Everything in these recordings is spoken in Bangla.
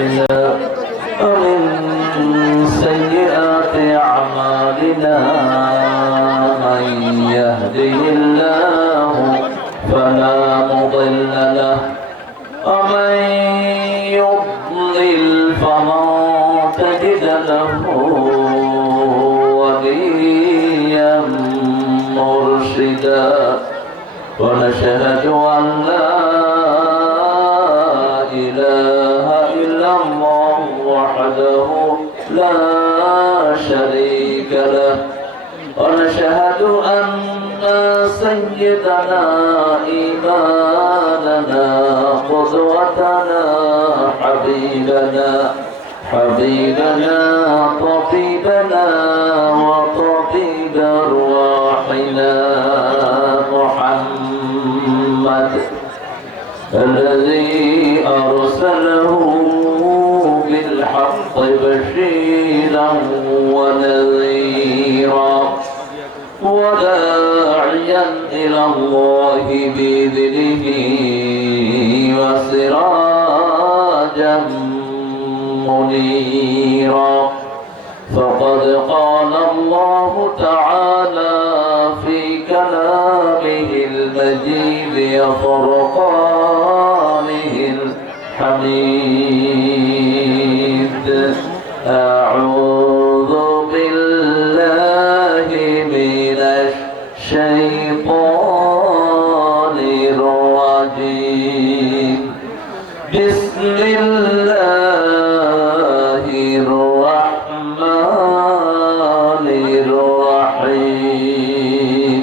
أنفسنا ومن سيئات أعمالنا من يهده الله فلا مضل له ومن يضلل فلن تجد له وليا مرشدا ونشهد أن لا إله إلا الله وحده لا شريك له ونشهد أن سيدنا إمامنا قدوتنا حبيبنا طبيبنا وطبيب أرواحنا محمد الذي أرسله بالحق بشيرا ونذيرا وداعيا إلى الله بإذنه وسراجا منيرا فقد قال الله تعالى في كلامه المجيد وفرقانه الحميد أعوذ بالله من الشيطان الرجيم بسم الله الرحمن الرحيم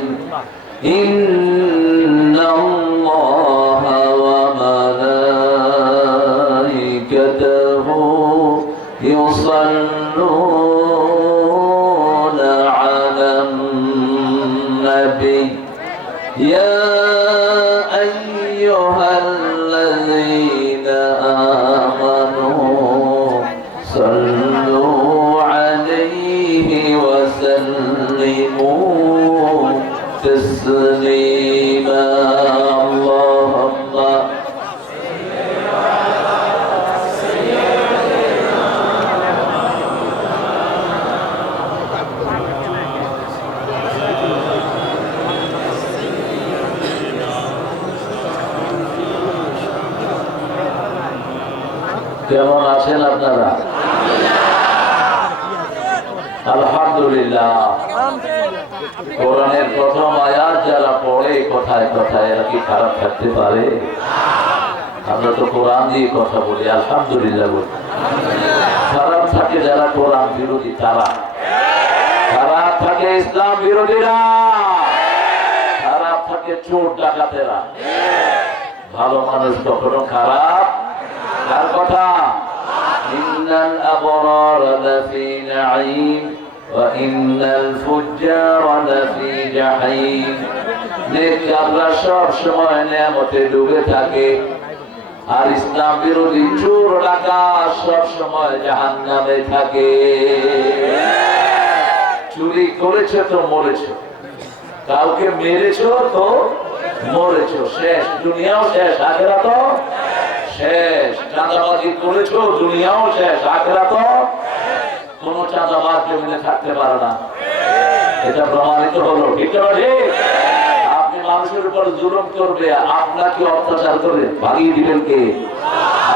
إن الله وملائكته يصلون على النبي يا أيها الذين آمنوا صلوا عليه وسلموا تسليما اللهم কেমন আছেন আপনারা? আলহামদুলিল্লাহ। কোরআনের প্রথম আয়াত যারা পড়ে কথায় কথায় এরা কি খারাপ থাকতে পারে? আমরা তো কোরআন দিয়ে কথা বলি, আলহামদুলিল্লাহ বলি। খারাপ থাকে যারা কোরআন বিরোধী, তারা খারাপ থাকে ইসলাম বিরোধীরা, খারাপ থাকে চোর ডাকাতেরা। ভালো মানুষ কখনো খারাপ কার কথা? ইন্নাল আবরারা লাফি নাঈম ওয়া ইন্নাল ফুজ্জারা লাফি জাহিম। নেককাররা সব সময় নিয়ামতে ডুবে থাকে, আর ইসলাম বিরোধী চোর ডাকাত সব সময় জাহান্নামে থাকে। চুরি করেছে তো মরেছে, কাউকে মেরেছো তো মরেছো, শেষ, দুনিয়াও শেষ, আখিরাতও শেষ। চাঁদাবাজি করেছো, দুনিয়াও শেষ, আখিরাতও। কোন চাঁদাবাজ জমিনে থাকতে পারে না, এটা প্রমাণিত হলো। ঠিক আছে, আপনি মানুষের উপর জুলুম করবে, আপনাকে অত্যাচার করে ভাগিয়ে দিবেন কে?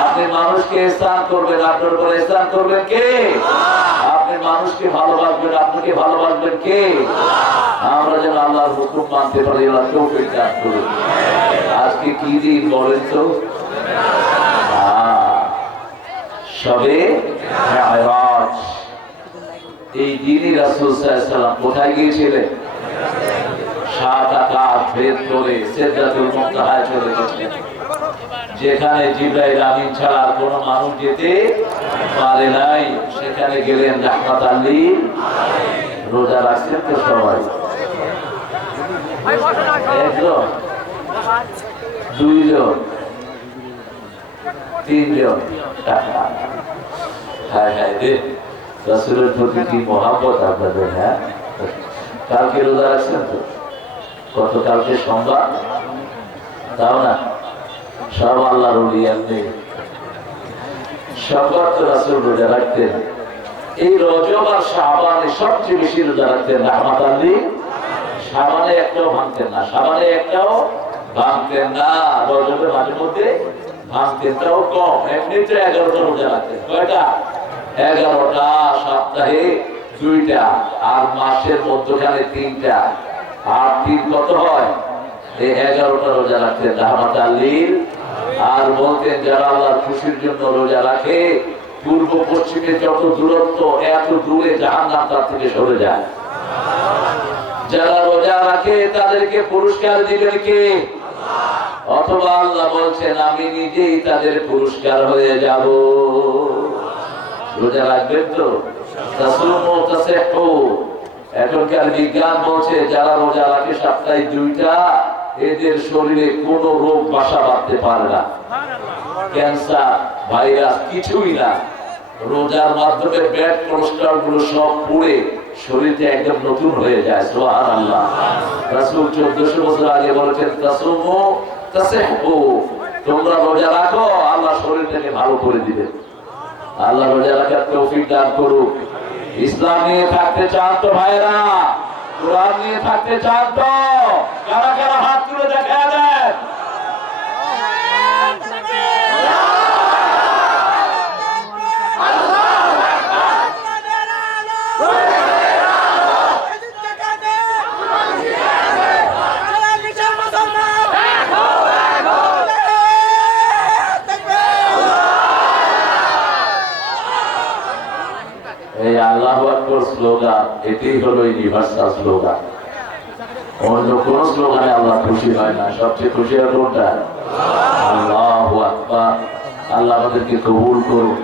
আপনি মানুষকে ইহসান করবেন, আপনার উপর ইহসান করবেন কে? আপনি মানুষকে ভালোবাসবেন, আপনাকে ভালোবাসবেন কে? আমরা যেন আল্লাহর হুকুম মানতে পারি, আল্লাহ তৌফিক দান করুন। আজকে কি দিন বলেন তো? সবে মেরাজ। এই দিনই রাসূল সাল্লাল্লাহু আলাইহি ওয়াসাল্লাম কোথায় গিয়েছিলেন? সাত আকাশ ভেদ করে সিদরাতুল মুনতাহায় চলে গেছেন, যেখানে জিবরাইল আমিন ছাড়া কোনো মানুষ যেতে পারে নাই। সেখানে গেলেন রাহমাতাল লিল আলামিন। রোজা রাখছেন তো সবাই? একজন, দুইজন, তিনজন। হ্যাঁ হ্যাঁ রে, রাসূলের প্রতি কি মহব্বত আপনাদের। হ্যাঁ, কালকে রোজা রাখছেন তো? গতকালকে সোমবার, তাও না? সব আল্লাহর ওলি। আপনি সর্বত্র রাসূল রোজা রাখতেন। এই রজব আর শাবানে সবচেয়ে বেশি রোজা রাখতেন রাহমাতাল লিল। শাবানে একটাও ভাঙতেন না, শাবানে একটাও ভাঙতেন না। রজবে মাঝে মধ্যে ভাঙতেন, তাও কম। এমনিতে 11টা রোজা রাখতেন। কয়টা? 11টা। সপ্তাহে 2টা, আর মাসের মধ্যখানে 3টা। আর 3 কত হয়? এই 11টা রোজা রাখতেন রাহমাতাল লিল। আর বলতেন যারা আল্লাহর খুশির জন্য রোজা রাখে, পূর্ব পশ্চিমে যত দূরত্ব, এত দূরে জাহান্নাম তার থেকে সরে যায়। যারা রোজা রাখে তাদেরকে পুরস্কার দিবেন কে? অথবা আল্লাহ বলছেন আমি নিজেই তাদের পুরস্কার হয়ে যাব। রোজা রাখবেন তো? তাসুমু তাসিহু। এখনকার বিজ্ঞান বলছে যারা রোজা রাখে সপ্তাহে 2টা, এদের শরীরে কোনো রোগ বাসা বাঁধতে পারে না। ক্যান্সার, ভাইরাস কিছুই না। রোজার মাধ্যমে ব্যাড কোলেস্টেরল গুলো সব পুড়ে শরীরটা একদম নতুন হয়ে যায়। সুবহানাল্লাহ। রাসূল 1400 বছর আগে বলেছেন তাসুমু তাসিহু, তোমরা রোজা রাখো, আল্লাহ শরীরটাকে ভালো করে দিবেন। আল্লাহ রোজা রাখার তৌফিক দান করুক। ইসলাম নিয়ে থাকতে চান তো ভাইরা? কোরআন নিয়ে থাকতে চান তো? কারা কারা হাত তুলে দেখা দেন? এই আল্লাহু আকবার স্লোগান, এটাই হলো ইউনিভার্সাল স্লোগান। অন্য কোন স্লোগানে আল্লাহ খুশি হয় না। সবচেয়ে খুশি হয় কোনটা? আল্লাহু আকবার। আল্লাহ আমাদেরকে কবুল করুন।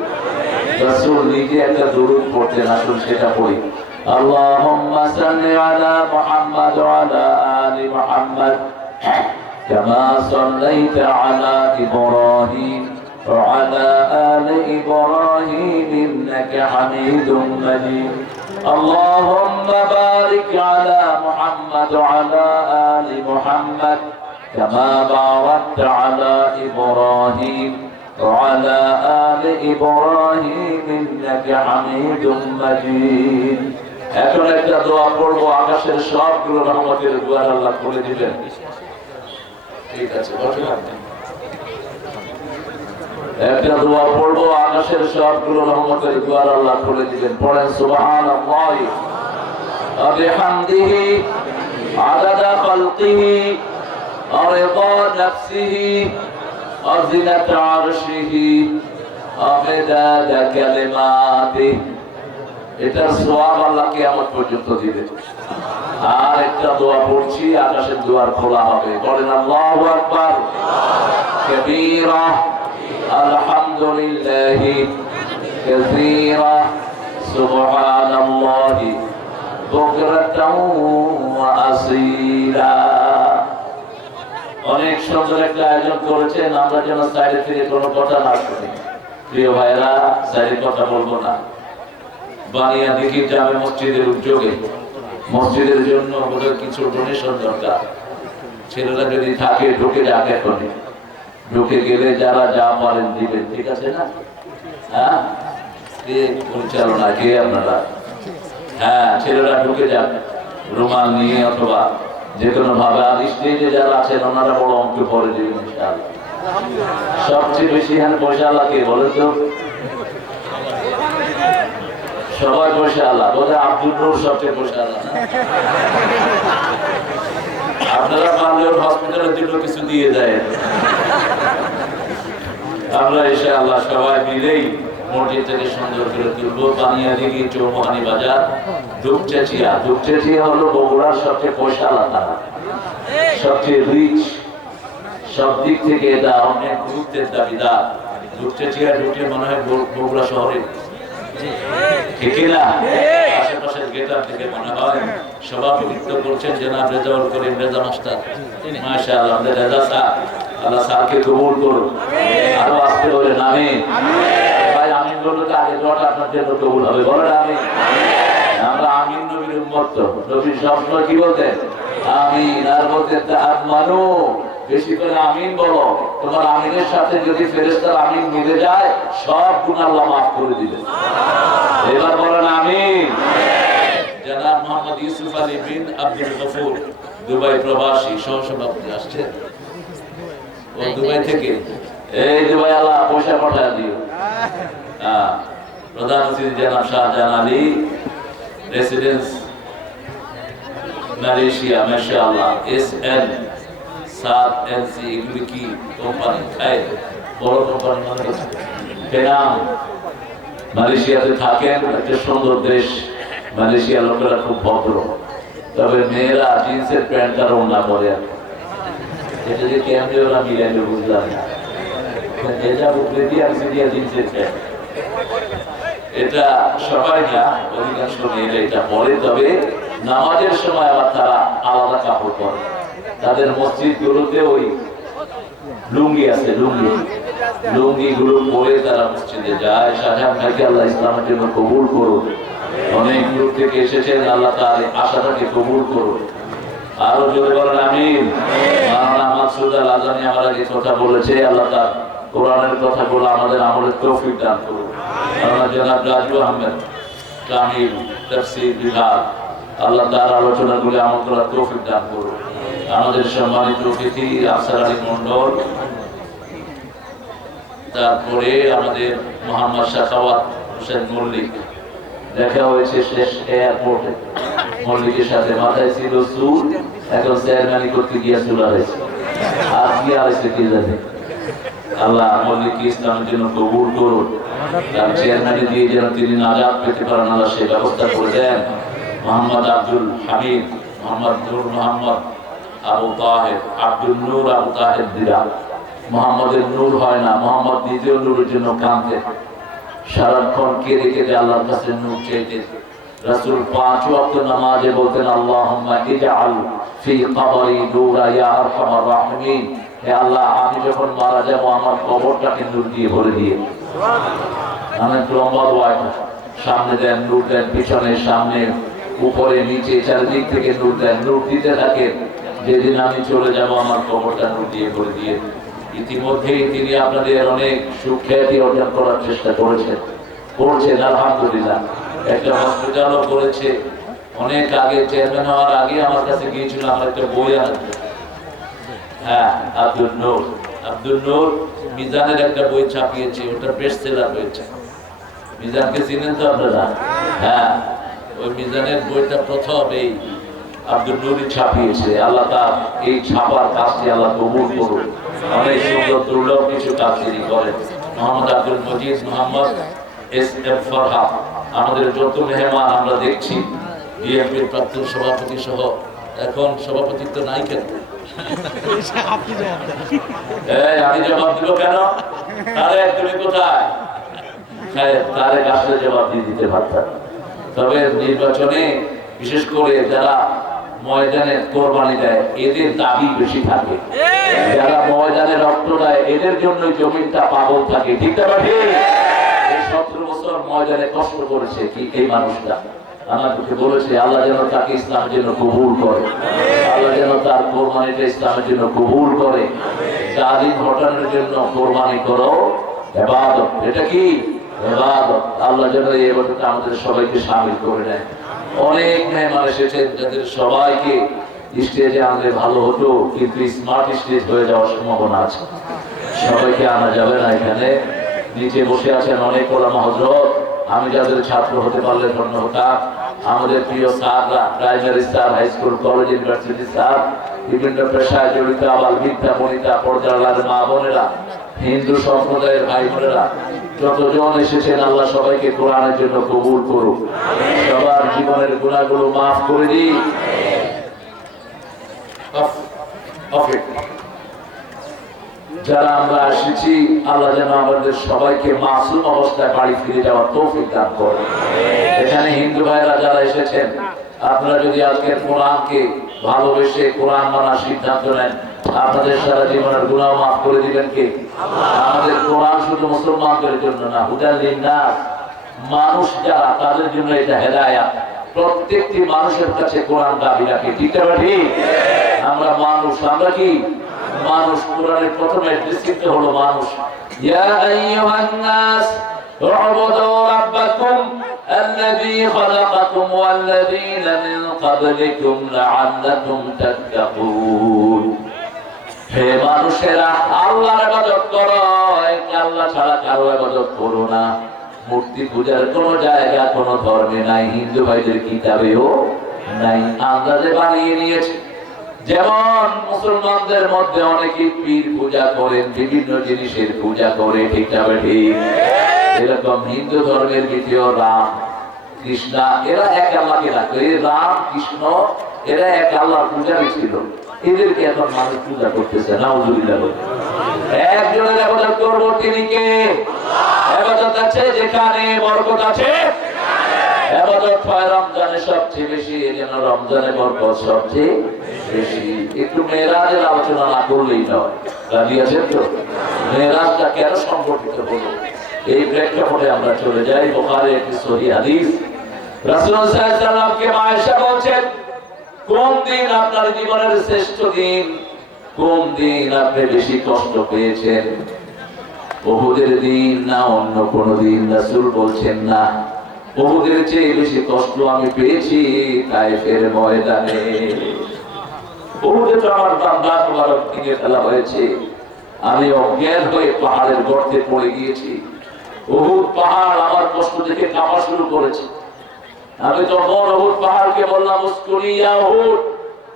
রাসূল নিজে একটা দুরূদ পড়তেন, আসুন সেটা পড়ি। আল্লাহুম্মা সাল্লি আলা মুহাম্মাদ ওয়া আলা আলি মুহাম্মাদ কামা সাল্লাইতা আলা ইব্রাহিম وعلى آل إبراهيم إنك حميد مجيد اللهم بارك على محمد وعلى آل محمد كما باركت على إبراهيم وعلى آل إبراهيم إنك حميد مجيد এখন একটা দোয়া পড়বো, আকাশের সবগুলো রহমতের দুয়ার আল্লাহ খুলে দিবেন। ঠিক আছে, একটা দোয়া পড়বো, আকাশের সবগুলো রহমতের দুয়ার আল্লাহ খুলে দিবেন। পড়েন সুবহানাল্লাহি ওয়া বিহামদিহি আদাদা খালকিহি ওয়া রিদা নাফসিহি ওয়া জিনাতা আরশিহি ওয়া মিদাদা কালিমাতিহি। এটার সওয়াব আল্লাহ কিয়ামত পর্যন্ত দিবেন। আর একটা দোয়া পড়ছি, আকাশের দুয়ার খোলা হবে। বলেন আল্লাহু আকবার কাবীরা আলহামদুলিল্লাহি কাসীরা সুবহানাল্লাহি বুকরাতাও ওয়া আসীলা। অনেক সুন্দর একটা আয়োজন করেছেন, আমরা যেন সাইডে থেকে কোনো কথা না শুনি। প্রিয় ভাইরা, সাইডে কথা বলবো না। বানিয়া দেখি জামে মসজিদের উদ্যোগে মসজিদের জন্য ওদের কিছু ডোনেশন দরকার। ছেলেরা যদি থাকে ঢুকে যাক, এখনই ঢুকে গেলে যারা যা পারেন দিবেন। ঠিক আছে না? হ্যাঁ, কে পরিচালনা, কে আপনারা? হ্যাঁ, ছেলেরা ঢুকে যাক রুমাল নিয়ে অথবা যে কোনো ভাবে। আর স্টেজে যারা আছেন ওনারা বড় অঙ্ক পরে দিবেন ইনশাআল্লাহ। সবচেয়ে বেশি এখানে পয়সা লাগে বলেন তো? সবাই পয়সা আল্লাহ বলে। আব্দুল নূর সবচেয়ে পয়সা আল্লাহ। আপনারা পারলে ওর হসপিটালের জন্য কিছু দিয়ে দেয়। আমরা এসে আল্লাহ সবাই মিলেই মসজিদটাকে সুন্দর করে তুলবো। বানিয়াদিঘি চৌমুহানি বাজার দুপচেচিয়া। দুপচেচিয়া হলো বগুড়ার সবচেয়ে পয়সা আল্লাহ, সবচেয়ে রিচ। সব দিক থেকে এটা অনেক গুরুত্বের দাবিদার। দুপচেচিয়া ঢুকে মনে হয় বগুড়া শহরে, ঠিক না? আশেপাশের গেটার থেকে মনে হয় সভাপতিত্ব করছেন জনাব রেজাউল করিম রেজা মাস্টার। মাশাআল্লাহ, আমাদের রেজা স্যার, আল্লাহ স্যারকে কবুল করুন। আরো আসতে বলেন আমিন। ভাই আমিন বললে তো আগে দোয়াটা আপনার জন্য কবুল হবে। বলেন আমিন। আমরা আমিন নবীর উম্মত। নবী সবসময় কি বলতেন? আমিন। আর বলতেন তাআমানু বেশি করে আমিন বলো। তোমার আমিনের সাথে যদি ফেরেশতার আমিন মিলে যায়, সব গুনাহ আল্লাহ মাফ করে দিবেন। এবার বলেন আমিন। জনাব মোহাম্মদ ইউসুফ আলী বিন আব্দুল গফুর, দুবাই প্রবাসী সহসভাপতি আসছেন ও দুবাই থেকে। এই দুবাই আল্লাহ পয়সা পাঠায় দিও। প্রধান অতিথি জনাব শাহজাহান আলী, রেসিডেন্স মালয়েশিয়া, মাশাআল্লাহ। SN 7LC এগুলি কি কোম্পানি? বড় কোম্পানি মানে পেনাম। মালয়েশিয়াতে থাকেন, একটা সুন্দর দেশ। মালয়েশিয়ার লোকেরা খুব ভদ্র, তবে মেয়েরা জিন্সের প্যান্ট আর ওড়না পরে। এটা যে কেমনে ওরা মিলাইলে বুঝলাম না। এটা সবাই না, অধিকাংশ মেয়েরা এটা পরে। তবে নামাজের সময় আবার তারা আলাদা কাপড় পরে। তাদের মসজিদ গুলোতে ওই লুঙ্গি আছে, লুঙ্গি গুলো পরে তারা মসজিদে যায়। শাহজাহান ভাইকে আল্লাহ ইসলামের জন্য কবুল করুন। অনেক দূর থেকে এসেছেন, আল্লাহ তার আশাটাকে কবুল করুন। আরো জোরে বলেন আমিন। মাওলানা মাসুদ আল আজানি আমার আগে কথা বলেছে, আল্লাহ তার কোরআনের কথাগুলো আমাদের আমলের তৌফিক দান করুন। মাওলানা জনাব রাজু আহমেদ কামিল তাফসীর বিভাগ, আল্লাহ তার আলোচনাগুলো আমল করার তৌফিক দান করুন। আমাদের সম্মানিত অতিথি আফসার আলী মন্ডল, তারপরে আমাদের মোহাম্মদ শাখাওয়াত হোসেন মল্লিক, দেখা হয়েছে শেষ এয়ারপোর্টে। মল্লিকের সাথে মাথায় ছিল চুল, এখন চেয়ারম্যানি করতে গিয়ে চুল হয়েছে। আর কি আরেছে কি জানে। আল্লাহ মল্লিক ইসলামের জন্য কবুল করুন। তার চেয়ারম্যানি দিয়ে যেন তিনি নাজাত পেতে পারেন, আল্লাহ সে ব্যবস্থা করে দেন। মোহাম্মদ আব্দুল হামিদ, মোহাম্মদ নূর মোহাম্মদ আবু তাহের, আব্দুল নূর আবু তাহের দিরা। মোহাম্মদের নূর হয় না, মোহাম্মদ দ্বিতীয় নূরের জন্য কাঁদতেন। সারাক্ষণ কেঁদে কেঁদে আল্লাহর কাছে নূর চাইতেন। রাসূল 5 ওয়াক্ত নামাজে বলতেন, আল্লাহুম্মা ইজআল ফি কবরি নূরা ইয়া আরহামার রাহিমিন। হে আল্লাহ, আমি যখন মারা যাব আমার কবরটাকে নূর দিয়ে ভরে দিয়ে। আমি লম্বা দোয়া, সামনে দেন নূর দেন, পিছনে সামনে উপরে নিচে চারিদিক থেকে নূর দেন, নূর দিতে থাকেন। যেদিন আমি চলে যাব আমার কবরটা নূর দিয়ে ভরে দিয়ে। ইতিমধ্যেই তিনি আপনাদের অনেক সুখ্যাতি অর্জন করার চেষ্টা করছেন, আলহামদুলিল্লাহ। একটা হসপিটালও করেছে। অনেক আগে চেয়ারম্যান হওয়ার আগে আমার কাছে গিয়েছিল, আমার একটা বই আনতে। হ্যাঁ, আব্দুল নূর মিজানের একটা বই ছাপিয়েছে, ওটা বেস্ট সেলার হয়েছে। মিজানকে চিনেন তো আপনারা? হ্যাঁ, ওই মিজানের বইটা প্রথম এই আব্দুল নূরই ছাপিয়েছে। আল্লাহ তার এই ছাপার কাজটি আল্লাহ কবুল করুন। অনেক সুন্দর দুর্লভ কিছু কাজ তিনি করেন। মোহাম্মদ আব্দুল মজিদ, মোহাম্মদ SM ফরহাদ, আমাদের যত মেহমান আমরা দেখছি, বিএনপির প্রাক্তন সভাপতি সহ। এখন সভাপতিত্ব নাই কেন? আমি জবাব দিব কেন? তারে তুমি কোথায়? তারে আসলে জবাব দিয়ে দিতে পারতাম। তবে নির্বাচনে বিশেষ করে যারা ময়দানে কোরবানি দেয়, এদের দাবি বেশি থাকে। যারা ময়দানে রক্ত দেয়, এদের জন্যই জমিনটা পাগল থাকে। ঠিক না ঠিক? 17 বছর ময়দানে কষ্ট করেছে কি এই মানুষটা। আমাকে বলেছে আল্লাহ যেন তাকে ইসলামের জন্য কবুল করে, আল্লাহ যেন তার কোরবানিটা ইসলামের জন্য কবুল করে। জালিম হটানোর জন্য কোরবানি করো ইবাদত। এটা কি ইবাদত? আল্লাহ যেন এই ইবাদতে আমাদের সবাইকে শামিল করে নেয়। অনেক মেহমান এসেছেন, যাদের সবাইকে স্টেজে আনলে ভালো হতো, কিন্তু স্মার্ট স্টেজ হয়ে যাওয়ার সম্ভাবনা আছে। সবাইকে আনা যাবে না। এখানে নিচে বসে আছেন অনেক ওলামা হযরত। আমি যাদের ছাত্র হতে পারলে ধন্য হতাম। আমাদের প্রিয় স্যাররা, primary sir, high school, college, university sir, বিভিন্ন পেশায় জড়িত আবাল বৃদ্ধা বনিতা, পর্দার মা বোনেরা, হিন্দু সম্প্রদায়ের ভাই বোনেরা, যতজন এসেছেন, আল্লাহ সবাইকে কোরআনের জন্য কবুল করুন। সবার জীবনের গুনাহগুলো মাফ করে দিন। যারা আমরা এসেছি, আল্লাহ যেন আমাদের সবাইকে মাসুম অবস্থায় বাড়ি ফিরে যাওয়ার তৌফিক দান করেন। এখানে হিন্দু ভাইরা যারা এসেছেন, আপনারা যদি আজকের কোরআনকে ভালোবেসে কোরআন মানার সিদ্ধান্ত নেন, আপনাদের সারা জীবনের গুনাহ মাফ করে দিবেন কে? আমাদের কোরআন শুধু মুসলমানদের জন্য না, হুদাল লিন্নাস, মানুষ যারা, তাদের জন্য এটা হেদায়েত। প্রত্যেকটি মানুষের কাছে কোরআন দাবি রাখে। ঠিক না ঠিক? আমরা মানুষ, আমরা কি মানুষ, কোরআনের প্রথমে ডিসক্রিপ্ট হলো মানুষ। ইয়া আইয়ুহান নাস উ'বুদু রাব্বাকুম আল্লাযী খালাকাকুম ওয়াল্লাযীনা মিন ক্বাবলিকুম লাআল্লাকুম তাত্তাকুন। হে মানুষেরা, আল্লাহর ইবাদত করো, আল্লাহ ছাড়া কারো ইবাদত করো না। মূর্তি পূজার কোনো জায়গা কোনো ধর্মে নাই, হিন্দু ভাইদের কিতাবেও নাই, আমরা যে বানিয়ে নিয়েছি। যেমন মুসলমানদের মধ্যে অনেকে পীর পূজা করেন, বিভিন্ন জিনিসের পূজা করে, ঠিক না ঠিক? এরকম হিন্দু ধর্মের দ্বিতীয় রাম কৃষ্ণ, এরা এক আল্লাহকে রাখতো। এই রাম কৃষ্ণ এরা এক আল্লাহর পূজারী ছিল, এদেরকে এখন মানুষ পূজা করতেছে। নাউজুবিল্লাহ। একজনের ইবাদত করব, তিনি কে? ইবাদত আছে যেখানে বরকত আছে, ইবাদত হয় রমজানে সবচেয়ে বেশি, এজন্য রমজানে বরকত সবচেয়ে বেশি। একটু মেরাজের আলোচনা না করলেই নয়, রাজি আছেন তো? মেরাজটা কেন সংগঠিত হলো, এই প্রেক্ষাপটে আমরা চলে যাই। বুখারীর একটি সহিহ হাদিস, রাসূল সাল্লাল্লাহু আলাইহি ওয়াসাল্লামকে আয়েশা বলছেন, কোন দিন আপনার জীবনের শ্রেষ্ঠ দিন? কোন দিন আপনি বেশি কষ্ট পেয়েছেন? উহুদের দিন না অন্য কোন দিন? রাসূল বলছেন না, উহুদের চেয়ে বেশি কষ্ট আমি পেয়েছি তায়েফের ময়দানে। উহুদে তো আমার দাঁত মোবারক ভেঙে ফেলা হয়েছে, আমি অজ্ঞান হয়ে পাহাড়ের গর্তে পড়ে গিয়েছি। উহুদ পাহাড় আমার কষ্ট দেখে কাঁপা শুরু করেছে। আমি তখন উহুদ পাহাড়কে বললাম, উসকুনি ইয়া উহুদ,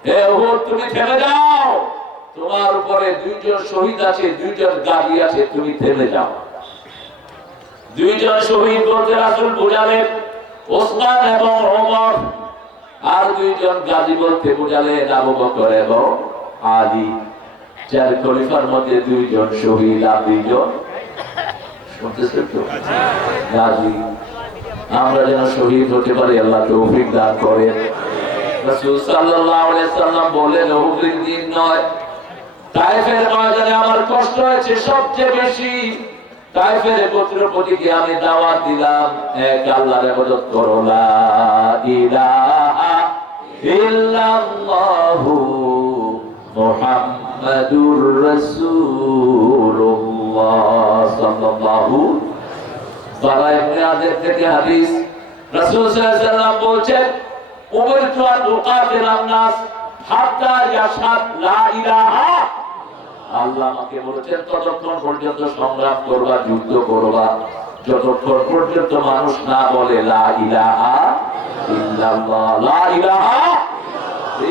হে উহুদ তুমি থেমে যাও, তোমার উপরে দুইজন শহীদ আছে, দুইজন গাজী আছে, তুমি থেমে যাও। দুইজন শহীদ বলতে রাসূল বুঝালেন ওসমান এবং ওমর, আর দুইজন গাজী বলতে বুঝালেন আবু বকর এবং আলী। চার খলিফার মধ্যে দুইজন শহীদ আর দুইজন শুনতেছেন তো গাজী। আমরা যেন শহীদ হতে পারি, আল্লাহ তৌফিক দান করেন। রাসূল সাল্লাল্লাহু আলাইহি সাল্লাম বলেন, উহুদের দিন নয়, তায়েফের ময়দানে আমার কষ্ট হয়েছে সবচেয়ে বেশি। তায়েফের গোত্রপতিকে আমি দাওয়াত দিলাম, এক আল্লাহর ইবাদত করো, লা ইলাহা ইল্লাল্লাহু মুহাম্মাদুর রাসূলুল্লাহ সাল্লাল্লাহু বারা ইবনে আযিব থেকে হাদিস, রাসূল সাল্লাল্লাহু আলাইহি ওয়াসাল্লাম বলেন, উমিরতু আন উকাতিলান নাস হাত্তা ইয়াশহাদ লা ইলাহা, আল্লাহ আমাকে বলেছেন ততক্ষণ পর্যন্ত সংগ্রাম করবা, যুদ্ধ করবা, যতক্ষণ পর্যন্ত মানুষ না বলে লা ইলাহা ইল্লাল্লাহ, লা ইলাহা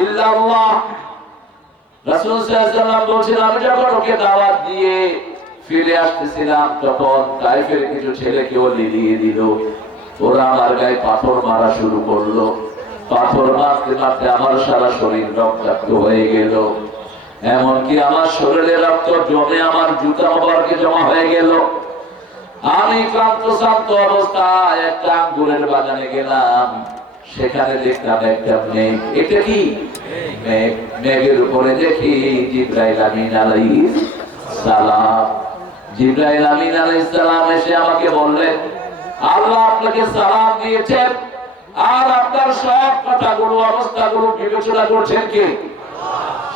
ইল্লাল্লাহ। রাসূল সাল্লাল্লাহু আলাইহি ওয়াসাল্লাম বলেছেন, আমি যখন ওকে দাওয়াত দিয়ে ফিরে আসতেছিলাম, তখন তায়েফের কিছু ছেলেকেও লিলিয়ে দিল। ওরা আমার গায়ে পাথর মারা শুরু করলো। পাথর মারতে মারতে আমার সারা শরীর রক্তাক্ত হয়ে গেল, এমনকি আমার শরীরে রক্ত জমে আমার জুতা মোবারকে জমা হয়ে গেল। আমি ক্লান্ত শান্ত অবস্থায় একটা আঙ্গুরের বাগানে গেলাম, সেখানে দেখলাম একটা মেঘ। এটা কি মেঘ? মেঘের উপরে দেখি জিবরাইল আমিন আলাইহিস সালাম। জিবরাইল আমিন আলাইহিস সালাম এসে আমাকে বললেন, আল্লাহ আপনাকে সালাম দিয়েছেন, আর আপনার সব কথাগুলো অবস্থাগুলো বিবেচনা করছেন কে?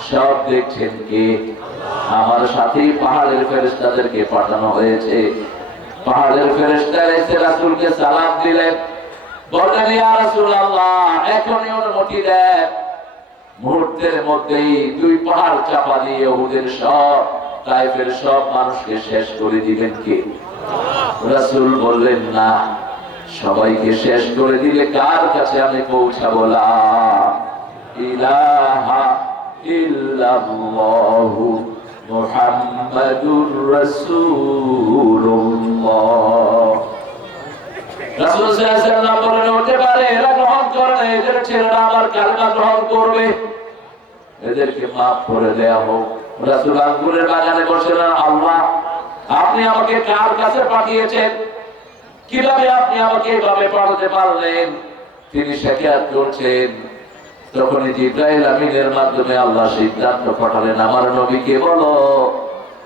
সব দেখছেন কে? আমার সাথেই পাহাড়ের ফেরেশতাদেরকে পাঠানো হয়েছে। পাহাড়ের ফেরেশতারা এসে রাসূলকে সালাম দিলেন, বললেন, ইয়া রাসূলুল্লাহ এখনই অনুমতি দেন। মুহূর্তের মধ্যেই দুই পাহাড় চাপা দিয়ে উহুদের সব, তায়েফের সব মানুষকে শেষ করে দিবেন কে? রাসূল বললেন, না, সবাইকে শেষ করে দিলে কার কাছে আমি পৌঁছাবো? লা ইলাহা ইল্লাল্লাহু মুহাম্মাদুর রাসূলুল্লাহ। রাসূল সাল্লাল্লাহু আলাইহি ওয়াসাল্লাম বলেন, হতে পারে এরা গ্রহণ করে না, এদের ছেলেরা আমার কালেমা গ্রহণ করবে, এদেরকে মাফ করে দেয়া হোক। রাসূল আঙ্গুরের বাগানে বসলেন, আল্লাহ আপনি আমাকে কার কাছে পাঠিয়েছেন? কিভাবে আপনি আমাকে এভাবে পাঠাতে পারলেন? তিনি শিকায়ত করছেন। তখন জিবরাইল আমিনের মাধ্যমে আল্লাহ সিদ্ধান্ত পাঠালেন, আমার নবীকে বলো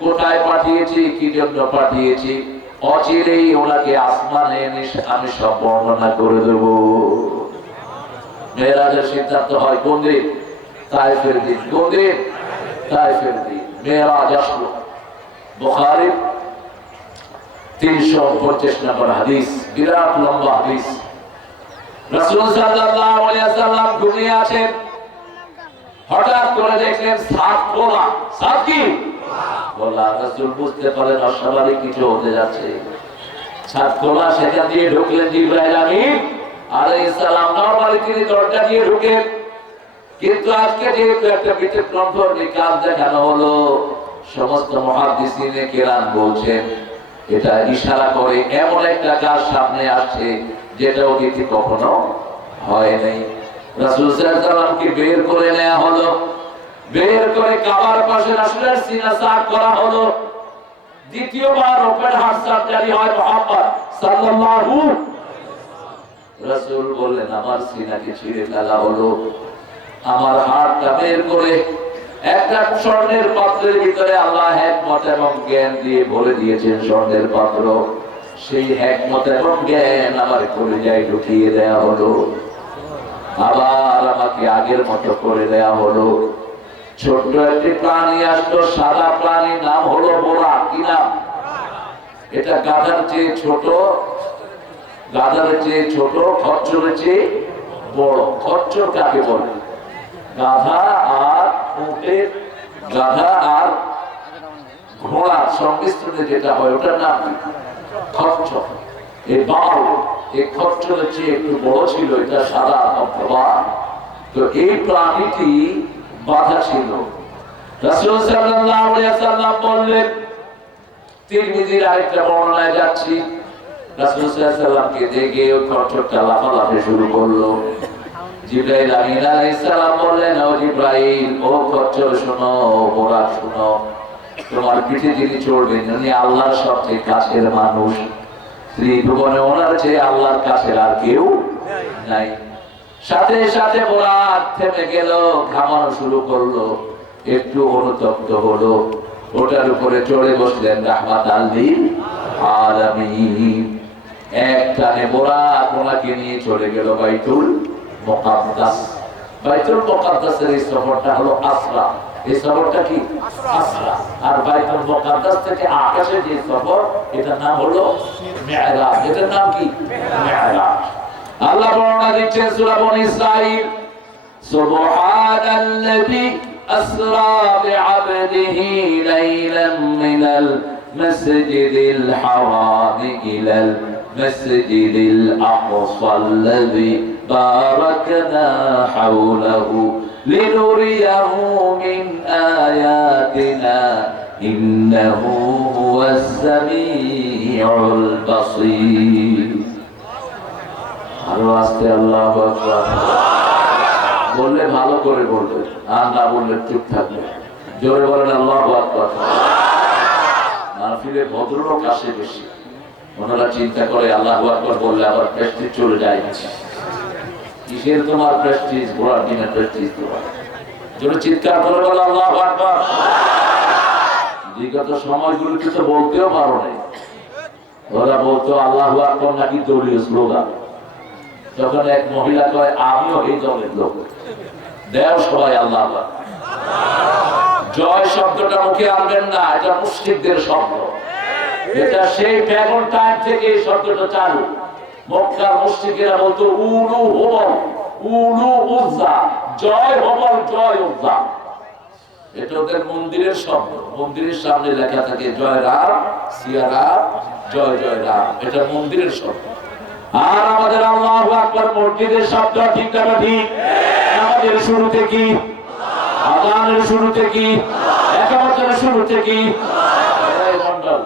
কোথায় পাঠিয়েছি, কি জন্য পাঠিয়েছি, অচিরেই ওনাকে আসমানে এনে আমি সব বর্ণনা করে দেব। মেরাজের সিদ্ধান্ত হয় কোন দিন? তায়েফের দিন। কোন দিন? তায়েফের দিন। মেরাজ আসলো। বুখারীর 325 নম্বর হাদিস, বিরাট লম্বা হাদিস। রাসূল সাল্লাল্লাহু আলাইহি ওয়াসাল্লাম ঘুমিয়ে আছেন, হঠাৎ করে দেখলেন সাত খোলা। সাত কি খোলা? রাসূল বুঝতে পারলেন অস্বাভাবিক কিছু হতে যাচ্ছে। সাত খোলা, সেখান দিয়ে ঢুকলেন জিবরাইল আমিন আলাইহিস সালাম। নরমালি তিনি দরজা দিয়ে ঢুকেন, কিন্তু আজকে যেহেতু একটা ব্যতিক্রম ধর্মী কাজ দেখানো হলো, সমস্ত মুহাদ্দিসিনে কেরাম বলছেন এটা ইশারা করে এমন একটা কাজ সামনে আসছে যেটা অতীতে কখনো হয় নাই। রাসূল সাল্লাল্লাহু আলাইহি ওয়াসাল্লামকে বের করে নেওয়া হলো, বের করে কাবার পাশে রাসূলের সিনা সাফ করা হলো। দ্বিতীয়বার ওপেন হার্ট সার্জারি হয় মুহাম্মদ সাল্লাল্লাহু। রাসূল বললেন আমার সিনাকে ছিঁড়ে ফেলা হলো, আমার হাড়টা বের করে একটা স্বর্ণের পাত্রের ভিতরে আল্লাহ হিকমত এবং জ্ঞান দিয়ে ভরে দিয়েছেন স্বর্ণের পাত্র। সেই হিকমত এবং জ্ঞান আমার কলিজায় ঢুকিয়ে দেয়া হলো, আবার আমাকে আগের মতো করে দেয়া হলো। ছোট্ট একটি প্রাণী আসলো, সাদা প্রাণী, নাম হলো বোরা। কি নাম? এটা গাধার চেয়ে ছোট, গাধার চেয়ে ছোট, খচ্চরের চেয়ে বড়। খচ্চর কাকে বলে? গাধা আর উটের, গাধা আর ঘোড়ার সংমিশ্রণে যেটা হয় ওটার নাম কি? খচ্চর। এই বাল এই খচ্চরের চেয়ে একটু বড় ছিল, এটা সাদা অথবা। তো এই প্রাণীটি বাধা ছিল। রাসূল সাল্লাল্লাহু আলাইহি ওয়াসাল্লাম বললেন, তিরমিজির আরেকটা বর্ণনায় যাচ্ছি, রাসূল সাল্লাল্লাহু আলাইহি ওয়াসাল্লামকে দেখে ওই খচ্চরটা লাফালাফি শুরু করলো। জিবরাইল আমিন আলাইহিস সালাম বললেন, ও জিবরাইল, ও খচ্চর শোনো, ও বোরা শোনো, তোমার পিঠে যিনি চড়বেন উনি আল্লাহর সবচেয়ে কাছের মানুষ। ত্রিভুবনে ওনার চেয়ে আল্লাহর কাছের আর কেউ নাই। সাথে সাথে বোরা থেমে গেল, ঘামানো শুরু করলো, একটু অনুতপ্ত হলো, ওটার উপরে চড়ে বসলেন রাহমাতাল লিল আলামিন। এক টানে বোরা ওনাকে নিয়ে চলে গেল বাইতুল মুকাদ্দাস। বাইতুল মুকাদ্দাসের এই সফরটা হলো আসরা। এই সফরটা কি? আসরা। আর বাইতুল মুকাদ্দাস থেকে আকাশে যে সফর, এটার নাম হলো মিরাজ। এটার নাম কি? মিরাজ। আল্লাহ বর্ণনা দিচ্ছেন সূরা বনী ইসরাঈল, সুবহানাল্লাযী আসরা বিআবদিহি লাইলাম মিনাল মাসজিদিল হারাম ইলাল মাসজিদিল আকসাল্লাযী باركنا حوله لنريه من آياتنا إنه هو السميع البصير. الله أكبر বললে ভালো করে বলবে, আর না বললে চুপ থাকবে। জোরে বলেন আল্লাহু আকবার। মাহফিলে ভদ্রলোক আসে বেশি, ওনারা চিন্তা করে আল্লাহু আকবার বললে আবার প্রেস্টিজ চলে যায়। কিসের তোমার প্রেস্টিজ? ঘোড়ার দিনের প্রেস্টিজ তোমার। জোরে চিৎকার করে বলো আল্লাহু আকবার। বিগত সময়গুলোতে তো বলতেও পারো নাই। ওরা বলতো আল্লাহু আকবার নাকি দলীয় স্লোগান। তখন এক মহিলা কয় আমিও এই দলের লোক, দেও সবাই আল্লাহু আকবার। জয় শব্দটা মুখে আনবেন না, এটা মুশরিকদের শব্দ। এটা সেই প্যাগন টাইম থেকে এই শব্দটা চালু। মক্কার মুশরিকেরা বলতো উলু হুবল, উলু উজ্জা, জয় হুবল, জয় উজ্জা। এটা ওদের মন্দিরের শব্দ। মন্দিরের সামনে লেখা থাকে জয় রাম, সিয়া রাম, জয় জয় রাম। এটা মন্দিরের শব্দ। আর আমাদের আল্লাহু আকবার মসজিদের শব্দ। ঠিক না ঠিক? আমাদের শুরুতে কি? আযানের শুরুতে কি? একামতের শুরুতে কি? এই মণ্ডল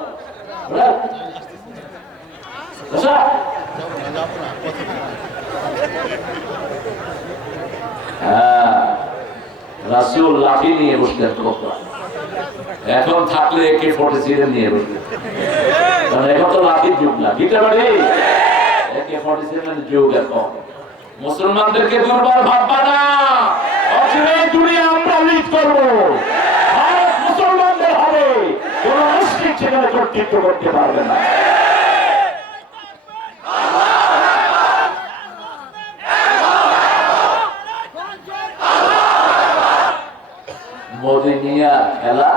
রাসূল লাঠি নিয়ে বসতেন। এখন থাকলে AK-47 নিয়ে বসতেন, কারণ এখন তো লাঠির যুগ না। ঠিক আছে? AK-47 যুগ এখন। মুসলমানদেরকে দুর্বল ভাববা না, অচিরেই দুনিয়া আমরা লিড করবো। ভারত মুসলমানদের হবে, কোন মুশরিক সেখানে কর্তৃত্ব করতে পারবে না। মদিনিয়া খেলা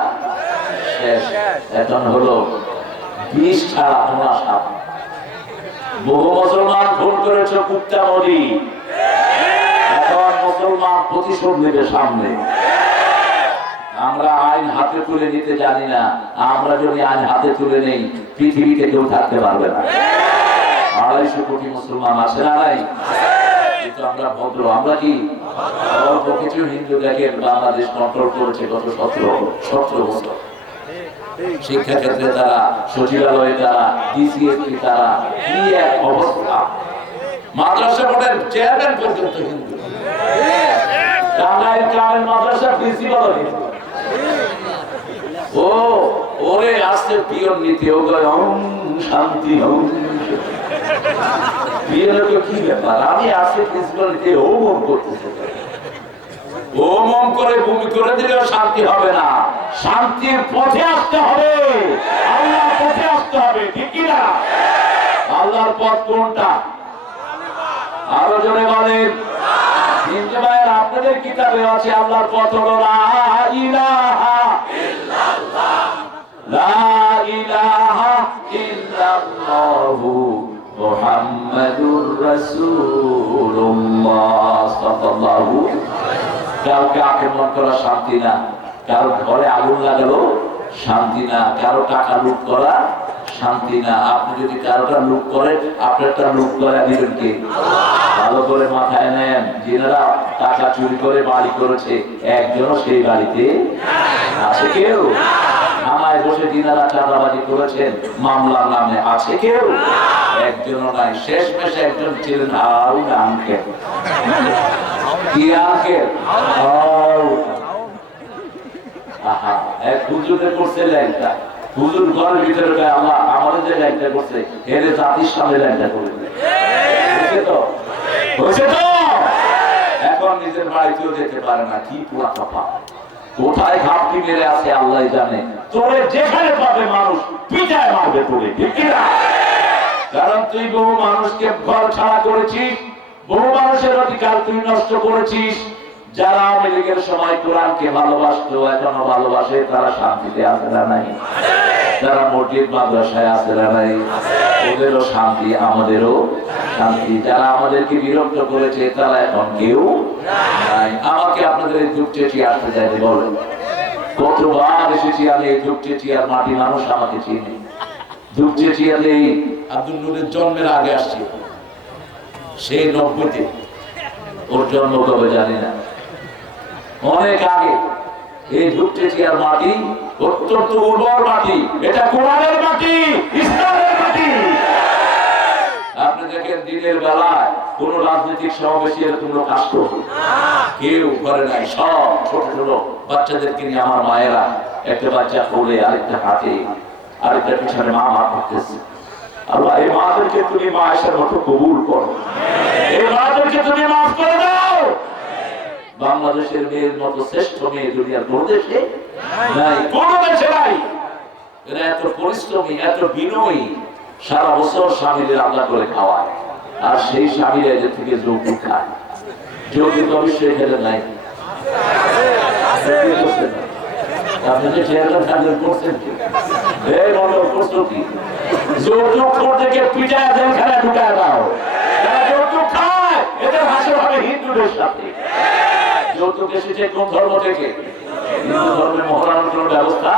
হলো বিষ ছাড়া ধোঁয়া সাপ। বহু মুসলমান ভুল করেছে কুত্তা মরি, এখন মুসলমান প্রতিশোধ নেবে সামনে। আমরা আইন হাতে তুলে নিতে জানি না, আমরা যদি আইন হাতে তুলে নেই পৃথিবীতে কেউ থাকতে পারবে না। 250 কোটি মুসলমান আছে না নাই? কিন্তু আমরা ভদ্র, আমরা কি অল্প কিছু হিন্দু দেখেন বাংলাদেশ কন্ট্রোল করেছে গত 17 বছর। শিক্ষা ক্ষেত্রে তারা, সচিবালয়ে তারা, ডিসিএসপি তারা, কি এক অবস্থা। মাদ্রাসা বোর্ডের চেয়ারম্যান পর্যন্ত হিন্দু, টাঙ্গাইল গ্রামের মাদ্রাসা প্রিন্সিপাল হিন্দু। ও ওরে আসছে পিয়ন নীতি, ও শান্তি হোক পিয়নকে কি ব্যাপার, আমি আসছে প্রিন্সিপাল নীতি ও মন করতেছে, ও মন করে ভূমি করে দিলেও শান্তি হবে না। শান্তির পথে আসতে হবে, আল্লাহর পথে আসতে হবে, ঠিক কি না? আল্লাহর পথ কোনটা? আরো জোরে বলেন। হিন্দু ভাইয়ের আপনাদের কিতাবে আছে আল্লাহর পথ হলো লা ইলাহা ইল্লাল্লাহ, লা ইলাহা ইল্লাল্লাহু মুহাম্মাদুর রাসূলুল্লাহ সাল্লাল্লাহু। কাউকে আক্রমণ করা শান্তি না, কারো ঘরে আগুন লাগালো শান্তি না, কারো টাকা লুট করা শান্তি না। আপনি যদি কারোটা লুট করেন, আপনারটা লুট করে দিবেন কে? ভালো করে মাথায় নেন, যিনারা টাকা চুরি করে বাড়ি করেছে একজনও সেই বাড়িতে আছে কেউ? থানায় বসে যিনারা চাঁদাবাজি করেছেন মামলার নামে আছে কেউ? একজনও নাই। শেষ মেশে একজন ছিলেন হারুন আঙ্কেল। কি আঙ্কেল? আহা, এক হুজুরে করছে লাইনটা, হুজুর ঘরের ভিতরে আল্লাহ আমাদের যে লাইনটা করছে এর জাতির সামনে লাইনটা করে এখন নিজের বাড়িতেও যেতে পারে না। কি পুরা কথা, কোথায় ঘাপটি মেরে আছে আল্লাহ জানে। তোরে যেখানে পাবে মানুষ পিটায় মারবে তোরে, ঠিক কিনা? কারণ তুই বহু মানুষকে ঘর ছাড়া করেছিস, বহু মানুষের অধিকার তুই নষ্ট করেছিস। যারা আওয়ামী লীগের সময় কোরআনকে ভালোবাসতো এখনো ভালোবাসে, তারা শান্তিতে আছে না নাই? যারা মসজিদ মাদ্রাসায় আছে না নাই? ওদেরও শান্তি, আমাদেরও শান্তি। যারা আমাদেরকে বিরক্ত করেছে তারা এখন কেউ নাই। আমাকে আপনাদের এই যুগ চেঁচিয়ে আসতে চাইতে বলেন, কতবার এসেছি আমি এই যুগ চেঁচিয়ার মাটি, মানুষ আমাকে চিনি। যুগ চেঁচিয়াতে আব্দুল নূরের জন্মের আগে আসছি, সেই 90-তে। ওর জন্ম কবে জানি না, অনেক আগে। এই যুগ চেঁচিয়ার মাটি অত্যন্ত উর্বর মাটি, এটা কোরআনের মাটি, ইসলামের মাটি। আপনি দেখেন দিনের বেলায় কোন রাজনৈতিক সমাবেশে এরকম লোক আসতো কেউ করে নাই। সব ছোট ছোট বাচ্চাদেরকে নিয়ে আমার মায়েরা, একটা বাচ্চা কোলে, আরেকটা হাতে, আরেকটা পিছনে মা মা করতেছে। আল্লাহ এই মাদেরকে তুমি মায়ের মতো কবুল করো, এই মাদেরকে তুমি মাফ করে দাও। বাংলাদেশের মেয়ের মতো শ্রেষ্ঠ মেয়ে দুনিয়ার কোন দেশে নাই, কোন দেশে নাই। এরা এত পরিশ্রমী, এত বিনয়ী, সারা বছর স্বামীদের রান্না করে খাওয়ায়, আর সেই স্বামীরা এদের থেকে যৌতুক খায়। যৌতুক অবশ্যই খেলে নাই। আপনি যে চেয়ারম্যান কাজের করছেন কি? এই মনে করছো কি? যৌতুক করতে গিয়ে পিটায় জেলখানায় ঢুকায় দাও। যারা যৌতুক খায় এদের হাসি হবে হিন্দুদের সাথে। যৌতুক এসেছে কোন ধর্ম থেকে? হিন্দু ধর্মের মহরানোর কোন ব্যবস্থা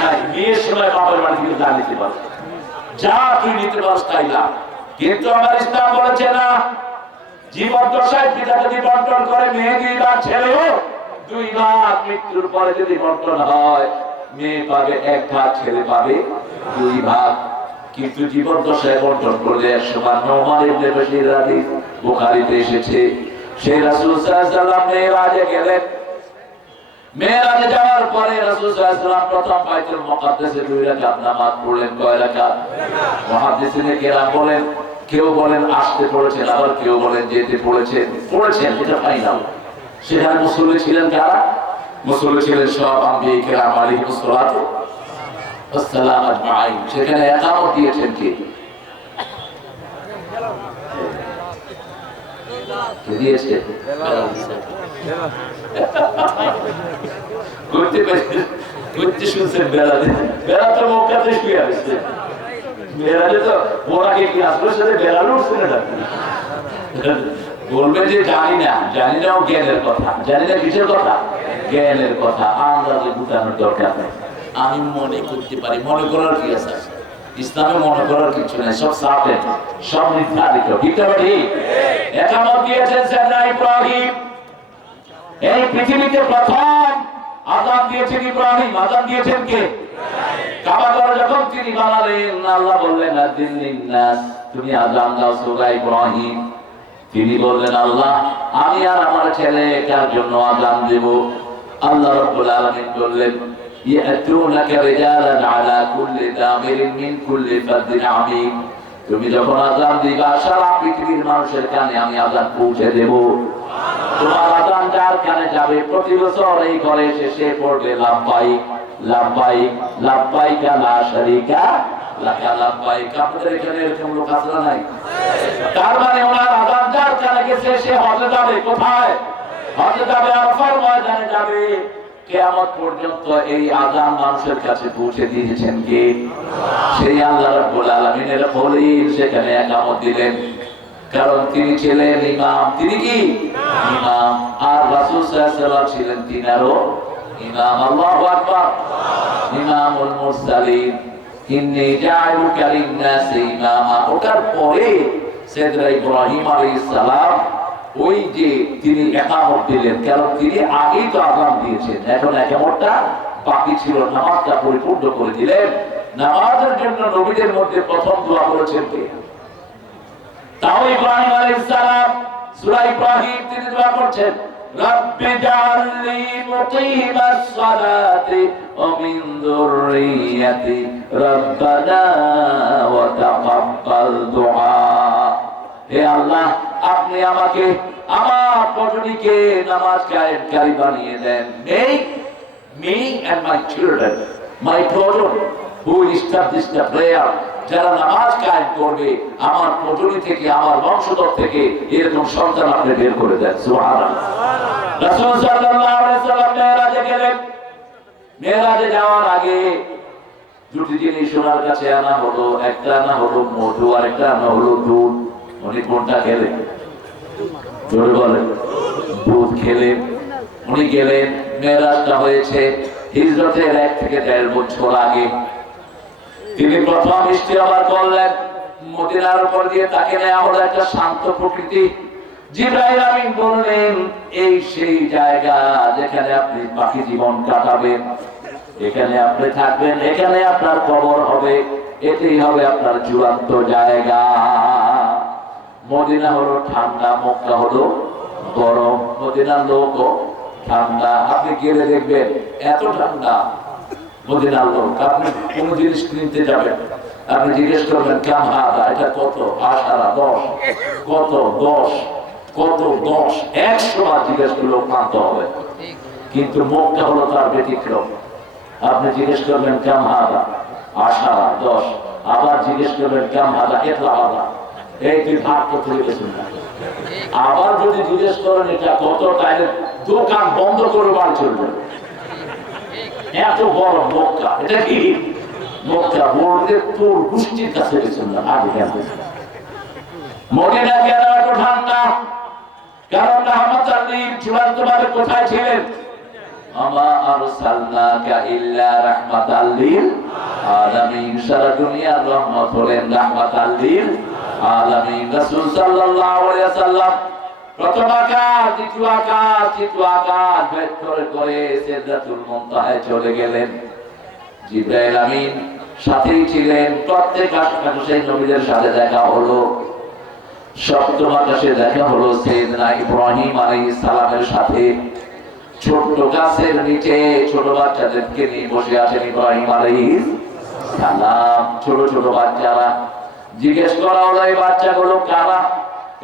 নাই। বিয়ের সময় বাবার বাড়ি থেকে যা নিতে পারবে, যা তুই নিতে পারস তাই না। কিন্তু আমার ইসলাম বলেছে না, জীবন দশায় পিতা যদি বন্টন করে মেয়ে 2 ভাগ, ছেলেও 2 ভাগ। মৃত্যুর পরে যদি বন্টন হয়, মেয়ে পাবে 1 ভাগ, ছেলে পাবে 2 ভাগ। কিন্তু জীবন দশায় বন্টন করলে 100 ভাগ। নোমান ইবনে বশীর হাদিস বুখারীতে এসেছে, সেই রাসূল সাল্লাল্লাহু আলাইহি ওয়াসাল্লাম মেরাজে গেলেন। মেরাজে যাওয়ার পরে রাসূল সাল্লাল্লাহু আলাইহি ওয়াসাল্লাম প্রথম বাইতুল মুকাদ্দাসে 2 রাকাত নামাজ পড়লেন। কয় রাকাত? মুহাদ্দিসিনে কেরাম বলেন, কেউ বলেন আসতে পড়েছেন, আবার কেউ বলেন যেতে পড়েছেন। এটা ফাইনাল। সেখানে মুসল্লি ছিলেন কারা? মুসল্লি ছিলেন সব আম্বিয়া কেরাম আলাইহিস সালাতু ওয়াস সালাম আজমাইন। সেখানে ইকামত দিয়েছেন কে? দিয়েছে করতে পারে হচ্ছে শুনছেন বেড়াতে, বেড়া তো মক্কাতে শুয়ে আসছে, বেড়ালে তো ওরাকে কি আসলে সাথে বেড়ালে উঠছে না, বলবে যে জানি না, জানি না ও জ্ঞানের কথা, জানি না কিসের কথা, জ্ঞানের কথা, আন্দাজে গুটানোর দরকার নেই। আমি মনে করতে পারি, মনে করার কি আছে ইসলামে? মনে করার কিছু নাই, সব সাথে সব নির্ধারিত। ঠিক আছে, একামত দিয়েছেন সাইয়েদনা ইব্রাহিম। এই পৃথিবীতে প্রথম আযান দিয়েছেন ইব্রাহিম। আযান দিয়েছেন কে? কাবা ঘর যখন তিনি বানালেন, আল্লাহ বললেন আযিন লিন-নাস, তুমি আযান দাও সূরা ইব্রাহিম। তিনি বললেন আল্লাহ, আমি আর আমার ছেলে কার জন্য আযান দেব? আল্লাহ রাব্বুল আলামিন বললেন ইয়াতুনাকা রিজালান আলা কুল্লি দামিরিন মিন কুল্লি ফাদ্দিন আমিক, তুমি যখন আযান দিবা সারা পৃথিবীর মানুষের কানে আমি আযান পৌঁছে দেব। তোমার আযান যার কানে যাবে, প্রতি বছর এই ঘরে এসে পড়বে লাব্বাইক লাব্বাইক লাব্বাইক লা শারীকা লাকা লাব্বাইক। আপনাদের এখানে এরকম লোক আছে না নাই? তার মানে ওনার আযান যার কানে গেছে সে হজে যাবে। কোথায় হজে যাবে? আরাফার ময়দানে যাবে। কিয়ামত পর্যন্ত এই আযান মানুষের কাছে পৌঁছে দিয়েছেন কে? সেই আল্লাহ রাব্বুল আলামিনের খলিল সেখানে একামত দিলেন, কারণ তিনি ছিলেন ইমাম। তিনি কি ইমাম? আর রাসূল সাল্লাল্লাহু আলাইহি ওয়াসাল্লাম ছিলেন তিনারও ইমাম। আল্লাহু আকবার। ইমামুল মুরসালিন, ইন্নী জাআলুকা লিন-নাসি ইমামা। ওটার পরে সাইয়েদনা ইব্রাহিম আলাইহিস সালাম ওই যে তিনি একামত দিলেন, কারণ তিনি আগেই তো আযান দিয়েছেন, এখন একামতটা বাকি ছিল, নামাজটা পরিপূর্ণ করে দিলেন। নামাজের জন্য নবীদের মধ্যে প্রথম দোয়া করেছেন কে? তাও ইব্রাহিম আলাইহিস সালাম। সূরা ইব্রাহিম তিনি দোয়া করছেন রাব্বি জাআলনি মুকিমাস সালাতি ওয়া মিন যুররিয়াতি রাব্বানা ওয়া তাকাব্বাল দুআ। হে আল্লাহ, আপনি আমাকে আমার প্রজনীকে নামাজ কায়েমকারী বানিয়ে দেন। Me and my children, my children who will establish the prayer, যারা নামাজ কায়েম করবে আমার প্রজনী থেকে, আমার বংশধর থেকে এরকম সন্তান আপনি বের করে দেন। সুবহানাল্লাহ। রাসূল সাল্লাল্লাহু আলাইহি ওয়াসাল্লাম মেরাজে গেলেন। মেরাজে যাওয়ার আগে দুটি জিনিস ওনার কাছে আনা হলো, একটা আনা হলো মধু আর একটা আনা হলো দুধ। উনি কোনটা খেলেন? জোরে বলেন। দুধ খেলেন। উনি গেলেন, মেরাজটা হয়েছে হিজরতের 1 থেকে 1.5 বছর আগে। তিনি প্রথম ইস্তেগফার করলেন, মদিনার উপর দিয়ে তাকে নেওয়া হলো একটা শান্ত প্রকৃতি। জিবরাইল আমিন বললেন এই সেই জায়গা যেখানে আপনি বাকি জীবন কাটাবেন, এখানে আপনি থাকবেন, এখানে আপনার কবর হবে, এটাই হবে আপনার চূড়ান্ত জায়গা। মদিনা হলো ঠান্ডা, মক্কা হলো গরম। মদিনার লোকও ঠান্ডা, আপনি গেলে দেখবেন এত ঠান্ডা। মদিনার লোক, আপনি কোন জিনিস কিনতে যাবেন, আপনি জিজ্ঞেস করবেন কাম হাদা, এটা কত? 10 কত? 10 কত? 10 100 বার জিজ্ঞেস করলেও ক্লান্ত হবে। কিন্তু মক্কা হলো তার ব্যতিক্রম। আপনি জিজ্ঞেস করবেন কাম হাদা, 10 আবার জিজ্ঞেস করবেন কাম হাদা, এতলা হাদা, এই তুই ভাগ করতে গেছেন না। আবার যদি জিজ্ঞেস করেন এটা কত, তাহলে দোকান বন্ধ করে বাড়ি চলবে। এত বড় মক্কা, এটা কি মক্কা বলতে তোর গোষ্ঠীর কাছে গেছেন না। আগে কেন মদিনা কেন এত ঠান্ডা? কারণ রাহমাতাল লিল চূড়ান্তভাবে কোথায় ছিলেন? আমা আরসালনাকা ইল্লা রাহমাতাল লিল আলামিন। সারা দুনিয়ার রহমত হলেন রাহমাতাল লিল আলামিন। রাসূল সাল্লাল্লাহু আলাইহি ওয়াসাল্লাম প্রথম আকাশ, দ্বিতীয় আকাশ, তৃতীয় আকাশ ভেদ করে করে সিদরাতুল মুনতাহায় চলে গেলেন। জিবরাইল আমিন সাথেই ছিলেন। প্রত্যেক আকাশে সেই নবীদের সাথে দেখা হলো। সপ্তম আকাশে দেখা হলো সাইয়েদনা ইব্রাহিম আলাইহিস সালামের সাথে। ছোট্ট গাছের নিচে ছোট বাচ্চাদেরকে নিয়ে বসে আছেন ইব্রাহিম আলাইহিস সালাম। ছোট ছোট বাচ্চারা। জিজ্ঞেস করা হলো এই বাচ্চাগুলো কারা?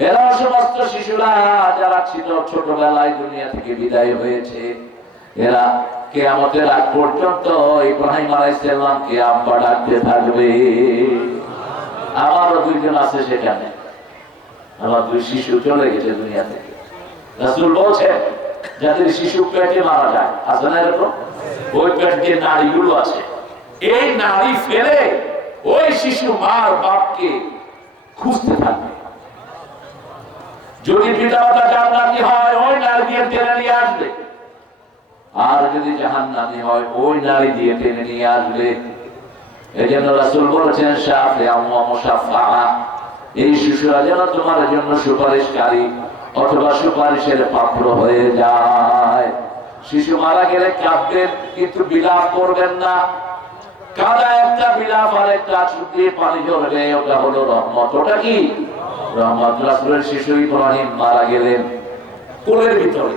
এরা সমস্ত শিশুরা যারা ছিল ছোটবেলায় দুনিয়া থেকে বিদায় হয়েছে। এরা কিয়ামতের আগ পর্যন্ত ইব্রাহিম আলাইহিস সালামকে আব্বা ডাকতে থাকবে। আমারও 2 জন আছে সেখানে, আমার 2 শিশু চলে গেছে দুনিয়া থেকে। রাসূল বলছেন যাদের শিশু পেটে মারা যায়, আছে না এরকম? ওই পেটে যে নাড়িগুলো আছে, এই নাড়ি ফেলে ওই শিশু মার বাপকে খুঁজতে থাকবে। যদি পিতামাতা জান্নাতি হয় ওই নাড়ি দিয়ে টেনে নিয়ে আসবে, আর যদি জাহান্নামী হয় ওই নাড়ি দিয়ে টেনে নিয়ে আসবে। এই জন্য রাসূল বলেছেন শাফিআ ওয়া মুশাফফা, এই শিশুরা যেন তোমার জন্য সুপারিশকারী অথবা সুপারিশের পাত্র হয়ে যায়। শিশু মারা গেলে কাঁদবেন, কিন্তু বিলাপ করবেন না। কাদা একটা, বিলাপ আর একটা, চোখ দিয়ে পানি ঝরবে, ওটা হলো রহমত। ওটা কি রহমত? রাসূলের শিশু ইব্রাহিম মারা গেলেন কোলের ভিতরে।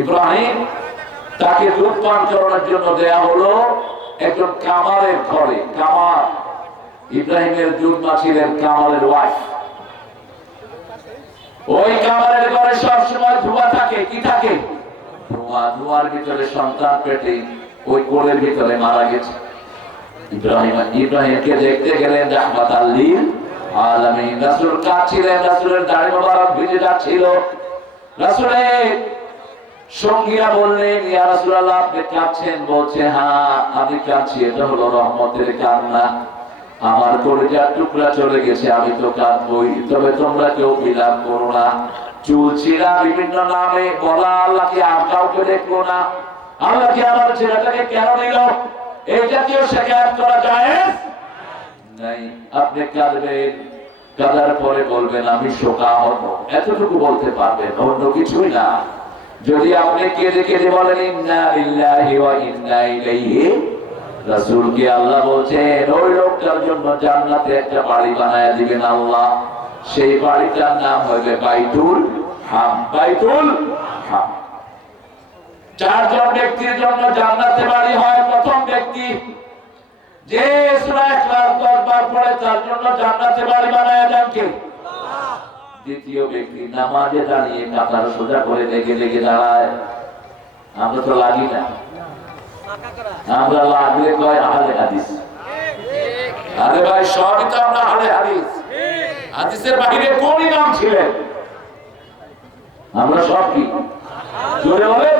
ইব্রাহিম তাকে দুধ পান করানোর জন্য দেয়া হলো একজন কামারের ঘরে। কামার, ইব্রাহিমের দুধ মা ছিলেন কামারের ওয়াইফ। ওই কামারের ঘরে সবসময় ধোঁয়া থাকে। কি থাকে? ধোঁয়া। ধোঁয়ার ভিতরে সন্তান পেটে ওই কোলের ভিতরে মারা গেছে। ইব্রাহিমকে দেখতে গেলেন রাহমাতাল লিল আলামিন। রাসূল কাঁদছিলেন, রাসূলের দাড়ি মোবারক ভিজে যাচ্ছিল। রাসূলের সঙ্গীরা বললেন, ইয়া রাসূলুল্লাহ আপনি কাঁদছেন? বলছে, হ্যাঁ আমি কাঁদছি, এটা হলো রহমতের কান্না। আমার কলিজার টুকরা চলে গেছে, আমি তো কাঁদবই, তবে তোমরা কেউ বিলাপ করো না। চুল ছিঁড়া, বিভিন্ন নামে বলা, আল্লাহকে আর কাউকে দেখলো না, আল্লাহকে আমার ছেলেটাকে কেন নিল, এই জাতীয় শিকায়ত করা যায় নাই। আপনি কাঁদবেন, কাঁদার পরে বলবেন আমি শোকাহত, এতটুকু বলতে পারবেন, অন্য কিছুই না। যদি আপনি কেঁদে কেঁদে বলেন ইন্না লিল্লাহি ওয়া ইন্না ইলাইহি, রাসূলকে আল্লাহ বলছেন ওই লোকটার জন্য জান্নাতে একটা বাড়ি বানায় দিবেন আল্লাহ। সেই বাড়িটার নাম হবে বাইতুল হাম। বাইতুল হাম। চারজন ব্যক্তির জন্য জান্নাতে বাড়ি হয়। প্রথম ব্যক্তি যে সূরা ইখলাস 10 বার পড়ে, তার জন্য জান্নাতে বাড়ি বানায় দেন কে? দ্বিতীয় ব্যক্তি নামাজে দাঁড়িয়ে কাতার সোজা করে লেগে লেগে দাঁড়ায়। আমরা তো লাগি না, আমরা লাগলে কয় আহলে হাদিস। আরে ভাই, সবই তো আমরা আহলে হাদিস। হাদিসের বাহিরে কোন ইমাম ছিলেন? আমরা সব কি জোরে বলে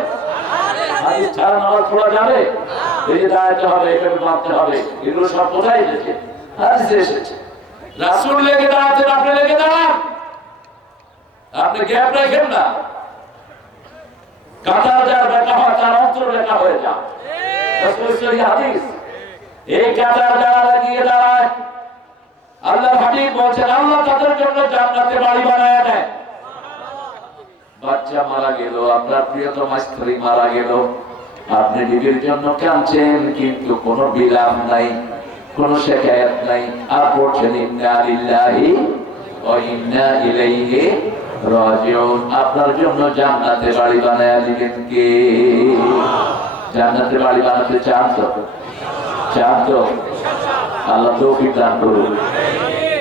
হাদিস ছাড়া নামাজ পড়া যাবে? এই যে দাঁড়াতে হবে, এভাবে বাঁধতে হবে, এগুলো সব কোথায় এসেছে? হাদিসে এসেছে। রাসূল লেগে দাঁড়াতেন, আপনি লেগে দাঁড়ান, আপনি গ্যাপ রাখেন না। কাতার যার বেকা হয় তার অন্তর বেকা হয়ে যায়। হাদিস। এই কাতার যারা লাগিয়ে দাঁড়ায়, আল্লাহর হাবিব বলছেন আল্লাহ তাদের জন্য জান্নাতে বাড়ি বানায় দেয়। বাচ্চা মারা গেল, আপনার প্রিয়তম স্ত্রী মারা গেল, আপনি বিবির জন্য কাঁদছেন, কিন্তু কোনো বিলাপ নাই, কোনো শিকায়াত নাই, আর পড়ছেন ইন্না লিল্লাহি ওয়া ইন্না ইলাইহি রাজিউন। আপনার জন্য জান্নাতে বাড়ি বানায় দিবেন কে? জান্নাতে বাড়ি বানাতে চান তো? চান তো? আল্লাহ তৌফিক দান করুন।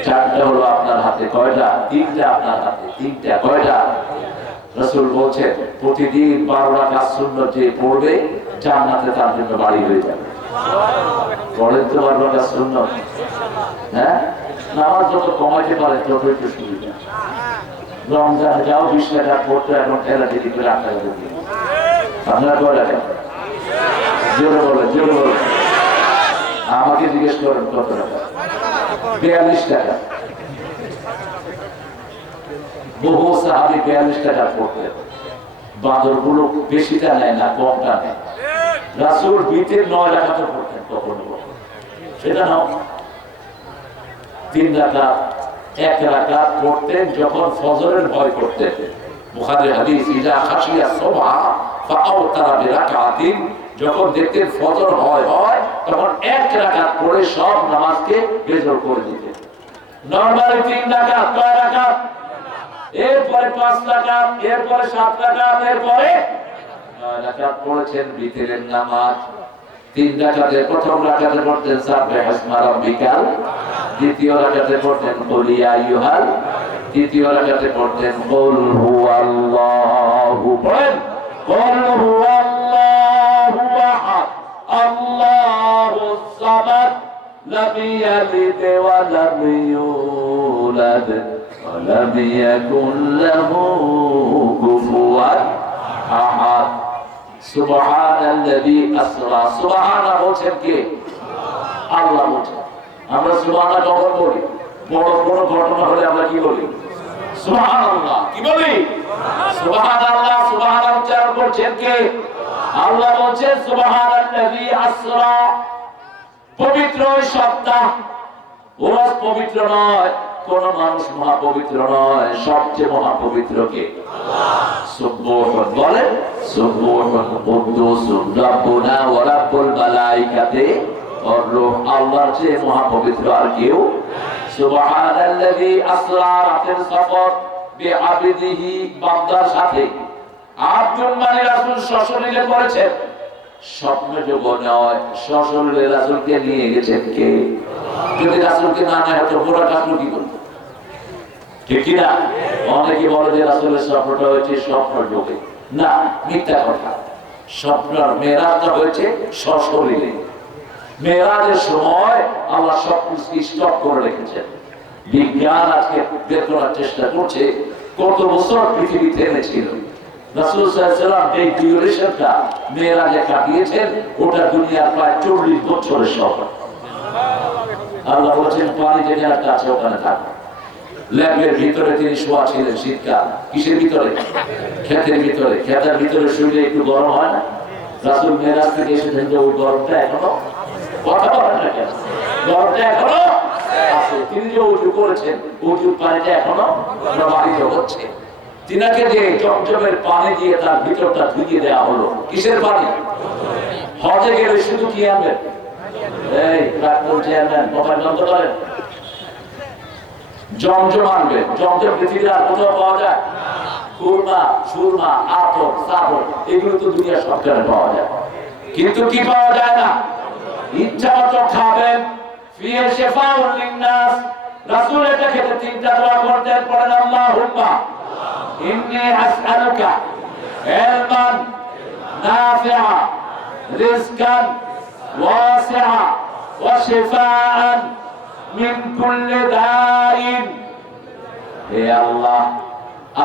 চারটা হলো আপনার হাতে। কয়টা? তিনটা আপনার হাতে। তিনটা। কয়টা? রাসূল বলছেন প্রতিদিন 12 রাকাত সুন্নাত যে পড়বে জান্নাতে তার জন্য বাড়ি হয়ে যাবে। পড়েন তো 12 রাকাত সুন্নাত? হ্যাঁ, নামাজ যত কমাইতে পারে তত একটু সুবিধা। রমজান যাও 20 টাকা পড়তে, এখন ঠেলা ঠেলি করে 8 টাকা দিয়ে। আপনারা কয় টাকা? জোরে বলেন, জোরে বলেন। আমাকে জিজ্ঞেস করেন কত টাকা? 42 টাকা। বহু সাহাবী 42 টাকা পড়তেন। বাদর গুলো বেশিটা নেয় না, কমটা নেয়। রাসূল বিতে 9 রাকাত পড়তেন কখনো কখনো, সেটা নাও 3 রাকাত 1 রাকাত পড়তেন যখন ফজরের ভয় করতেন। বুখারী হাদিস, ইজা খাশিয়া সুবহা ফাআওতারা বিরাকাতিন, যখন দেখতেন ফজর হয় তখন 1 রাকাত পড়ে সব নামাজকে বেজর করে দিতেন। নরমালি 3 রাকাত, কয় রাকাত? এরপরে 5 রাকাত, এরপরে 7 রাকাত, এরপরে 9 রাকাত পড়েছেন বিতরের নামাজ। 3 রাকাতে প্রথম রাকাতে পড়তেন সাব্বিহ ইসমা রাব্বিকাল, দ্বিতীয় রাকাতে পড়তেন কুল ইয়া আইয়ুহাল, তৃতীয় রাকাতে পড়তেন কুল হুয়াল্লাহু। পড়েন কুল হুয়াল্লাহু আহাদ আল্লাহুস সামাদ লাম ইয়ালিদ ওয়া লাম ইউলাদ ওয়া লাম ইয়াকুল লাহু কুফুওয়ান আহাদ। সুবহানাল্লাযী আসরা, সুবহানা বলছেন কে? আল্লাহ বলছেন। আমরা সুবহানা কখন বলি? বড় বড় ঘটনা হলে আমরা কি বলি? সুবহানাল্লাহ। কি বলি? সুবহানাল্লাহ। সুবহানা উচ্চারণ করছেন কে? আল্লাহ বলছেন সুবহানাল্লাযী আসরা, পবিত্র সত্তা। ওরা পবিত্র নয়, কোন মানুষ মহাপবিত্র নয়, সবচেয়ে মহাপবিত্র কে? আল্লাহ। সুবহান বলেন, সুবহান কুদ্দুসুর রাব্বুনা ওয়া রাব্বুল মালাইকাতি ওয়ার রূহ। আল্লাহর চেয়ে মহাপবিত্র আর কেউ? সুবহানাল্লাযী আসরা, রাতের সফর, বিআবদিহি, বান্দার সাথে। আব্দুল মানে রাসূল সশরীরে করেছেন, স্বপ্নে যোগ নয়, সশরীরে রাসূলকে নিয়ে গেছেন কে? যদি রাসূলকে না নেয় তো পুরো কাজ কি করবে? ঠিক কি না? অনেকে বলে যে রাসূলের স্বপ্নটা হয়েছে স্বপ্ন যোগে। না, মিথ্যা কথা। স্বপ্নের মেরাজটা হয়েছে সশরীরে। মেরাজের সময় আল্লাহ সবকিছু স্টপ করে রেখেছেন। বিজ্ঞান আজকে বের করার চেষ্টা করছে কত বছর পৃথিবী থেমেছিল। রাসূল সাল্লাল্লাহু আলাইহি ওয়াসাল্লাম এই ডিউরেশনটা মেরাজে কাটিয়েছেন, ওটা দুনিয়ার প্রায় 40 বছরের সফর। আল্লাহ বলেছেন পানি যেখানে আছে ওখানে থাকো। ল্যাবের ভিতরে তিনি শোয়া ছিলেন শীতকাল। কিসের ভিতরে? ক্ষেতের ভিতরে। ক্ষেতের ভিতরে শুলে একটু গরম হয় না? রাসূল মেরাজ থেকে এসেছেন যে ওই গরমটা এখনো, কথা বলেন না কেন? গরমটা এখনো আছে। তিনি যে উজু করেছেন, উজুর পানিটা এখনো প্রবাহিত হচ্ছে। তিনাকে যে জমজমের পানি দিয়ে তার ভিতরটা ধুইয়ে দেওয়া হলো। কিসের পানি? হজে গেলে শুধু কি আনবেন? এই প্রাক্তন চেয়ারম্যান মোবাইল বন্ধ করেন। জমজম আনবে। জমজম পৃথিবীর আর কোথাও পাওয়া যায়? খুরমা, সুরমা, আতর, সাবর, এগুলো তো দুনিয়া সরকারে পাওয়া যায়, কিন্তু কি পাওয়া যায় না? ইচ্ছা মতো খাবেন। ফিয়ে শিফাউল লিন্নাস। রাসূল এটা খেতে তিনটা দোয়া করতেন, পড়েন আল্লাহুম্মা ইন্নী আসআলুকা ইলমান নাফিআ রিজকান ওয়াসিআ ওয়া শিফাআন মিন কুল্লি দাইন। হে আল্লাহ,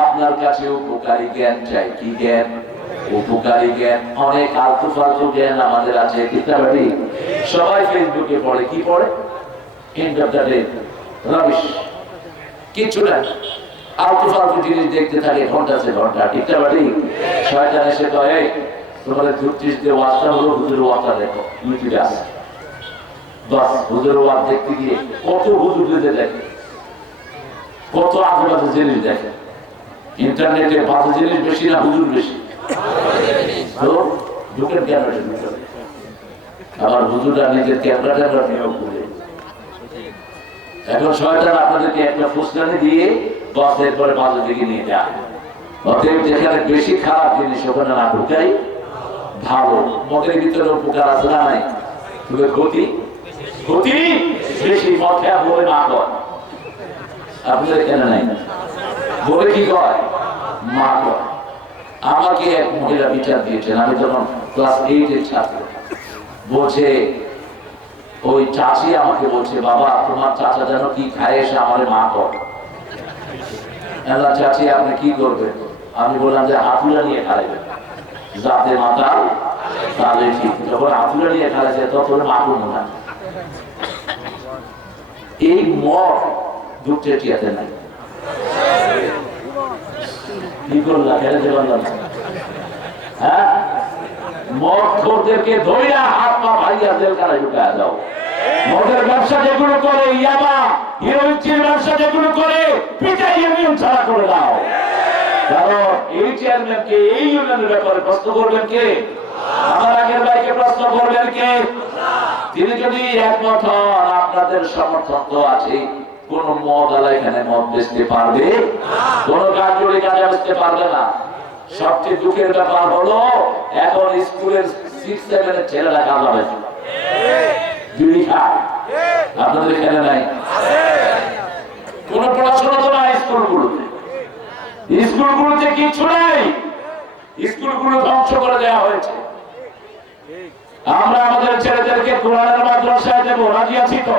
আপনার কাছে উপকারী জ্ঞান চাই। কি জ্ঞান? উপকারী জ্ঞান। অনেক আলতু ফালতু জ্ঞান আমাদের আছে, কিতাবে সবাই ফেসবুকে পড়ে। কি পড়ে? End of the day rubbish, কিছু না, আলতু ফালতু জিনিস দেখতে থাকে ঘন্টা সে ঘন্টা। কিতাবে শয়তান এসে কয়, এই তোমাদের 36 দিয়ে ওয়াজটা হলো, হুজুরের ওয়াজটা দেখো, ইউটিউবে আছে। বাস হুজুরের ওয়াজ দেখতে গিয়ে কত হুজুর দেখে, কত আজেবাজে জিনিস দেখে। ইন্টারনেটে বাজে জিনিস বেশি না হুজুর বেশি? তো ঢুকেন ক্যামেরার ভিতরে, আবার হুজুররা নিজের ক্যামেরাটা নিয়োগ করে। এখন শয়তান আপনাদেরকে একটা ফুসলানি দিয়ে বাসের পরে বাজে দিকে নিয়ে যায়। অতএব যেখানে বেশি খারাপ জিনিস ওখানে না ঢুকাই ভালো। মদের ভিতরে উপকার আছে না নাই? তবে ক্ষতি ক্ষতি বেশি। মদ খেয়া বলে না কর, আপনাদের এখানে নাই বলে কি কয়? মা কয়। আমাকে এক মহিলা বিচার দিয়েছেন, আমি যখন ক্লাস 8 এর ছাত্র। বলছে ওই চাচি আমাকে বলছে, বাবা তোমার চাচা যেন কি খায় এসে আমার মা কর। চাচি আপনি কি করবেন? আমি বললাম যে হাতুড়া নিয়ে খাইবেন, যাতে মাথা তাহলে ঠিক। যখন হাতুড়া নিয়ে খাইছে তখন মাকুন না। এই মদ দুধে টিয়াতে নাই। কি করলা? খেলে পারলাম না। হ্যাঁ, মদ খোরদেরকে ধইরা হাত পা ভাইয়া জেলখানায় ঢুকায় দাও। মদের ব্যবসা যেগুলো করে, ইয়াবা হিরোইনের ব্যবসা যেগুলো করে, পিটাই ইউনিয়ন ছাড়া করে দাও। কারণ এই চেয়ারম্যানকে, এই ইউনিয়নের ব্যাপারে প্রশ্ন করবেন কে? আমার আগের ভাইকে প্রশ্ন করবেন কে? তিনি যদি একমত হন, আপনাদের সমর্থন তো আছে। কোন মদ আলা এখানে মদ বেচতে পারবে? কোন কাজগুলি কাজে বেচতে পারবে না। সবচেয়ে দুঃখের ব্যাপার হলো এখন স্কুলের 6-7 এর ছেলেরা গাঁজা বেচে, বিড়ি খায়। আপনাদের এখানে নাই? কোন পড়াশোনা তো নাই স্কুলগুলোতে। স্কুলগুলোতে কিছু নাই, স্কুলগুলো ধ্বংস করে দেওয়া হয়েছে। আমরা আমাদের ছেলেদেরকে কোরআনের মাদ্রাসায় দেবো, রাজি আছি তো?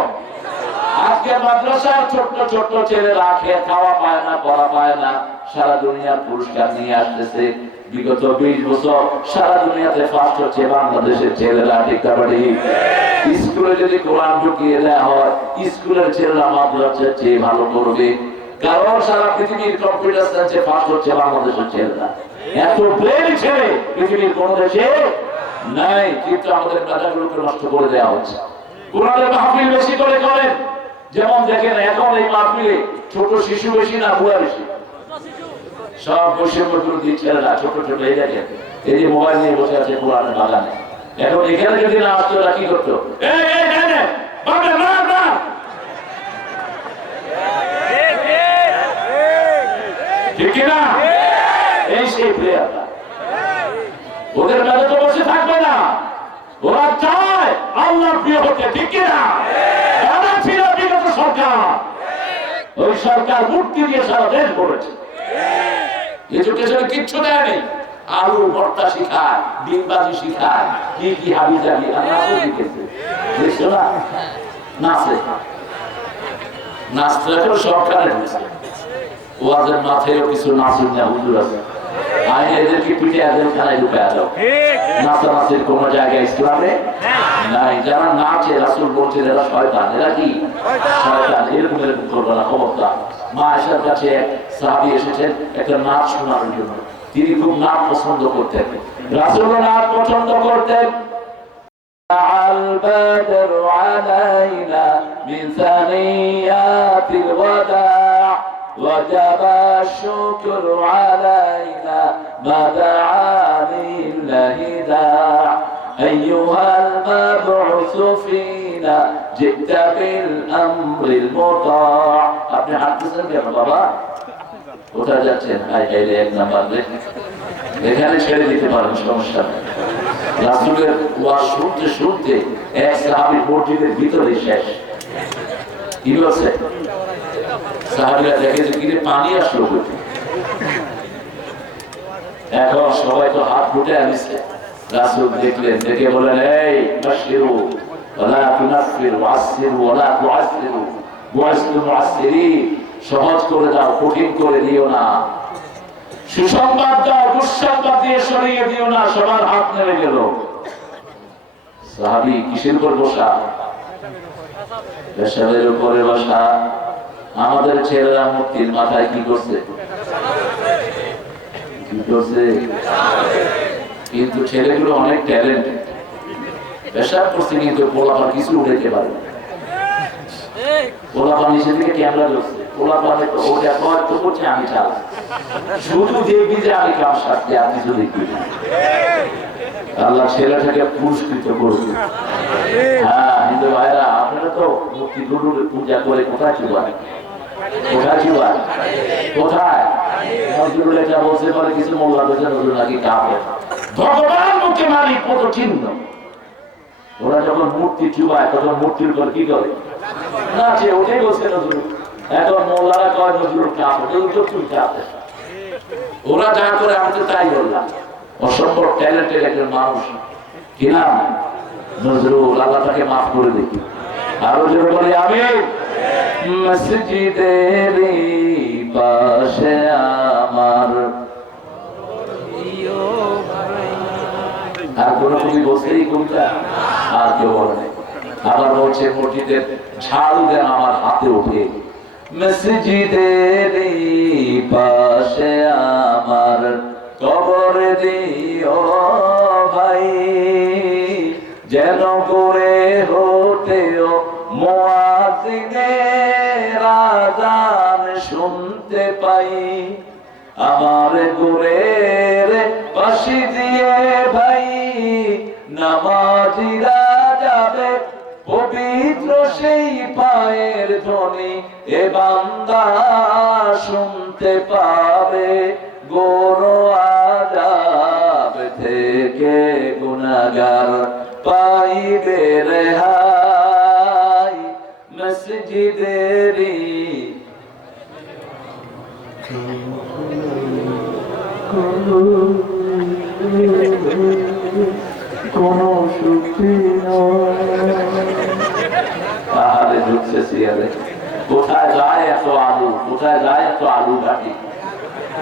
আজ আজকে মাদ্রাসার ছোট্ট ছোট্ট ছেলেরা খেয়ে খাওয়া পায় না, পড়া পায় না, সারা দুনিয়ার পুরস্কার নিয়ে আসতেছে। বিগত 20 বছর সারা দুনিয়াতে ফার্স্ট হচ্ছে বাংলাদেশের ছেলেরা। ঠিক কাবাডি স্কুলে যদি কোরআন ঢুকিয়ে দেওয়া হয়, স্কুলের ছেলেরা মাদ্রাসার চেয়ে ভালো করবে। কারণ সারা পৃথিবীর কম্পিউটার সায়েন্সে ফার্স্ট হচ্ছে বাংলাদেশের ছেলেরা। এত ব্রেন ছেলে পৃথিবীর কোন দেশে নাই, কিন্তু আমাদের মেধাগুলোকে নষ্ট করে দেওয়া হচ্ছে। কোরআনের মাহফিল বেশি করে করেন, যেমন দেখেন এখন এই মাহফিলে ছোট শিশু বেশি না বুড়া বেশি? সব বৈষম্যবিরোধী ছেলেরা ছোট ছোট। এই দেখেন, এই যে মোবাইল নিয়ে বসে আছে কোরআনের বাগানে। এখন এখানে যদি না আসতো ওরা কি করতো? ঠিক কিনা? এই সেই প্লেয়াররা, ওদের মেধা তো বসে থাকবে না, ওরা চায় আল্লাহর প্রিয় হতে। ঠিক কিনা? যারা ছিল বিগত সরকার, ওই সরকার মূর্তি দিয়ে সারা দেশ করেছে। এডুকেশনে কিচ্ছু দেয়নি। আলু ভর্তা শিখায়, ডিমবাজি শিখায়, কি কি হাবি জাবি নাচও শিখেছে। দেখছো না? নাচে নাচতে এখন সরকারে হয়েছে। ওয়াজের মাথায়ও কিছু নাচুন না হুজুর আছে, আইন এদেরকে পিঠে এদের খানায় ঢুকায় দাও। নাচানাচির কোন জায়গায় ইসলামে নাই। যারা নাচে রাসূল বলছেন এরা শয়তান। এরা কি? শয়তান। এরকম এরকম করবে না, খবরদার। মা আয়েশার কাছে এক সাহাবী এসেছেন একটা নাচ শোনার জন্য। তিনি খুব নাচ পছন্দ করতেন, রাসূলও নাচ পছন্দ করতেন। البدر علينا من ثنيات الوداع وجب الشكر علينا ما دعا لله داع أيها المبعوث فينا جئت بالأمر المطاع। আপনি হাঁটতেছেন কেন বাবা? কোথায় যাচ্ছেন? এক নাম্বার এখানে ছেড়ে দিতে পারেন, সমস্যা নেই। রাসূলের ওয়াজ শুনতে শুনতে এক সাহাবী মসজিদের ভিতরে শেষ। কি বলছে? সাহাবীরা দেখে যে কিরে পানি আসলো কোথা? এখন সবাই তো হাত ফুটে আনিছে। রাসূল দেখলেন, দেখে বলেন, এই বাশিরু ওয়ালা তুনাফিরু ওয়াসসিরু ওয়ালা তুআসসিরু ওয়াসতু মুআসসিরিন, সহজ করে দাও, কঠিন করে দিও না। সুসংবাদ দাও, দুঃসংবাদ দিয়ে সরিয়ে দিও না। সবার হাত নেমে গেল। সাহাবী কিসের উপর বসা? পেশাবের উপরে বসা। আমাদের ছেলেরা মুক্তির মাথায় কি করছে? কি করছে? কিন্তু ছেলেগুলো অনেক ট্যালেন্ট। পেশাব করছে কিন্তু পোলাপান কিছু উঠাইতে পারে। পোলাপান নিচে থেকে ক্যামেরা ধরছে, পোলাপানে তো ওটা কয় তো করছে, আমি চালাই শুধু দেখবি যে আমি কাম সারতে, আপনি শুধু দেখবি। আল্লাহ ছেলেটাকে পুরস্কৃত করবে। হ্যাঁ হিন্দু ভাইরা, আপনারা তো মূর্তি গুরুর পূজা করে কোথায় চুবান? কোথায় চুবান? কোথায়? নজরুল এটা বলতে পারে কিছু মোল্লা বেঁচে নজরুল নাকি কাপে ভগবান মুখে মালিক কত চিহ্ন। ওরা যখন মূর্তি চুবায় তখন মূর্তির উপর কি করে? না যে ওটাই বলছে নজরুল। এখন মোল্লারা কয় নজরুল কাপে, নজরুল কাপে। ওরা যা করে আমি তো তাই বললাম। অসম্ভব ট্যালেন্টেড একজন মানুষ। কি নাম? নজরুল। আল্লাহ তাকে মাফ করে দেখি। আরো জোরে বলি আমি। মসজিদের পাশে আমার আর কোন কবি বলছে এই কবিতা? আর কেউ বলে নাই। আবার বলছে মসজিদের ঝাড়ু দেন আমার হাতে উঠে। মসজিদের পাশে আমার কবর দিও ভাই, যেন করে হতেও মুয়াজ্জিনের আযান শুনতে পাই। আমার গোরের পাশে দিয়ে ভাই নামাজিরা যাবে, পবিত্র সেই পায়ের ধ্বনি এ বান্দা শুনতে পাবে। গোরো আযাব থেকে গুনাহগার পাইবে রেহাই। মসজিদেরই কোনো সুখী নয়। আহারে ঢুকছে সিয়ারে। কোথায় যায় এত আলু, কোথায় যায় এত আলু ঘাটি?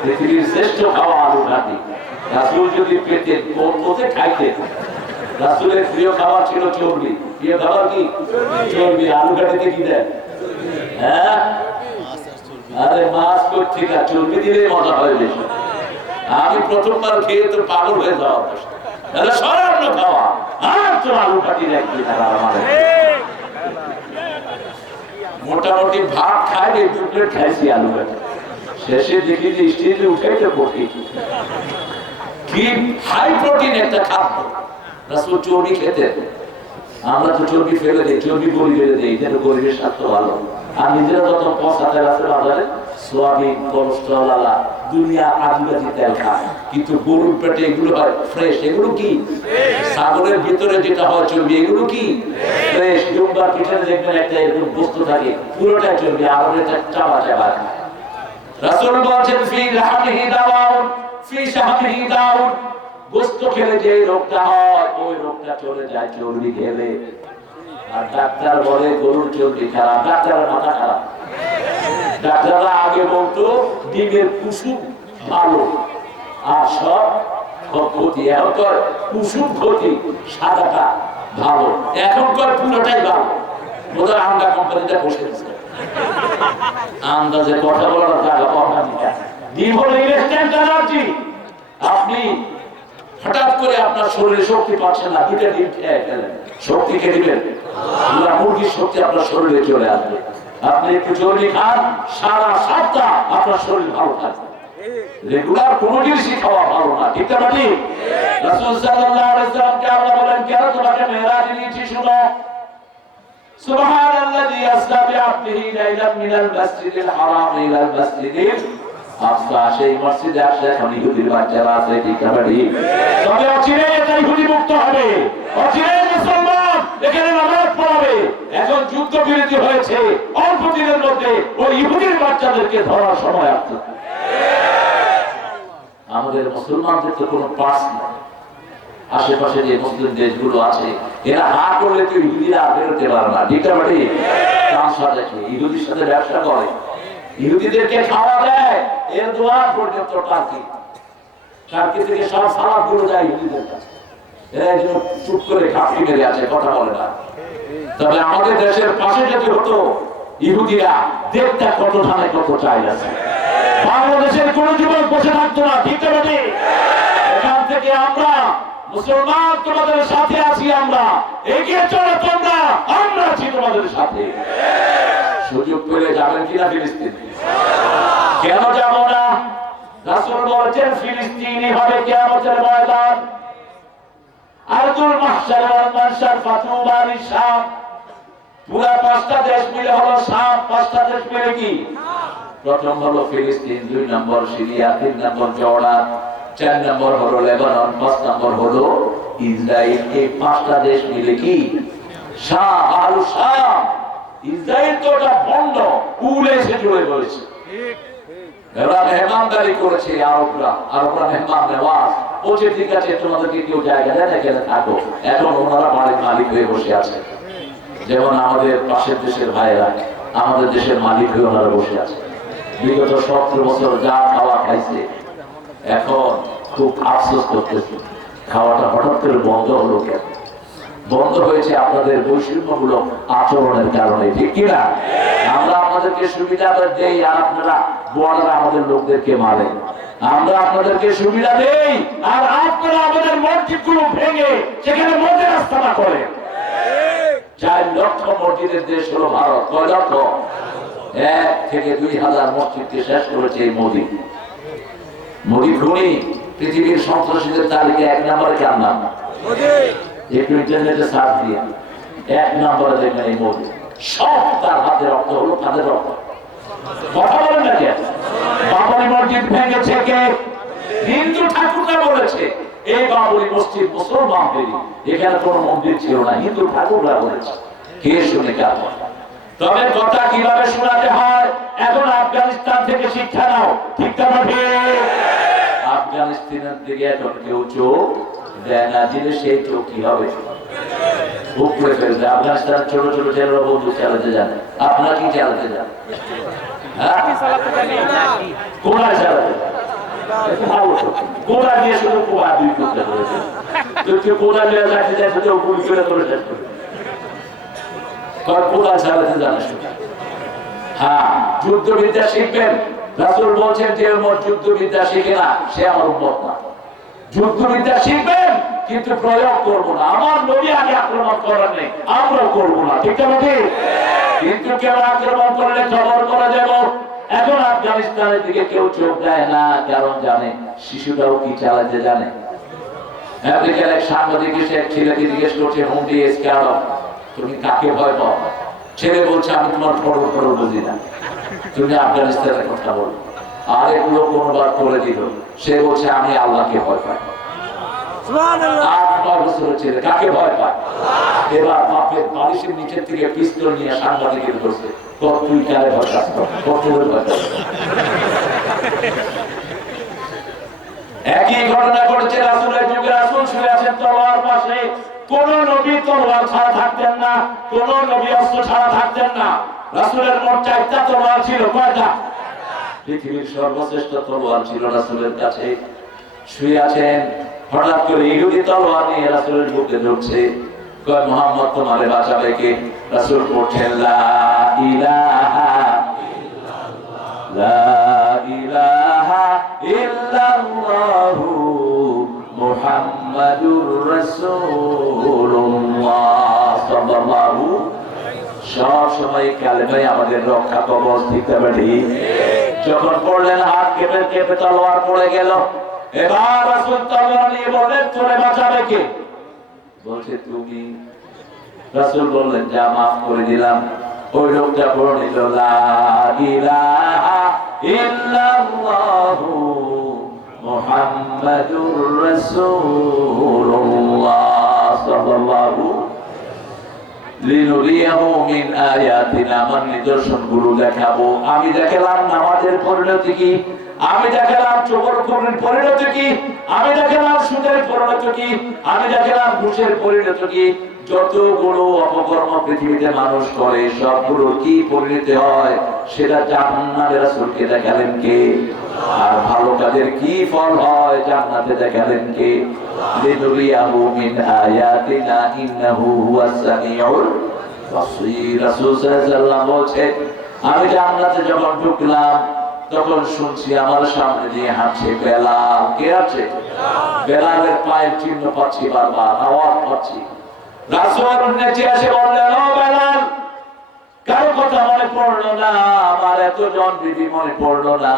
পৃথিবীর শ্রেষ্ঠ খাওয়া আলু ঘাটি। রাসূল যদি পেতেন কোথায় খাইতেন? রাসূলের প্রিয় খাবার ছিল চর্বি। প্রিয় খাবার কি? চর্বি। আলু ঘাটিতে কি দেয়? হ্যাঁ, আরে মাছ করছি না, চর্বি দিলে মজা হয় বেশি। আমি প্রথমবার খেয়ে তো পাগল হয়ে যাওয়া, সরান্য খাওয়া। আর তো আলু ঘাটি একদিন মোটামুটি ভাত খাই, দু প্লেট খাইছি আলু ঘাটি। শেষে দেখি যে স্টেজে উঠাইতে পড়ি, কি হাই প্রোটিন একটা খাদ্য। রাসূল চর্বি খেতেন, আমরা তো চর্বি ফেলে দিই, চর্বি গড়ি ফেলে দিই, এটা তো গরিবের স্বাস্থ্য ভালো। আর নিজেরা যত পচা তেল আছে বাজারে, সোয়াবিন, কোলেস্ট্রল আলা দুনিয়া আদিবাসী তেল খায়, কিন্তু গরুর পেটে এগুলো হয় ফ্রেশ। এগুলো কি? ছাগলের ভিতরে যেটা হয় চর্বি, এগুলো কি? ফ্রেশ। জুম্বার পিছনে দেখবেন একটা এরকম বস্তু থাকে, পুরোটা চর্বি, আর এটা চাবা চাবা খায়। রাসূল বলেন ফি লাহমিহি দাওয়াউন ফি শাহমিহি দাউন, গোশত খেলে যে রোগটা হয় ওই রোগটা চলে যায় চর্বি খেলে। আর ডাক্তার বলে গরুর চর্বি খারাপ, ডাক্তারের মাথা খারাপ। ডাক্তাররা আগে বলতো ডিমের কুসুম ভালো আর সব ক্ষতি। এখনকার কুসুম ক্ষতি, সাদাটা ভালো। এখনকার পুরোটাই ভালো। বোধহয় আন্ডা কোম্পানিটা বসে দিচ্ছে, আন্দাজে কথা বলার জায়গা পাওয়া। ডিম হলো ইনস্ট্যান্ট এনার্জি। আপনি হঠাৎ করে আপনার শরীরে শক্তি পাচ্ছেন না, দুটা ডিম খেয়ে ফেলেন, শক্তি খেয়ে দিবেন, মুরগির শক্তি আপনার শরীরে চলে আসবে। আপনি একটু চর্বি খান, সারা সপ্তাহ আপনার শরীর ভালো থাকবে। রেগুলার কোন জিনিসই খাওয়া ভালো না, ঠিক না? ঠিক। রাসূল সাল্লাল্লাহু আলাইহি ওয়াসাল্লামকে আল্লাহ বলেন, কেন তোমাকে মেরাজে নিয়েছি? শুনো, সুবহানাল্লাযী আসরা বিআবদিহি লাইলাম মিনাল মাসজিদিল হারাম ইলাল মাসজিদিল আকসা। সেই মসজিদে আসলে এখন ইহুদির বাচ্চারা আছে, ঠিক না? ঠিক। তবে অচিরে এটা ইহুদি মুক্ত হবে, অচিরে মুসলমান এখানে নামাজ পড়াবে। এখন যুদ্ধ বিরতি হয়েছে, অল্প দিনের মধ্যে ওই ইহুদির বাচ্চাদেরকে ধরার সময় আসছে। আমাদের মুসলমানদের তো কোনো পাস নেই। আশেপাশে যে মুসলিম দেশগুলো আছে, এরা হা করলে তো ইহুদিরা আর বেরোতে পারে না, ঠিক না? ঠিক। তামসা দেখে, ইহুদির সাথে ব্যবসা করে, ইহুদিদেরকে খাওয়া দেয়, এর দোয়া পর্যন্ত টার্কি থেকে সব সালাদ গুলো যায় ইহুদিদের কাছে। এরা একজন চুপ করে ঘাপটি মেরে আছে, কথা বলে না। তবে আমাদের দেশের পাশে যদি হতো, ইহুদিরা দেখতে কত ধানে কত চাই আছে, বাংলাদেশের কোন যুবক বসে থাকতো না, ঠিক না? ঠিক। এখান থেকে আমরা মুসলমান তোমাদের সাথে আছি, আমরা এগিয়ে চলো, তোমরা, আমরা আছি তোমাদের সাথে। সুযোগ পেলে যাবেন কিনা ফিলিস্তিন? কেন যাব না? রাসূল বলেছেন ফিলিস্তিনি হবে কিয়ামতের ময়দান, আরদুল মাহশার ওয়াল মানশার ফাতুবা লিশাম। পুরা পাঁচটা দেশ মিলে হলো শাম। পাঁচটা দেশ মিলে কি? প্রথম হলো ফিলিস্তিন, 2 নম্বর সিরিয়া, 3 নম্বর জর্ডান, 4 নম্বর হলো লেবানন, 5 নম্বর হলো ইসরায়েল। এই পাঁচটা দেশ মিলে কি? শাম। আর শাম, ইসরায়েল তো এটা বন্ধ, উলে এসে জুড়ে রয়েছে। এরা মেহমানদারি করেছে, আরবরা মেহমান নেওয়াজ। বলছে ঠিক আছে, তোমাদেরকে কেউ জায়গা দেয় না, এখানে থাকো। এখন ওনারা বাড়ির মালিক হয়ে বসে আছে। যেমন আমাদের পাশের দেশের ভাইরা আমাদের দেশের মালিক হয়ে ওনারা বসে আছে। বিগত 17 বছর যা খাওয়া খাইছে, এখন খুব আফসোস করতেছে খাওয়াটা হঠাৎ করে বন্ধ হলো কেন? বন্ধ হয়েছে আপনাদের বৈষম্যমূলক আচরণের কারণে, ঠিক কিনা? আমরা আপনাদেরকে সুবিধা দেই, আর আপনারা বড়রা আমাদের লোকদেরকে মারেন। আমরা আপনাদেরকে সুবিধা দেই, আর আপনারা আমাদের মসজিদ গুলো ভেঙে সেখানে মসজিদ স্থাপনা করেন। 4 লক্ষ মসজিদের দেশ হলো ভারত। কয় লক্ষ? 1 থেকে 2000 মসজিদকে শেষ করেছে এই মোদী। মোদী খুনি। পৃথিবীর সন্ত্রাসীদের তালিকা 1 নম্বরে কার নাম? একটু ইন্টারনেটে সার্চ দিয়ে 1 নম্বরে দেখবেন এই মোদী। সব তার হাতে রক্ত হলো, তাদের রক্ত। কথা বলেন না কেন? বাবরি মসজিদ ভেঙেছে কে? হিন্দু ঠাকুররা বলেছে এই বাবরি মসজিদ মুসলমানদেরই, এখানে কোন মন্দির ছিল না, হিন্দু ঠাকুররা বলেছে। কে শুনে কার? তবে কথা কিভাবে শোনাতে হয়, এখন আফগানিস্তান থেকে শিক্ষা নাও, ঠিক না? আফগানিস্তানের দিকে এখন কেউ চোখ দেয় না দিলে সেই চোখ কি হবে উপরে ফেলবে। আফগানিস্তান ছোট ছোট ছেলেরা বন্দুক চালাতে জানে, আপনার কি চালাতে জানে? হ্যাঁ কোরআন চালাতে কোরআন দিয়ে শুধু কোরআন দুই করতে করেছে তুই কোরআন নিয়ে যাচ্ছে যাচ্ছে তো গুলি করে করে শেষ করে কোরআন চালাতে জানে। হ্যাঁ যুদ্ধবিদ্যা শিখবেন। রাসূল বলছেন যে উম্মত যুদ্ধবিদ্যা শিখে না সে আমার উম্মত না। যুদ্ধবিদ্যা শিখবেন কিন্তু প্রয়োগ করবো না। আমার নবী আগে আক্রমণ করার নেই, আমরাও করবো না, ঠিক আছে? কিন্তু কেউ আক্রমণ করলে খবর করে দেব। এখন আফগানিস্তানের দিকে কেউ চোখ দেয় না, কারণ জানে শিশুটাও কি চালাতে জানে। আমেরিকার এক সাংবাদিক এসে এক ছেলেকে জিজ্ঞেস করছে, হোম ডি স্কোয়ার তুমি কাকে ভয় পাও? ছেলে বলছে আমি তোমার ফটো ফটো বুঝি না, তুমি আফগানিস্তানের কথা বলো। আর এগুলো কোনবার করে দিল, সে বলছে আমি আল্লাহকে ভয় পাই। 8-9 বছরের ছেলে কাকে ভয় পায়? এবার বাপের বালিশের নিচের থেকে পিস্তল নিয়ে সাংবাদিকের বলছে তুই কারে ভয় পাস? একই ঘটনা ঘটেছে রাসূলের যুগে। রাসূল শুয়ে আছেন তলোয়ার পাশে। কোন নবী তলোয়ার ছাড়া থাকতেন না, কোন নবী অস্ত্র ছাড়া থাকতেন না। রাসূলের মোট 4টা তলোয়ার ছিল। কয়টা? পৃথিবীর সর্বশ্রেষ্ঠ তলোয়ার ছিল রাসূলের কাছে। শুয়ে আছেন, হঠাৎ করে ইহুদি তলোয়ার নিয়ে রাসূলের বুকে ঢুকছে। কয় মুহাম্মদ তোমারে বাঁচাবে কে? রাসূল পড়ছেন লা ইলাহা ইল্লাল্লাহ, লা ইলাহা ইল্লাল্লাহু মুহাম্মাদুর রাসূলুল্লাহ সাল্লাল্লাহু। সব সময় কালেমাই আমাদের রক্ষা কবচ, ঠিক আছে? যখন পড়লেন হাত কেঁপে কেঁপে তলোয়ার পড়ে গেল। এবার রাসূল তলোয়ার নিয়ে বললেন তোরে বাঁচাবে কে? বলছে তুমি। রাসূল বললেন যা মাফ করে দিলাম। ওই লোকটা পড়ে নিল লা ইলাহা ইল্লাল্লাহু মুহাম্মাদুর রাসূলুল্লাহ সাল্লাল্লাহু লিনুরিয়াহু মিন আয়াতিনা, আমার নিদর্শনগুলো দেখাবো। আমি দেখালাম নামাজের পরিণতি কি, আমি দেখালাম চোখের পরিণতি কি, আমি দেখালাম সুদের পরিণতি কি, আমি দেখালাম ঘুষের পরিণতি কি। যতগুলো অপকর্ম পৃথিবীতে মানুষ করে সবগুলো কি পরিণতি হয় সেটা জাহান্নামে রাসূলকে দেখালেন কে? আর ভালো কাজের কি ফল হয় জান্নাতে দেখালেন কে? লিনুরিয়াহু মিন আয়াতিনা ইন্নাহু হুয়াস সামিউল বাসীর। রাসূল সাল্লাল্লাহু আলাইহি ওয়াসাল্লাম বলেন আমি জান্নাতে যখন ঢুকলাম তখন শুনছি আমার সামনে দিয়ে হাঁটছে বেলাল। কে আছে? বেলালের পায়ের চিহ্ন পাচ্ছি, বারবার আওয়াজ পাচ্ছি। রাসূল নেচে এসে বললেন ও বেলাল, কারো কথা মনে পড়লো না? আমার এতজন বিবি মনে পড়লো না,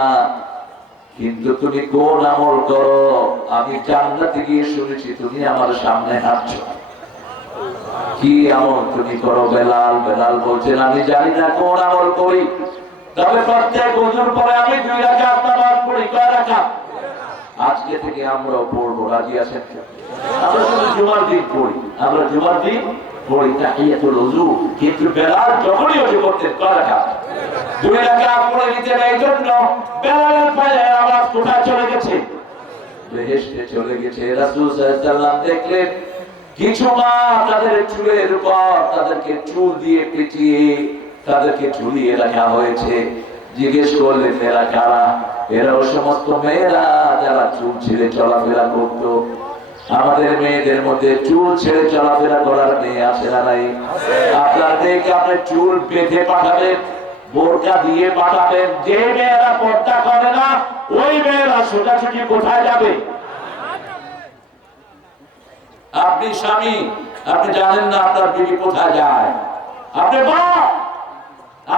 কিন্তু তুমি কোন আমল করো? আমি জান্নাতে গিয়ে শুনেছি তুমি আমার সামনে হাঁটছো, কি আমল তুমি করো বেলাল? বেলাল বলছেন আমি জানি না কোন আমল করি, তবে প্রত্যেক ওযুর পরে আমি 2 রাকাত নামাজ পড়ি। কয় রাকাত? আজকে থেকে আমরাও পড়বো, রাজি আছেন? আমরা শুধু জুমার দিন পড়ি, আমরা জুমার দিন পড়ি তাহিয়াতুল ওযু, কিন্তু বেলাল যখনই ওযু করতেন কয় রাকাত? 2 রাকাত পড়ে নিতেন। এই জন্য বেলালের পায়ে আওয়াজ কোথায় চলে গেছে? বেহেশতে চলে গেছে। রাসূল সাল্লাল্লাহু আলাইহি ওয়াসাল্লাম দেখলেন কিছু মা তাদের চুলের উপর তাদেরকে চুল দিয়ে পেঁচিয়ে তাদেরকে ঝুলিয়ে রাখা হয়েছে। জিজ্ঞেস করলেন এরা কারা? এরা ও সমস্ত মেয়েরা যারা চুল ছেড়ে চলাফেরা করতো। আমাদের মেয়েদের মধ্যে চুল ছেড়ে চলাফেরা করার মেয়ে আছে না নাই? আপনার মেয়েকে আপনি চুল বেঁধে পাঠাবেন, বোরকা দিয়ে পাঠাবেন। যে মেয়েরা পর্দা করে না ওই মেয়েরা সোজাসুজি কোথায় যাবে? আপনি স্বামী, আপনি জানেন না আপনার বিবি কোথায় যায়। আপনি বাপ,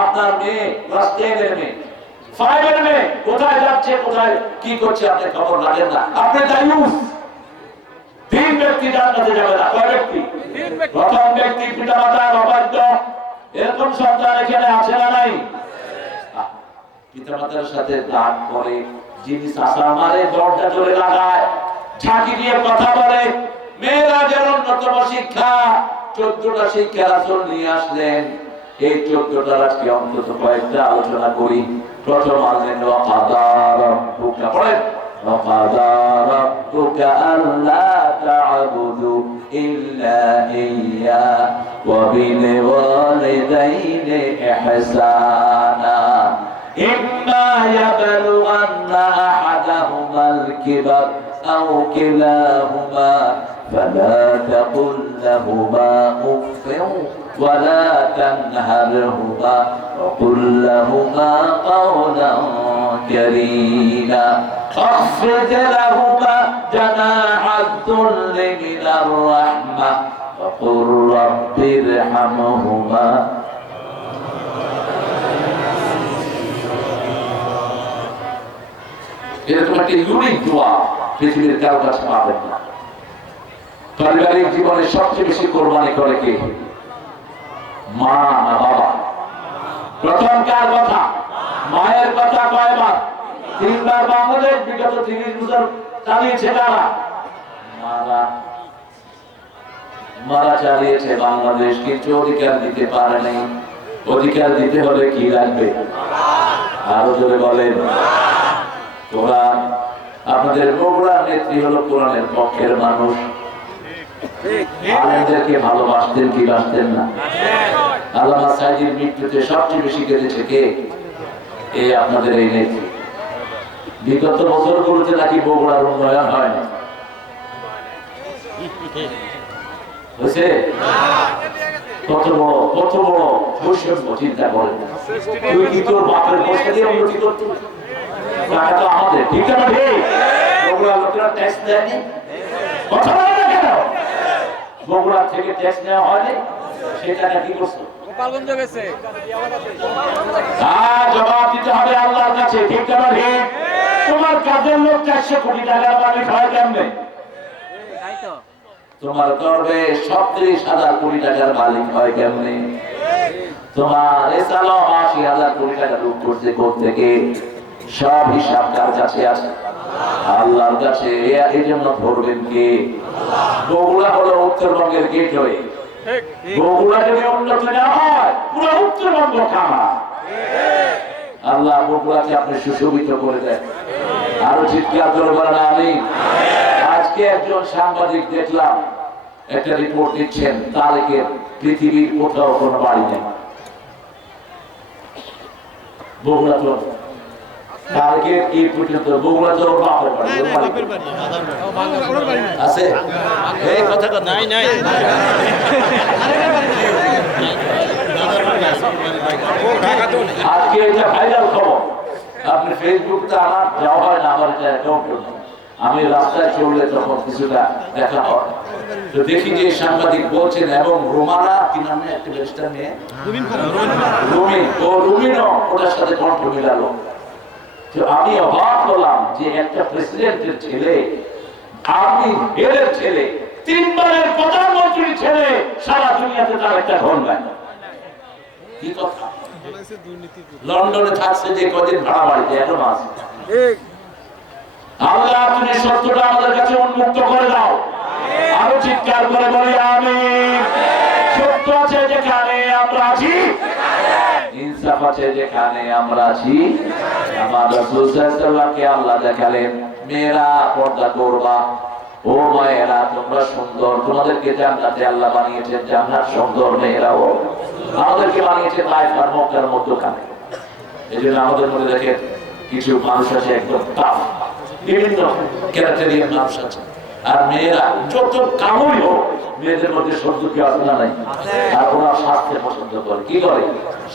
আপনার মেয়ে ক্লাস 10 এর মেয়ে, 5 এর মেয়ে কোথায় যাচ্ছে, কোথায় কি করছে আপনি খবর রাখেন না। আপনি দায়ুস। 3 ব্যক্তি জান্নাতে যাবে না। কয় ব্যক্তি? প্রথম ব্যক্তি পিতামাতার অবাধ্য। এরকম সন্তান এখানে আছে না নাই? পিতামাতার সাথে দাগ করে, যিনি চাষা মারে, দরজা চলে লাগায়, ঝাঁকি দিয়ে কথা বলে। মেয়েরা যেন অন্যতম শিক্ষা 14টা শিক্ষা রাসূল নিয়ে আসলেন। এই 14টার আজকে অন্তত কয়েকটা আলোচনা করি। প্রথম আলেন ওয়াকাদা রাব্বুকা, পড়েন ওয়াকাদা রাব্বুকা আল্লা إلا إياه وبالوالدين إحسانا إما يبلغن أحدهما الكبر أو كلاهما فلا تقل لهما أف ولا تنهرهما وقل لهما قولا كريما واخفض لهما جناح الذل من الرحمة وقل رب ارحمهما এরকম একটা ইউনিক দোয়া পৃথিবীর কারো কাছে পাবেন না। পারিবারিক জীবনে সবচেয়ে বেশি কোরবানি করে কে? মা না বাবা? প্রথম কার কথা? মায়ের কথা কয়বার? 3 বার। বাংলাদেশ বিগত 30 বছর চালিয়েছে কারা? মারা চালিয়েছে বাংলাদেশ, কিন্তু অধিকার দিতে পারে নাই। অধিকার দিতে হলে কি লাগবে? আরো জোরে বলেন। কোরআন। আপনাদের বগুড়ার নেত্রী হলো কোরআনের পক্ষের মানুষ। আলেমদেরকে ভালোবাসতেন কি বাসতেন না? আল্লামা সাইদির মৃত্যুতে সবচেয়ে বেশি কেঁদেছে কে? এই আপনাদের এই নেত্রী। বিগত বছরগুলোতে নাকি বগুড়ার উন্নয়ন হয়নি, হয়েছে? কত বড় বৈষম্য চিন্তা করেন। তুই কি তোর বাপের পয়সা দিয়ে উন্নতি করছিস? টাকা তো আমাদের, ঠিক না? ঠিক। বগুড়ার লোকেরা ট্যাক্স দেয়নি, কথা বলে না কেন? বগুড়া থেকে ট্যাক্স নেওয়া হয়নি, সেটা কি করছো? জবাব দিতে হবে আল্লাহর কাছে, ঠিক না? ঠিক। তোমার কাজের লোক 400 কোটি টাকার মালিক হয় কেমনে? তোমার গর্বে 37,000 কোটি টাকার মালিক হয় কেমনে? তোমার এসালো 80,000 কোটি টাকা লুট করছে কোত্থেকে? সব হিসাব কার কাছে আছে? আল্লাহর কাছে। এই জন্য ধরবেন কে? বগুড়া হলো উত্তরবঙ্গের গেটওয়ে। বগুড়া যদি উন্নত না হয় পুরো উত্তরবঙ্গ খামা। আল্লাহ বগুড়াকে আপনি সুশোভিত করে দেন। আরো চিৎকার করে বলেন আমিন। আজকে একজন সাংবাদিক দেখলাম একটা রিপোর্ট দিচ্ছেন, তারেকের পৃথিবীর কোথাও কোনো বাড়ি নেই। বগুড়া তো তারেকের এই পর্যন্ত বগুড়া তো বাপের বাড়ি আছে। এই কথা নাই নাই। আজকে এটা ভাইরাল খবর। আপনি ফেসবুকটা আমার যাওয়া হয় না, আমার এটা অ্যাকাউন্ট। আমি রাস্তায় চললে তখন কিছুটা দেখা হয়, তো দেখি যে সাংবাদিক বলছেন এবং রোমানা কি নামে একটা বেস্টার মেয়ে রুমিনও ওটার সাথে কণ্ঠ মিলালো। তো আমি অবাক হলাম যে একটা প্রেসিডেন্টের ছেলে, আর্মি হেডের ছেলে, 3 বারের প্রধানমন্ত্রীর ছেলে সারা দুনিয়াতে তার একটা ঘর নাই। কি কথা? লন্ডনে থাকছে যে কদিন ভাড়া বাড়িতে এখনো আছে। আল্লাহ তুমি সত্যটা আমাদের কাছে উন্মুক্ত করে দাও। আরো চিৎকার করে বলি আমিন। সত্য আছে যেখানে আমরা আছি, ইনসাফ আছে যেখানে আমরা আছি। আমার রাসূল সাল্লাল্লাহু আলাইহি ওয়াসাল্লামকে আল্লাহ দেখালেন, মেয়েরা পর্দা করবা, ও মায়েরা তোমরা সুন্দর, তোমাদেরকে জান্নাতে আল্লাহ বানিয়েছেন, জান্নাত সুন্দর মেয়েরাও আমাদেরকে বানিয়েছে তাইফ আর মক্কার মধ্যখানে। এজন্য আমাদের মধ্যে দেখেন কিছু মানুষ আছে একদম টাফ, বিভিন্ন ক্যারেক্টারিয়ান মানুষ আছে। আর মেয়েরা যত কামই হোক, মেয়েদের মধ্যে সহ্য কি আছে না নাই? আর ওরা স্বাস্থ্যে পছন্দ করে। কি করে?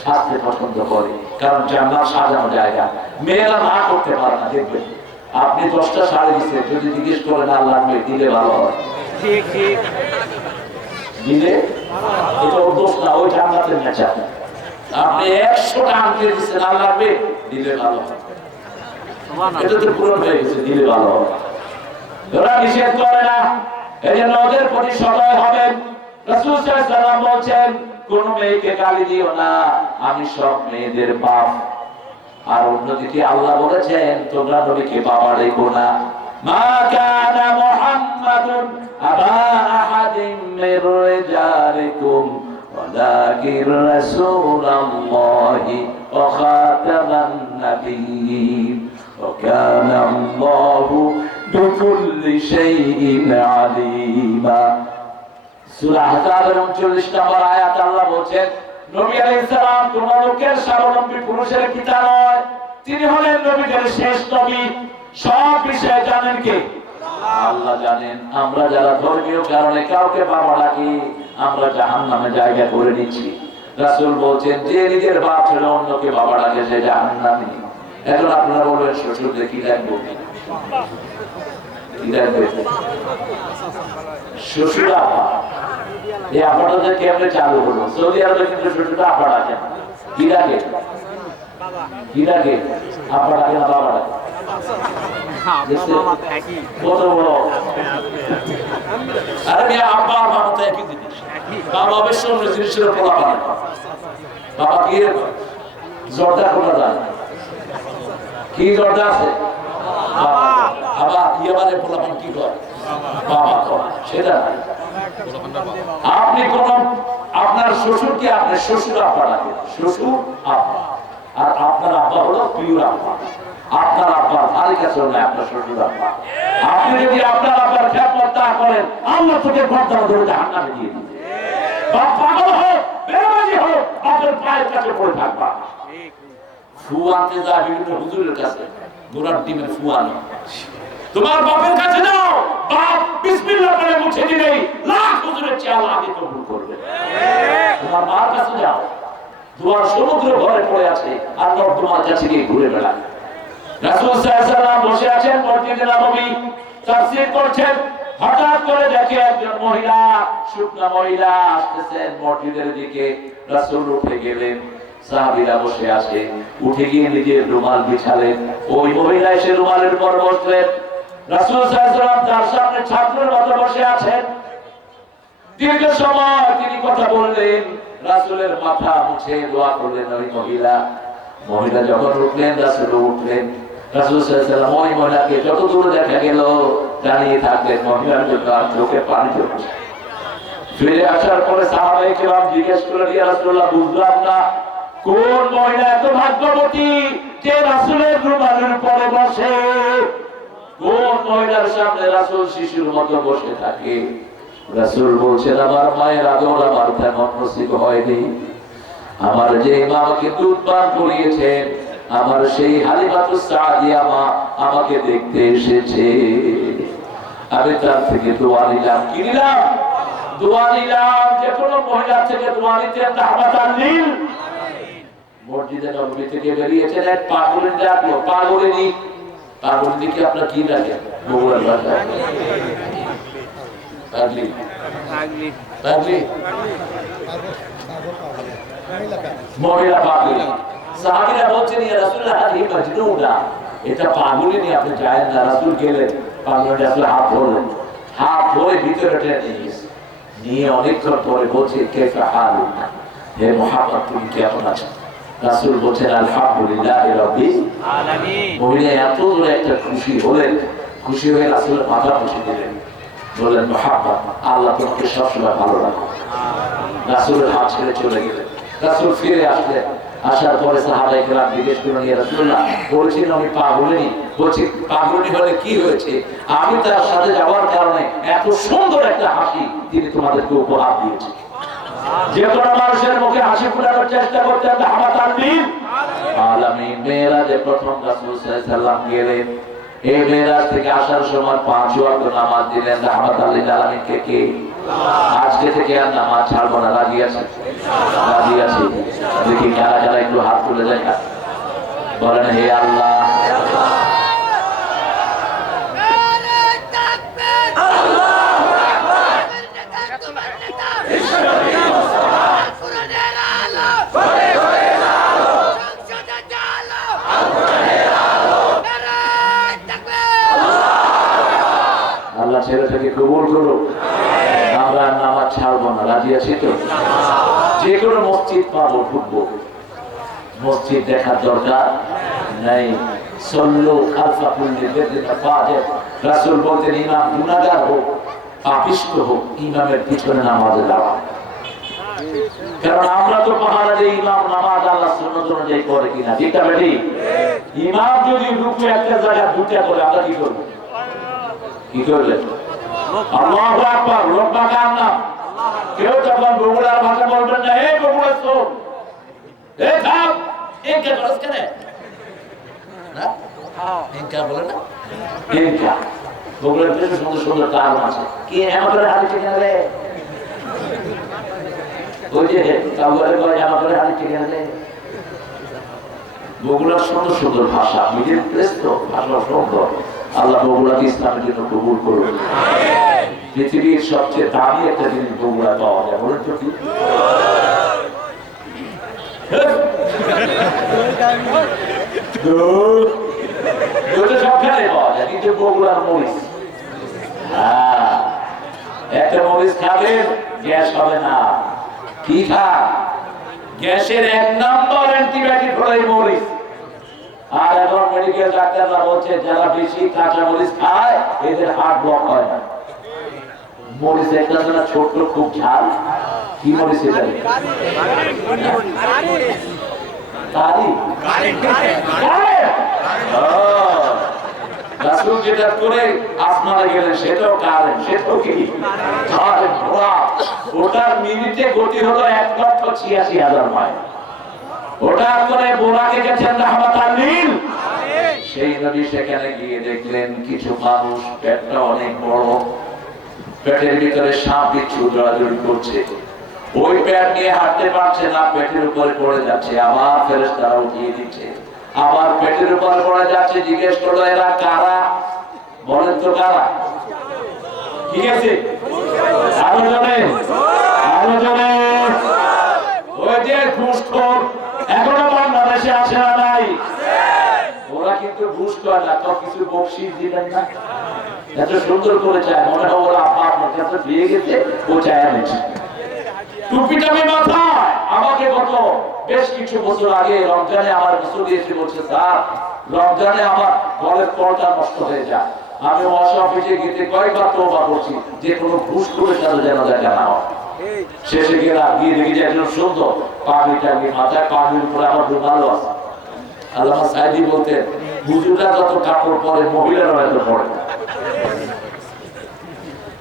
স্বাস্থ্যে পছন্দ করে, কারণ জান্নাত সাজানো জায়গা। মেয়েরা না করতে পারে না। দেখবেন আপনি 10টা শাড়ি দিচ্ছেন, যদি জিজ্ঞেস করেন না লাগবে, দিলে ভালো হয়। ঠিক ঠিক দিলে এটা ওর দোষ না, ওই জান্নাতের নেচার। আপনি 100টা আনতে দিচ্ছেন, না লাগবে, দিলে ভালো হয়। এটা তো পূরণ হয়ে গেছে, দিলে ভালো হয়। ওরা নিষেধ করে না, এই জন্য ওদের প্রতি সদয় হবেন। রাসূল সাল্লাল্লাহু আলাইহি ওয়াসাল্লাম বলছেন, কোন মেয়েকে গালি দিও না, আমি সব মেয়েদের বাপ। আর অন্যদিকে আল্লাহ বলেছেন, তোমরা নবীকে বাবা রেখো না। মা কানা মুহাম্মাদুন আবা আহাদিন মির রিজালিকুম ওয়ালাকিন রাসূলুল্লাহি ওয়া খাতামান নাবিয়্যিন ওয়া কানা আল্লাহু বিকুল্লি শাইইন আলিমা। সূরা আহজাবের 39 নম্বর আয়াত আল্লাহ বলেন নবী আলাইহিস সালাম কোন লোকের স্বাবলম্বী পুরুষের পিতা নয়, তিনি হলেন নবীদের শেষ নবী। সব বিষয়ে জানেন কে? আল্লাহ জানেন। আমরা যারা ধর্মীয় কারণে কাউকে বাবা ডাকি, আমরা জাহান্নামে জায়গা করে নিচ্ছি। রাসূল বলেন যে নিজের বাপ ছেড়ে অন্যকে বাবা ডাকে সে জাহান্নামী। এখন আপনারা বলবেন শ্বশুরকে কি ডাকবো? কি ডাকবে? শ্বশুর আপা। এই আপাটা কেমনে চালু হলো? সৌদি আরবে কিন্তু শ্বশুরটা আপা ডাকে না। কি ডাকে? কি ডাকে? আপা ডাকে না, বাবা ডাকে। কত বড়! আরে আব্বা আমার মতো একই জিনিস। বাবা অবশ্য অন্য জিনিসের পোলা পান। বাবা কি জর্দা খোলা যায়? কি জর্দা আছে? বাবা কি মানে পোলা পান কি করে? বাবা করে সেটা। আপনি কোন আপনার শ্বশুরকে আপনি শ্বশুর আব্বা ডাকেন, শ্বশুর আব্বা। আর আপনার আব্বা হলো পিউর আব্বা। আপনার আব্বার তালিকা চলবে আপনার শ্বশুর আব্বা। আপনি যদি আপনার আব্বার খেদমত না করেন, আল্লাহ তোকে গর্দান ধরে জাহান্নামে দিয়ে দিবে। বাপ পাগল হোক, বেনামাজি হোক, বাপের পায়ের কাছে পড়ে থাকবা। ফু আনতে যা বিভিন্ন হুজুরের কাছে, গোড়ার টিমের ফু আনো। তোমার বাপের কাছে যাও, বাপ বিসমিল্লাহ বলে মুছে দিলেই লাখ হুজুরের চেয়ে আল্লাহ আগে কবুল করবে। তোমার মার কাছে যাও, দুয়ার সমুদ্র ঘরে পড়ে আছে, আর তোমার কাছে গিয়ে ঘুরে বেড়ায়। রাসূল সাল্লাল্লাহু আলাইহি ওয়াসাল্লাম বসে আছেন মসজিদে নববী, তাফসীর করছেন। হঠাৎ করে দেখে একজন মহিলা, শুকনা মহিলা আসতেছেন মসজিদের দিকে। রাসূল উঠে গেলেন, সাহাবীরা বসে আছে, উঠে গিয়ে নিজের রুমাল বিছালেন। ওই মহিলা এসে রুমালের উপর বসলেন। রাসূল সাল্লাল্লাহু আলাইহি ওয়াসাল্লাম তার সামনে ছাত্রের মতো বসে আছেন। দীর্ঘ সময় তিনি কথা বললেন, রাসূলের মাথা মুছে দোয়া করলেন। ওই মহিলা যখন উঠলেন, রাসূল উঠলেন। রাসূল সাল্লাল্লাহু আলাইহি ওয়াসাল্লাম ওই মহিলাকে যত দূর দেখা গেল দাঁড়িয়ে থাকলেন। মহিলার জন্য চোখে পানি ঝরছে। ফিরে আসার পরে সাহাবায়ে কেরাম জিজ্ঞেস করলেন, ইয়া রাসূলুল্লাহ, বুঝলাম না কোন মহিলা এত ভাগ্যবতী যে রাসূলের রুমালের উপরে বসে? কোন মহিলার সামনে রাসূল শিশুর মতো বসে থাকে? রাসূল বলছেন, আমার মায়ের আদর আমার তেমন নসিব হয়নি। আমার যে মা আমাকে দুধ পান করিয়েছেন, আমার সেই হালিমাতুস সাদিয়া মা আমাকে দেখতে এসেছে। আমি তার থেকে দোয়া নিলাম। কি নিলাম? দোয়া নিলাম। যে কোনো মহিলা থেকে দোয়া নিতেন রাহমাতাল লিল। মসজিদে নববী থেকে বেরিয়েছেন এক পাগলের ডাকলো, পাগলেরই। পাগলেরই কি আপনার কি ডাকে? বগুড়ার ভাষায় পাগলি। পাগলি পাগলি মহিলা পাগলি। সাহাবীরা বলছেন, ইয়া রাসূলুল্লাহ হাদিহি মাজনুনা, এটা পাগলিনী, আপনি জানেন না। রাসূল গেলেন, পাগলিনী আসলে হাত ধরলেন, হাত ধরে ভিতরে টেনে নিয়ে অনেকক্ষণ পরে বলছে, কাইফা হালুকা, হে মুহাম্মদ তুমি কেমন আছো? রাসূল বলছেন, আলহামদুলিল্লাহি রাব্বিল আলামিন। মহিলা এত জোরে একটা খুশি হলেন, খুশি হয়ে রাসূলের মাথা মুছে দিলেন, বললেন, মুহাম্মদ আল্লাহ তোমাকে সবসময় ভালো রাখো। রাসূলের হাত ছেড়ে চলে গেলেন। রাসূল ফিরে আসলেন। আসার পরে সাহাবায়ে কেরাম জিজ্ঞেস করলেন, ইয়া রাসূলুল্লাহ, বলছেন আমি পাগলিনী। বলছি, পাগলিনী হলে কি হয়েছে? আমি তার সাথে যাওয়ার কারণে এত সুন্দর একটা হাসি তিনি তোমাদেরকে উপহার দিয়েছেন। যে কোনো মানুষের মুখে হাসি ফোটানোর চেষ্টা করতেন রাহমাতাল লিল আলামিন। মেরাজে প্রথম রাসূল সাল্লাল্লাহু আলাইহি ওয়াসাল্লাম গেলেন। এই মেরাজ থেকে আসার সময় 5 ওয়াক্ত নামাজ দিলেন রাহমাতাল লিল আলামিনকে। কে? আজকে থেকে আর নামাজ ছাড়বো না। রাজি আছে? রাজি আছে? দেখি যারা যারা একটু হাত তুলে যায়, বলেন, হে আল্লাহ, আল্লাহ ছেলেটাকে কবুল করো। আমরা নামাজ ছাড়বো না। রাজি আছি তো? যে কোনো মসজিদ পাবো, ঢুকবো। মসজিদ দেখার দরকার নাই। সল্লু খালফা কুল্লি বিদিন ফাজির। রাসূল বলতেন, ইমাম গুনাহগার হোক, পাপিষ্ঠ হোক, ইমামের পিছনে নামাজে দাঁড়াও। কারণ আমরা তো পাহারা যে ইমাম নামাজ আল্লাহ সুন্নাত অনুযায়ী করে কিনা, ঠিক না বেটি? ইমাম যদি রুকু একটা জায়গা দুটা করে, আমরা কি করবো? কি করলেন? আল্লাহু আকবার, রব্বানা আল্লাহ। কেউ তখন বগুড়ার ভাষা বলবেন না, হে বগুড়া শোন, হে থাম, এনকা করস কেন না, এনকা বলে না, এনকা বগুড়ার বেশ সুন্দর সুন্দর টার্ম আছে, কি আমাদের হাড়ি চিকেন রে, ওই যে কাউরে কয় আমাদের হাড়ি চিকেন রে। বগুড়ার সুন্দর সুন্দর ভাষা, মিডিল প্লেস তো ভাষা সুন্দর। আল্লাহ বগুড়াকে ইসলামের জন্য কবুল করুন। পৃথিবীর সবচেয়ে দামি একটা জিনিস বগুড়া পাওয়া যায়, বলেন তো কি? সবখানে পাওয়া যায়, কিন্তু বগুড়ার মরিচ, একটা মরিচ খাবেন গ্যাস হবে না। কি খা? গ্যাসের 1 নম্বর অ্যান্টিবায়োটিক হলো এই মরিচ। আর এখন মেডিকেল ডাক্তাররা বলছে যারা বেশি কাঁচা মরিচ খায় এদের হার্ট ব্লক হয় না। মরিচ একটা না ছোট্ট খুব ঝাল, কি মরিচ এটা? রাসূল যেটা করে আসমানে গেলেন সেটাও কারেন্ট, সেটাও কি কারেন্ট। ওটার মিনিটে গতি হলো 1,86,000 মাইল। ওটা করে বোরাকে গেছেন রাহমাতাল লিল। সেই নবী সেখানে গিয়ে দেখলেন কিছু মানুষ, পেটটা অনেক বড়, পেটের ভিতরে সাপ বিচ্ছু দৌড়াদৌড়ি করছে, ওই পেট নিয়ে হাঁটতে পারছে না, পেটের উপরে পড়ে যাচ্ছে, আবার ফেরেশতারা উঠিয়ে দিচ্ছে, আবার পেটের উপরে পড়ে যাচ্ছে। জিজ্ঞেস করলো এরা কারা? বলেন তো কারা? ঠিক আছে, আরো জনে, আরো জনে। ওই যে ঘুষখোর এখনো বাংলাদেশে আসে না নাই? ওরা কিন্তু ঘুষ করে না, তো কিছু বকশিশ দিলেন না, এত সুন্দর করে চায়, মনে হয় ওরা আপা আপনার কাছে দিয়ে গেছে, ও চায় আনেছে। টুপিটা আমি মাথায়, আমাকে কত বেশ কিছু বছর আগে রমজানে আমার বছর দিয়েছে, বলছে স্যার রমজানে আমার ঘরের পর্দা নষ্ট হয়ে যায়, আমি ওয়াশ অফিসে গিয়ে কয়েকবার তওবা করছি যে কোনো ঘুষ করে সাথে যেন দেখা না হয়। শেষে গেলাম, গিয়ে দেখি যে একজন সুন্দর পাগড়িটা মাথায়, পাগড়ির উপরে আমার রুমালও আছে। আল্লামা সাইদি বলতেন হুজুররা যত কাপড় পরে মহিলারা এত পরে,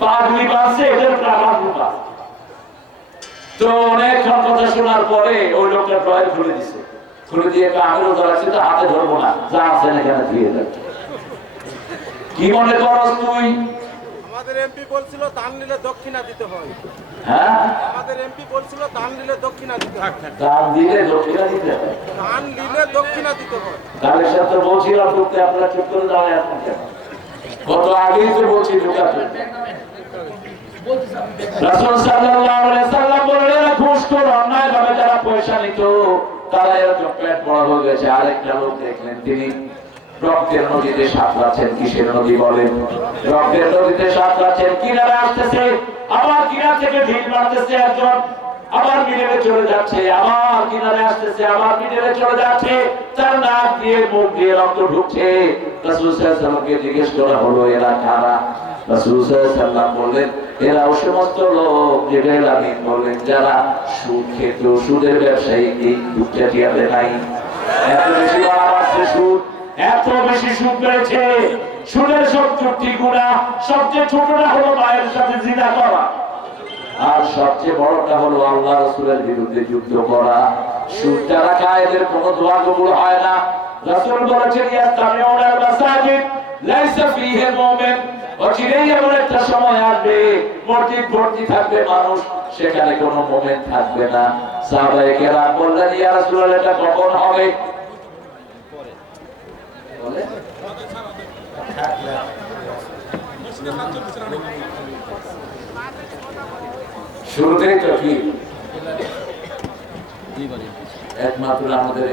পাগড়ি বাঁধছে এদের আমার রুমাল। তো অনেকক্ষণ কথা শোনার পরে ওই লোকটা ড্রয়ার খুলে দিছে, খুলে দিয়ে আমিও ধরাচ্ছি তো হাতে ধরবো না, যা আছেন এখানে দিয়ে দেন। কি মনে করস তুই? আমাদের এমপি বলছিল দান নিলে দক্ষিণা দিতে হয়। হ্যাঁ, আমাদের এমপি বলছিল দান নিলে দক্ষিণা দিতে হয়। দান দিলে দক্ষিণা দিতে হয়, দান নিলে দক্ষিণা দিতে হয়। কালেকশন তো বলছিলাম ঢুকতে, আপনারা চুপ করে দাঁড়ায় এখন কেন? কত আগেই তো বলছি ঢুকাতে। রাসূল সাল্লাল্লাহু আলাইহি সাল্লাম বললেন ঘুষখোর অন্যায়ভাবে যারা পয়সা নিত তারা এরকম পেট বড় হয়ে গেছে। আরেকটা লোক দেখলেন তিনি রক্তের নদীতে সাঁতরাচ্ছেন। কিসের নদী বলেন? রক্তের নদীতে সাঁতরাচ্ছেন, কিনারে আসতেছে, আবার কিনার থেকে ঢিল মারতেছে একজন, আবার মিডলে চলে যাচ্ছে, আবার কিনারে আসতেছে, আবার মিডলে চলে যাচ্ছে, তার নাক দিয়ে মুখ দিয়ে রক্ত ঢুকছে। রাসূল সাল্লাল্লাহু আলাইহি ওয়াসাল্লামকে জিজ্ঞেস করা হলো এরা কারা? রাসূল সাল্লাল্লাহু আলাইহি ওয়াসাল্লাম বললেন এরা ওই সমস্ত লোক জিবরাইল আমিন বললেন যারা সুদ খেত, সুদের ব্যবসায়ী। এই দুঃখটা টিয়াতে নাই, এত বেশি বাড়ছে সুদ, এত বেশি সুদ বেড়েছে। সুদের 70টি গুনাহ, সবচেয়ে ছোটটা হলো মায়ের সাথে জিনা করা, আর সবচেয়ে বড়টা হলো আল্লাহ রাসূলের বিরুদ্ধে যুদ্ধ করা। সুদ যারা খায় এদের কোনো দোয়া কবুল হয় না। রাসূল বলেছেন ইয়াস্তামিউনাল মাসাজিদ লাইসা ফীহি মুমিন, অচিরেই এমন একটা সময় আসবে মসজিদ ভর্তি থাকবে মানুষ, সেখানে কোনো মুমিন থাকবে না। সাহাবায়ে কেরাম বললেন ইয়া রাসূলুল্লাহ এটা কখন হবে? বলে শুরুতেই তো কি একমাত্র আমাদের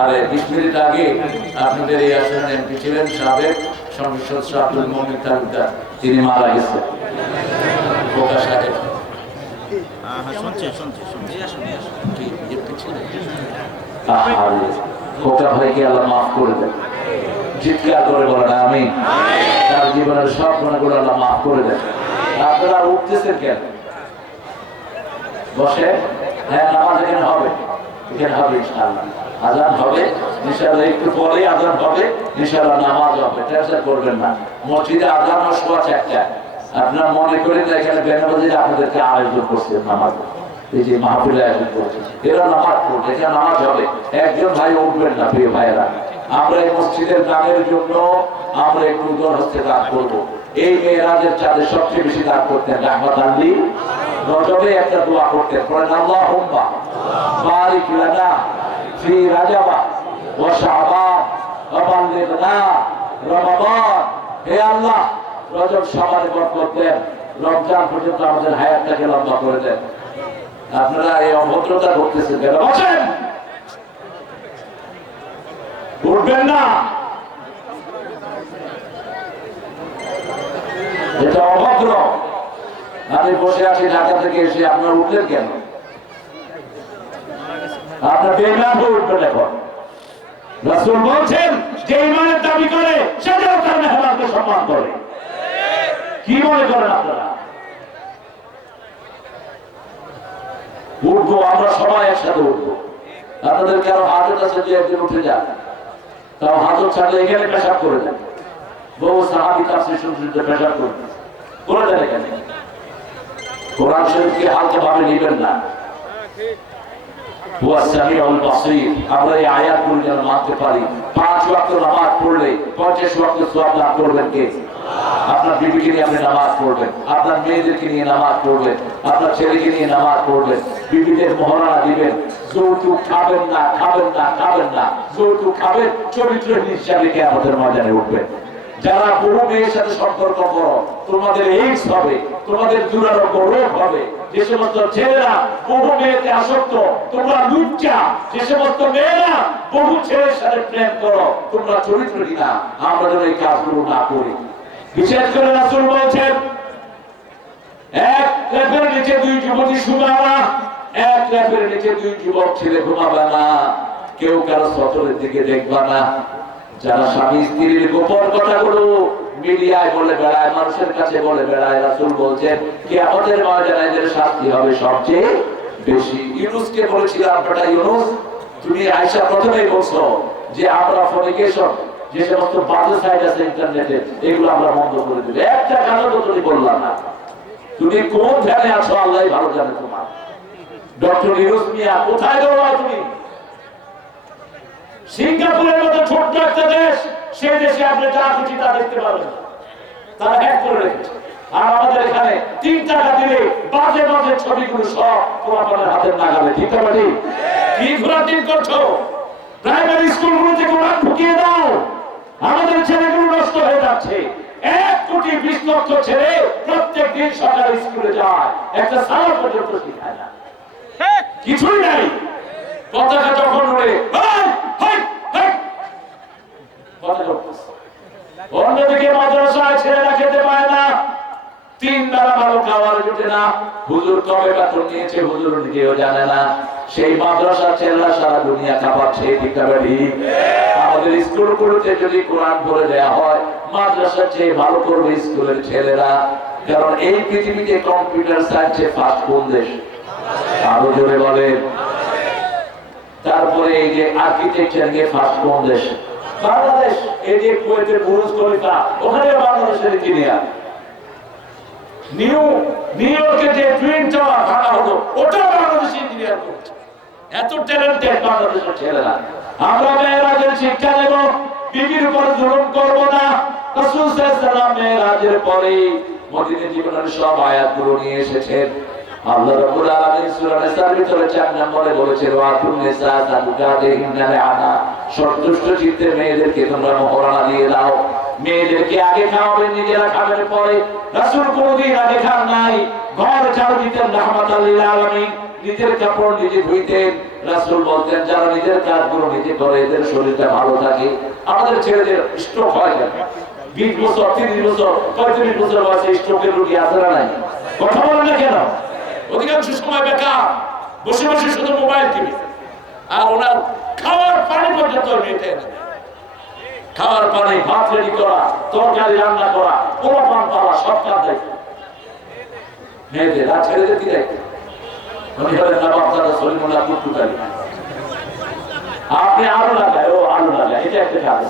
আরে 20 মিনিট আগে আপনাদের এই আসনে এমপি ছিলেন সাবেক সংসদ আব্দুল মুমিন তালুকদার, তিনি মারা গেছেন। প্রকাশ সাহেব খোকা ভাইকে আল্লাহ মাফ করে দেন, চিৎকার করে বলেন আমিন। তার জীবনের সব গুণাগুলো আল্লাহ মাফ করে দেন। আপনারা উঠতেছেন কেন? বসে, হ্যাঁ নামাজ এখানে হবে, এখানে হবে ইনশাআল্লাহ। আজান হবে ইনশাআল্লাহ, একটু পরে আজান হবে ইনশাআল্লাহ, নামাজ হবে, টেনশন করবেন না। মসজিদে আজান ও সোয়া 4টা। আপনারা মনে করেন না এখানে বেনামাজিরা আপনাদেরকে আয়োজন করছে নামাজ, এই যে মাহফিলে আয়োজন করছে, এরা নামাজ পড়বে, এখানে নামাজ হবে। একজন ভাই উঠবেন না প্রিয় ভাইয়েরা, আমরা এই মসজিদের দানের জন্য আমরা একটু উদার হচ্ছে দান করবো। এই মেয়েরাজের চাঁদে সবচেয়ে বেশি দান করতেন রাহমাত আলী, রজবে একটা দোয়া করতেন, বলেন আল্লাহুম্মা বারিক লানা ফি রাজাবা ওয়া শাবান ওয়া বাল্লিগনা রমাদান। হে আল্লাহ, রজব শাবানে বরকত দেন, রমজান পর্যন্ত আমাদের হায়াতটাকে লম্বা করে দেন। আপনারা এই অভদ্রতা করতেছেন কেন? বসেন, উঠবেন না, এটা অভদ্র। আমি বসে আছি ঢাকা থেকে এসে, আপনার উঠলেন কেন? আপনার বেইমান হয়ে উঠবেন এখন। রাসূল বলছেন যে ইমানের দাবি করে সেটাও তার মেহমানকে সম্মান করে। কি মনে করেন আপনারা? উঠবো, আমরা সবাই একসাথে উঠবো। আপনাদের কারো হাজত আছে যে একদিন উঠে যান, তাও হাজত ছাড়লে এখানে পেশাব করে দেন। বহু সাহাবী তাফসীর শুনতে পেশাব করে দেন এখানে। কোরআন শরীফকে হালকা ভাবে নেবেন না। হুয়া সামিউল বাসীর, আমরা এই আয়াতগুলো যেন মানতে পারি। 5 ওয়াক্ত নামাজ পড়লে 50 ওয়াক্ত সওয়াব লাভ করবেন কে? আপনার বিবিকে নিয়ে আপনি নামাজ পড়বেন, আপনার মেয়েদেরকে নিয়ে নামাজ পড়বেন, আপনার ছেলেকে নিয়ে নামাজ পড়বেন, বিবিদের মহারণা দিবেন। যৌতুক খাবেন না, খাবেন না, খাবেন না। যৌতুক খাবেন, চরিত্রহীন হিসাবে কিয়ামতের ময়দানে উঠবেন। যারা বহু মেয়ের সাথে সম্পর্ক করো, তোমাদের এইডস হবে, তোমাদের দুরারোগ্য রোগ হবে। যে সমস্ত ছেলেরা বহু মেয়েতে আসক্ত, তোমরা লুচ্চা। যে সমস্ত মেয়েরা বহু ছেলের সাথে প্রেম করো, তোমরা চরিত্রহীন না। আমরা যেন এই কাজগুলো না করি। বিশেষ করে রাসূল বলছেন, এক লেপের নিচে 2 যুবতী ঘুমাবে না, এক লেপের নিচে 2 যুবক ছেলে ঘুমাবে না। কেউ কারো সতরের দিকে দেখবা না। যারা স্বামী স্ত্রীর গোপন কথাগুলো মিডিয়ায় বলে বেড়ায়, মানুষের কাছে বলে বেড়ায়, রাসূল বলছেন কিয়ামতের ময়দানে এদের শাস্তি হবে সবচেয়ে বেশি। ইউনূসকে বলেছিলাম, বেটা ইউনূস, তুমি আয়েশা প্রথমেই বলছো যে আমরা ফরনিকেশন, যে সমস্ত বাজে সাইট আছে ইন্টারনেটে, এগুলো আমরা বন্ধ করে দিই। একটা কারণ তো তুমি বললা না। তুমি কোন ধ্যানে আছো আল্লাহই ভালো জানে। তোমার ডক্টর ইউনূস মিয়া কোথায় দৌড়াও তুমি? সিঙ্গাপুরের মতো ছোট্ট একটা দেশ, সেই দেশে আপনি যা খুশি তা দেখতে পাবেন, তারা হ্যাক করে রেখেছে। আর আমাদের এখানে 3 টাকা দিলে বাজে বাজে ছবিগুলো সব পোলাপানের হাতের নাগালে। ঠিক আছে? কি ঘোরাটিন করছো? প্রাইমারি স্কুলগুলোতে কোরআন ঢুকিয়ে দাও। আমাদের ছেলেগুলো নষ্ট হয়ে যাচ্ছে। 1,20,00,000 ছেলে প্রত্যেক দিন সরকারি স্কুলে যায়, একটা সালাত পর্যন্ত শিখায় না, কিছুই নাই। পতাকা যখন উড়ে অন্যদিকে মাদ্রাসায় ছেলেরা খেতে পায় না, 3 বেলা ভালো খাবার জুটে না। হুজুর কবে বেতন নিয়েছে হুজুর নিজেও জানে না। সেই মাদ্রাসার ছেলেরা সারা দুনিয়া খাওয়াচ্ছে। ঠিক না ঠিক? আমাদের স্কুলগুলোতে যদি কোরআন পড়ে দেওয়া হয়, মাদ্রাসার চেয়ে ভালো করবে স্কুলের ছেলেরা। কারণ এই পৃথিবীতে কম্পিউটার সায়েন্সে ফার্স্ট কোন দেশ? আরো জোরে বলেন। তারপরে এই যে আর্কিটেকচার নিয়ে ফার্স্ট কোন দেশ? বাংলাদেশ। এই যে কুয়েতের বুরুজ খলিফা, ওখানে বাংলাদেশের ইঞ্জিনিয়ার। নিউ ইয়র্কে যে টুইন টাওয়ার ভাঙা হলো, ওটা বাংলাদেশ ইঞ্জিনিয়ার করছে। এত ট্যালেন্টেড বাংলাদেশের ছেলেরা। আমরা মেয়েরাজের শিক্ষা দেব, বিবির উপর জুলুম করব না। রাসূল সাল্লাল্লাহু আলাইহি ওয়াসাল্লাম মেয়েরাজের পরে মদিনা জীবনের সব আয়াতগুলো নিয়ে এসেছেন। আল্লাহ রাব্বুল আলামিন সূরা নিসার ভিতরে 4 নম্বরে বলেছেন, ওয়াতুন নিসা সাদুকাতিহিন্না লিআনা, সন্তুষ্ট চিত্তে মেয়েদেরকে তোমরা মোহরানা দিয়ে দাও। মেয়েদেরকে আগে খাওয়াবেন, নিজেরা খাবেন পরে। রাসূল কোনদিন আগে খান নাই। ঘর ঝাড়ু দিতেন রাহমাতাল লিল আলামিন, নিজের কাপড় নিজে ধুইতেন। রাসূল বলতেন যারা নিজের কাজগুলো নিজে করে এদের শরীরটা ভালো থাকে। আমাদের ছেলেদের স্ট্রোক হয় কেন? 20 বছর 30 বছর 35 বছর বয়সে স্ট্রোকের রোগী আছে না নাই? কথা বলেন না কেন? অধিকাংশ সময় বেকার, বসে বসে শুধু মোবাইল টিভি। আর ওনার খাওয়ার পানি পর্যন্ত মেটে না। খাওয়ার পানি, ভাত রেডি করা, তরকারি রান্না করা, পোলা পান পালা, সব কাজ দেখে মেয়েদের। আর ছেলেদের কি দেখে? উনি হলেন নবাব দাদা সলিমুল্লাহ কুতুবুতারি। আপনি আলু লাগায়, ও আলু লাগায়, এটা একটা কাজ।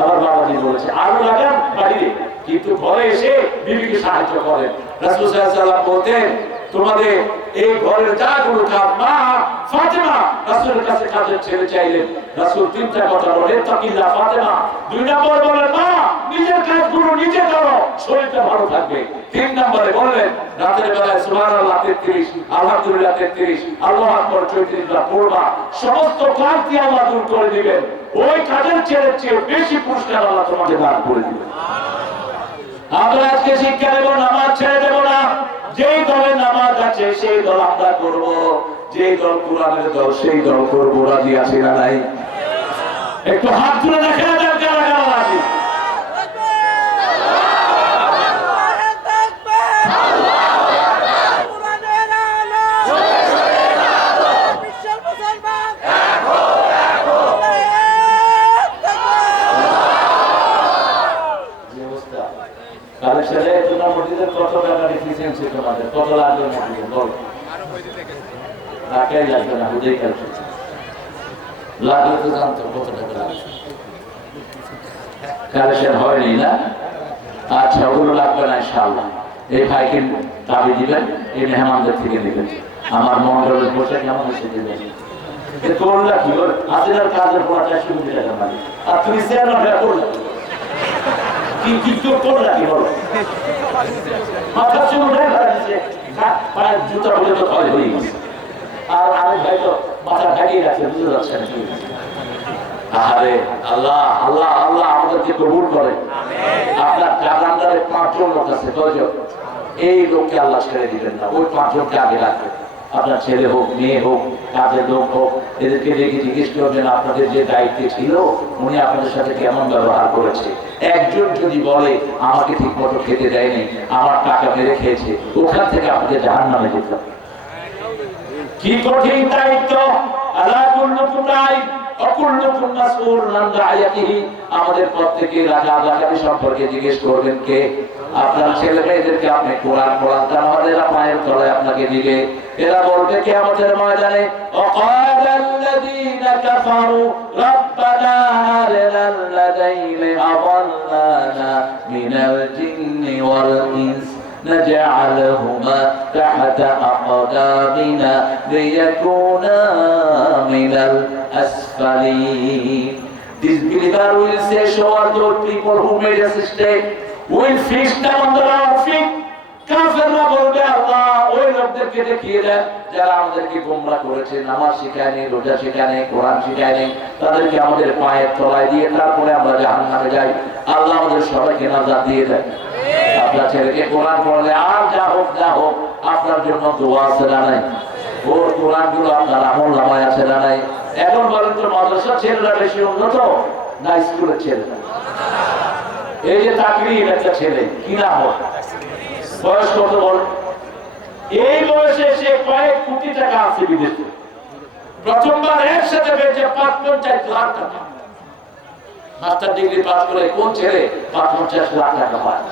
আমার বাবাজি বলেছে আলু লাগান বাড়িতে, কিন্তু ঘরে এসে বিবিকে সাহায্য করেন। রাসূল সাল্লাল্লাহু আলাইহি ওয়াসাল্লাম বলতেন, তোমাদের এই ঘরের যাগুলো কাজ, মা ফাতেমা রাসূলের কাছে কাজের ছেলে চাইলেন, রাসূল তিনটা কথা বলেন, তাকিল্লাহ ফাতেমা। 2 নম্বর বলেন, মা নিজের কাজগুলো নিজে করো, শরীরটা ভালো থাকবে। 3 নম্বরে বললেন, রাতের বেলায় সুবহানাল্লাহ 33, আলহামদুলিল্লাহ 33, আল্লাহু আকবার 34 বার পড়বা, সমস্ত ক্লান্তি আল্লাহ দূর করে দিবেন। ওই কাজের ছেলের চেয়ে বেশি পুরস্কার আল্লাহ তোমাকে দান করে দিবেন। আমরা আজকে শিক্ষা দেব, নামাজ ছেড়ে দেব না। যেই দলে নামাজ আছে সেই দল আমরা করব, যেই দল কোরআনের দল সেই দল করব। রাজি আছি না নাই? একটু হাত তুলে দেখেন কারা কারা রাজি। কালেকশনে তোমার মসজিদের কত টাকা ডিফিসিয়েন্সি, তোমাদের কত লাগবে মসজিদে বল? টাকাই লাগবে না, বুঝেই কালেকশন লাগলে তো জানতো কত টাকা লাগবে। কালেকশন হয়নি না? আচ্ছা, ওগুলো লাগবে না ইনশাআল্লাহ। এই ভাইকে দাবি দিবেন, এই মেহমানদের থেকে নেবেন। আমার মন্ডলের পোশাক কেমন হয়েছে দিবেন। করলা কি ওর হাজিরার কাজের পর 400 কোটি টাকা মানে, আর তুমি চেয়ার করলা কি কি করলা কি বলো? মাথা চুল উঠে পায়ের জুতা বলে তো ক্ষয় হয়ে গেছে, আর আরেক ভাই তো মাথা ঢাকিয়ে রাখছে, বুঝতে পারছেন কি? আরে আল্লাহ আল্লাহ আল্লাহ আমাদেরকে কবুল করে। আপনার কাজানদারে 5 জন লোক আছে, কয়জন? এই লোককে আল্লাহ ছেড়ে দিবেন না, ওই 5 জনকে আগে রাখবেন। আপনার ছেলে হোক, মেয়ে হোক, কাজের লোক হোক, এদেরকে দেখে জিজ্ঞেস করবেন আপনাদের যে দায়িত্বে ছিল উনি আপনাদের সাথে কেমন ব্যবহার করেছে। একজন যদি বলে আমাকে ঠিক মতো খেতে দেয়নি, আমার টাকা মেরে খেয়েছে, ওখান থেকে আপনাদের জাহান্নামে যেতে হবে। কি কঠিন দায়িত্ব! আলা কুল্লুকুম রাইন ওয়া কুল্লুকুম মাসউলুন আন রাইয়াতিহি। আমাদের প্রত্যেককে রাজা সম্পর্কে জিজ্ঞেস করবেন কে? আপনার ছেলে মেয়েদেরকে আপনি কোরআন পড়ান, কারণ এরা পায়ের তলায় আপনাকে দিবে। এরা বলবে কিয়ামতের ময়দানে, ওয়াকালাল্লাযীনা কাফারু রাব্বানা আরিনাল লাযাইনি আযাল্লানা মিনাল জিন্নি ওয়াল ইনস نجعلهما تحت أقدامنا ليكونا من الأسفلين. This believer will say, show us those people who made us mistake. We'll fix them on the wrong feet. কাফেররা বলবে, আল্লাহ ওই লোকদেরকে দেখিয়ে দেন যারা আমাদেরকে গোমরাহ করেছে, নামাজ শিখায়নি, রোজা শিখায়নি, কোরআন শিখায়নি, তাদেরকে আমাদের পায়ের তলায় দিয়ে তারপরে আমরা জাহান্নামে যাই। আল্লাহ আমাদের সবাইকে নাজাত দিয়ে দেন। আপনার ছেলেকে কোরআন পড়লে আর যা হোক আপনার জন্য দোয়া আছে না নাই? ওর কোরআন গুলো আপনার আমল নামায় আছে না নাই? এখন বলেন তো, মাদ্রাসার ছেলেরা বেশি উন্নত না স্কুলের ছেলেরা? এই যে তাকরির একটা ছেলে, কি নাম ওর? বয়স কত বল? এই বয়সে সে কয়েক কোটি টাকা আছে বিদেশে। প্রথমবার একসাথে পেয়েছে ৫-৫ লাখ টাকা। মাস্টার ডিগ্রি পাস করে কোন ছেলে ৫-৫ লাখ টাকা পায়?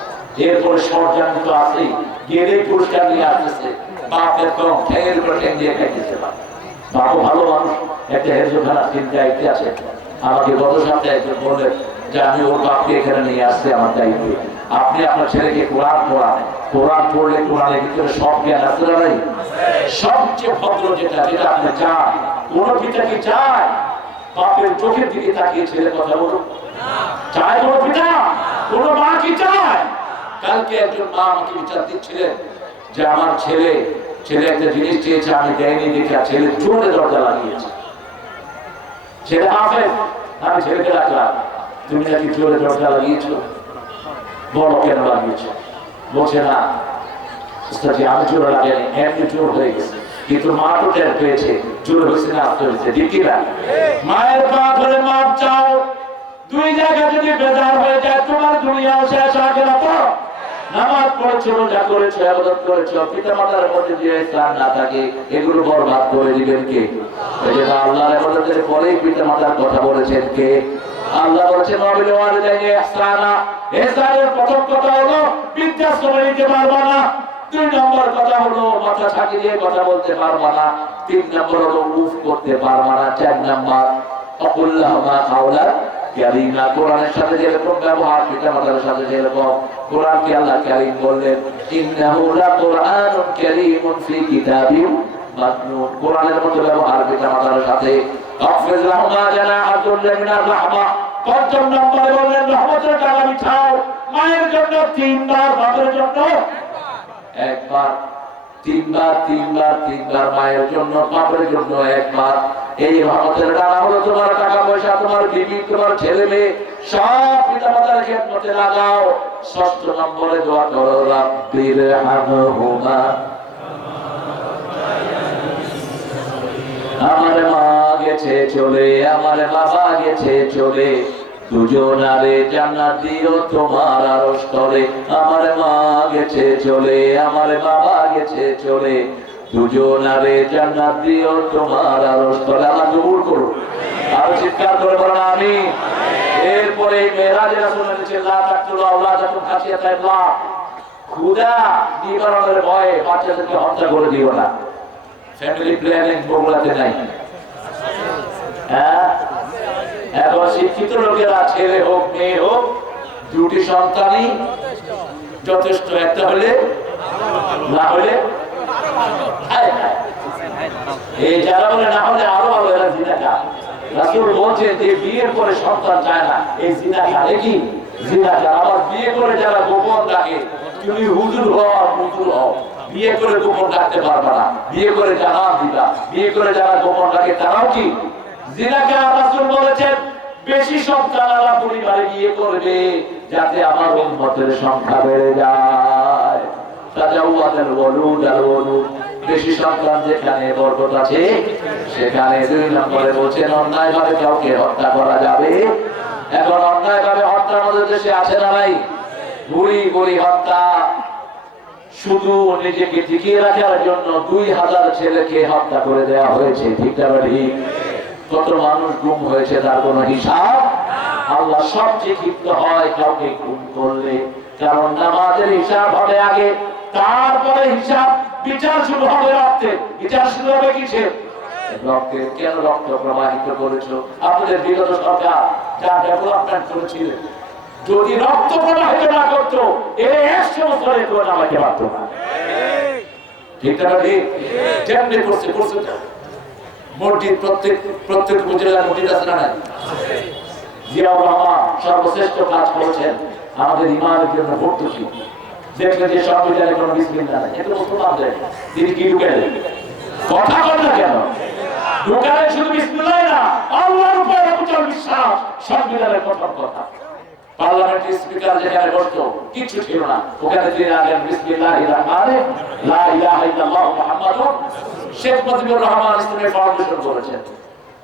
এরপরে সরজানিত আছে, গেলে পুরস্কার নিয়ে আসতেছে, বাপের কম ঠ্যাঙের উপরে ঠ্যাং দিয়ে খাইতেছে। বাপও ভালো মানুষ, একটা হেজখানা দায়িত্বে আছে। আমাকে গত সপ্তাহে একজন বললেন যে আমি ওর বাপকে এখানে নিয়ে আসছি আমার দায়িত্বে। আপনি আপনার ছেলেকে কোরআন পড়ান, কোরআন পড়লে কোরআনের ভিতরে সব জ্ঞান আছে না নাই? সবচেয়ে ভদ্র যেটা আপনি চান, কোন পিতা কি চায় বাপের চোখের দিকে তাকিয়ে ছেলে কথা বলুন? চায় কোন পিতা? কোন মা কি চায়? কালকে একজন মা আমাকে বিচার দিচ্ছিলেন যে আমার ছেলে একটা জিনিস চেয়েছে, আমি দেয়নি দেখে ছেলে জোরে দরজা লাগিয়েছে। ছেলে হাফেজ, আমি ছেলেকে রাখলাম, তুমি নাকি জোরে দরজা লাগিয়েছো? বলো কেন লাগিয়েছো? বলছে না আমি জোরে লাগাইনি, এমনি জোর হয়ে গেছে। কিন্তু মা তো টের পেয়েছে জোর হয়েছে না আসতে হয়েছে, ঠিক না? মায়ের পা ধরে মাপ চাও। 2 জায়গা যদি বেজার হয়ে যায়, তোমার দুনিয়াও শেষ হবে না। তো নামাজ পড়েছো, রোজা করেছো, ইবাদত করেছো, পিতা মাতার মধ্যে যে ইসলাম না থাকে এগুলো বরবাদ করে দিবেন কে? এই যে আল্লাহর ইবাদতের পরেই পিতা মাতার কথা বলেছেন কে? আল্লাহ বলেছেন ওয়াবিল ওয়ালিদাইনি ইহসানা। ইহসানের প্রথম কথা হলো বৃদ্ধাশ্রমে নিতে পারবা না। 2 নম্বর কথা হলো মাথা ছাকি দিয়ে কথা বলতে পারবা না। তিন নম্বর হলো উফ করতে পারবা না। চার নম্বর অকুল্লাহমা কাওলান কারীমা, কোরআনের সাথে যেরকম ব্যবহার পিতামাতার সাথে যেরকম, কোরআনকে আল্লাহ কারীম বললেন ইন্নাহু লাকুরআনুন কারীমুন ফি কিতাবিন মাকনুন, কোরআনের মতো ব্যবহার পিতামাতার সাথে। আফিজ লাহুমা জানাহাতুল মিনার রাহমা, পঞ্চম নম্বরে বললেন রহমতের ডালা বিছাও মায়ের জন্য তিনবার, বাবার জন্য একবার। তিনবার তিনবার তিনবার মায়ের জন্য, বাবার জন্য একবার। এই রহমতের ডালা হলো তোমার টাকা পয়সা, তোমার বিবি, তোমার ছেলে মেয়ে সব পিতামাতার খেদমতে লাগাও। ষষ্ঠ নম্বরে দোয়া করো রাব্বির হামহুমা, আমার মা গেছে চলে, আমার বাবা গেছে চলে, দুজনারে জান্নাত দিও তোমার আরশ তলে। আমার মা গেছে চলে, আমার বাবা গেছে চলে, দুজনারে জান্নাত দিও তোমার আরশ তলে। আল্লাহ কবুল করুন। আর চিৎকার করে বলেন আমিন। এরপরে মেরাজে রাসূল বলেছেন লা তাকতুলু আওলাদাকুম খাশিয়াতাল্লাহ, খোদা নিবারণের ভয়ে বাচ্চাদেরকে হত্যা করে দিও না। ফ্যামিলি প্ল্যানিং বগুড়াতে নাই। হ্যাঁ, এখন শিক্ষিত লোকেরা ছেলে হোক মেয়ে হোক দুটি সন্তানই যথেষ্ট, একটা হলে না হলে এই যারা বলে না হলে আরো ভালো, এরা জিনাকার। রাসূল বলছে যে বিয়ের পরে সন্তান চায় না, এই জিনাকার। কি জিনাকার? আবার বিয়ে করে যারা গোপন রাখে, তুমি হুজুর হও হুজুর হও, বিয়ে করে গোপন রাখতে পারবা না, বিয়ে করে জানা দিবা। বিয়ে করে যারা গোপন রাখে তারাও কি জিনাকার। রাসূল বলেছেন বেশি সন্তান আলা পরিবারে বিয়ে করবে যাতে আমার উম্মতের সংখ্যা বেড়ে যায়। তাজাওয়াদাল ওয়ালুদ আল ওয়ালুদ, বেশি সন্তান যেখানে বরকত আছে সেখানে। দুই নম্বরে বলছেন অন্যায়ভাবে কাউকে হত্যা করা যাবে। এখন অন্যায়ভাবে হত্যা আমাদের দেশে আছে না নাই? গুলি গুলি হত্যা। শুধু নিজেকে টিকিয়ে রাখার জন্য 2000 ছেলেকে হত্যা করে দেওয়া হয়েছে। ঠিক না ঠিক? কত মানুষ গুম হয়েছে তার কোনো হিসাব। আল্লাহ সবচেয়ে ক্ষিপ্ত হয় কাউকে গুম করলে, কারণ নামাজের হিসাব হবে আগে, তারপরে হিসাব বিচার শুরু হবে রক্তে। বিচার শুরু হবে কিসের? রক্তে। কেন রক্ত প্রবাহিত করেছো? আপনাদের বিগত সরকার যা ডেভেলপমেন্ট করেছিল, যদি রক্ত প্রবাহিত না করতো এই 100 বছরে কেউ নামাইতে পারতো না। ঠিক না ঠিক? যেমনি করছে করছে। মসজিদ প্রত্যেক উপজেলার মসজিদ আছে না নাই? জিয়াউর রহমান সর্বশ্রেষ্ঠ কাজ করেছেন আমাদের ইমানের জন্য। ভর্তুকি দেখলে যে সংবিধানে কোনো বিসমিল্লাহ নাই, এটা মুসলমান দেয়। তিনি কি ঢুকালেন? কথা বল না কেন? ঢুকালেন শুধু বিসমিল্লাহ না, আল্লাহর উপর অবিচল বিশ্বাস, সংবিধানের প্রথম কথা। পার্লামেন্টের স্পিকার যেখানে বসতো কিছু ছিল না, ওখানে তিনি আলেন বিসমিল্লাহির রহমানির লা ইলাহা ইল্লাল্লাহ মুহাম্মাদুর। শেখ মুজিবুর রহমান ইসলামী ফাউন্ডেশন করেছেন,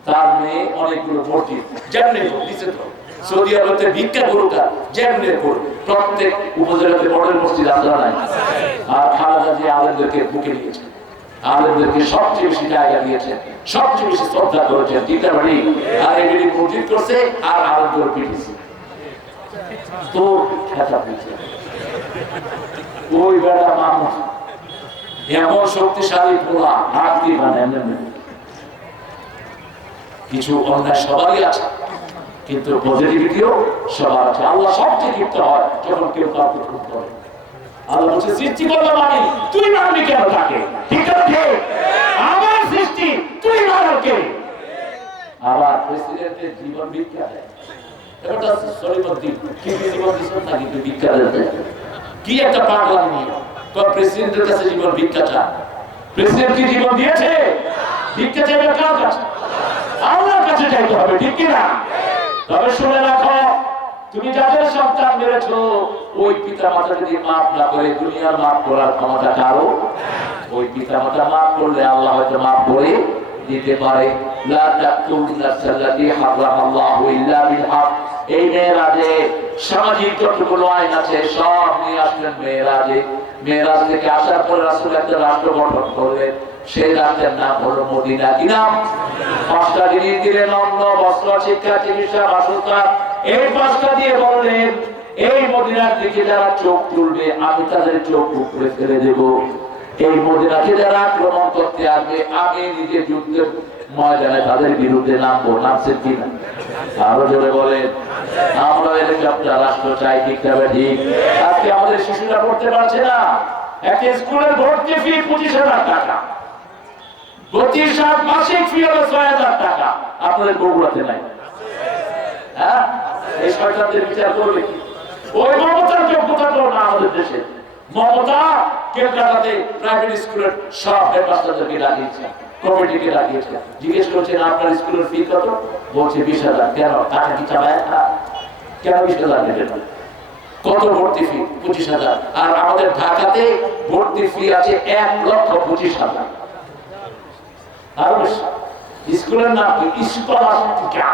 তার মেয়ে অনেকগুলো মসজিদ যেমনি দিচ্ছে। তো সৌদি আরবে ভিক্ষা গুরুটা যেমনি করে প্রত্যেক উপজেলাতে বড় মসজিদ আলাদা নাই। আর খালেদা যে আলেমদেরকে বুকে নিয়েছেন, আলেমদেরকে সবচেয়ে বেশি জায়গা দিয়েছেন, সবচেয়ে বেশি শ্রদ্ধা করেছেন। ঠিক বাড়ি আর এগুলি মসজিদ করছে আর আলেমদের পিটিয়েছে। তো খেতা পেয়েছে ওই বেড়া মানুষ এমন শক্তিশালী পোলা হাত দিয়ে মানে কিছু অন্যায় সবারই আছে, কিন্তু পজিটিভিটিও সবার আছে। আল্লাহ সবচেয়ে ক্ষিপ্ত হয় যখন কেউ কাউকে খুব করে। আল্লাহ বলছে সৃষ্টি করলাম আমি, তুই মানবি কেন তাকে? ঠিক আছে, আমার সৃষ্টি তুই মানো কে? আবার প্রেসিডেন্টের জীবন ভিক্ষা দেয়। এটা সরিমতি কি জীবন দিছেন নাকি তুই ভিক্ষা দেয়? কি একটা পাগলামি নিয়ে প্রেসিডেন্টের কাছে জীবন ভিক্ষা চায়। প্রেসিডেন্ট কি জীবন দিয়েছে? ভিক্ষা চাইবে কার কাছে? আল্লাহর কাছে চাইতে হবে। ঠিক কি না? তবে শুনে রাখো, তুমি যাদের সন্তান মেরেছো ওই পিতা মাতা যদি মাফ না করে, দুনিয়ার মাফ করার ক্ষমতা কারো? ওই পিতা মাতা মাফ করলে আল্লাহ হয়তো মাফ করে দিতে পারে। লা তাকতুলুন নাফসাল্লাতী হারামাল্লাহু ইল্লা বিল হক। এই মেরাজে সামাজিক যতগুলো আইন আছে সব নিয়ে আসলেন মেরাজে। মেরাজ থেকে আসার পরে রাসূল একটা রাষ্ট্র গঠন করলেন, সেই রাষ্ট্রের নাম হলো মদিনা। কি নাম? 5টা জিনিস দিলেন, অন্ন, বস্ত্র, শিক্ষা, চিকিৎসা, বাসস্থান। এই 5টা দিয়ে বললেন এই মদিনার দিকে যারা চোখ তুলবে আমি তাদের চোখ উপরে ফেলে দেব। এই মদিনাকে যারা আক্রমণ করতে আসবে, আমি নিজে যুদ্ধের ময়দানে তাদের বিরুদ্ধে নামবো। নামছেন কিনা? আরো জোরে বলেন। আমরা এরকম একটা রাষ্ট্র চাই, ঠিক না ঠিক? আজকে আমাদের শিশুরা পড়তে পারছে না। একটা স্কুলের ভর্তি ফি 25,000 টাকা, 25 মাসিক ফি হলো 6,000 টাকা। আপনাদের বগুড়াতে নাই? হ্যাঁ, এই শয়তানদের বিচার করবে কি? ওই মমতার যোগ্যতা তো না আমাদের দেশে। মমতা কলকাতাতে প্রাইভেট স্কুলের সব হেডমাস্টারদেরকে ডাকিয়েছে, কমিটিকে ডাকিয়েছে। জিজ্ঞেস করছেন আপনার স্কুলের ফি কত? বলছে 20,000। কেন? টাকা কি চালায় না? কেন 20,000 দেবেন? কত ভর্তি ফি? 25,000। আর আমাদের ঢাকাতে ভর্তি ফি আছে 1,25,000। আর স্কুলের নাম কি? স্কলাস্টিকা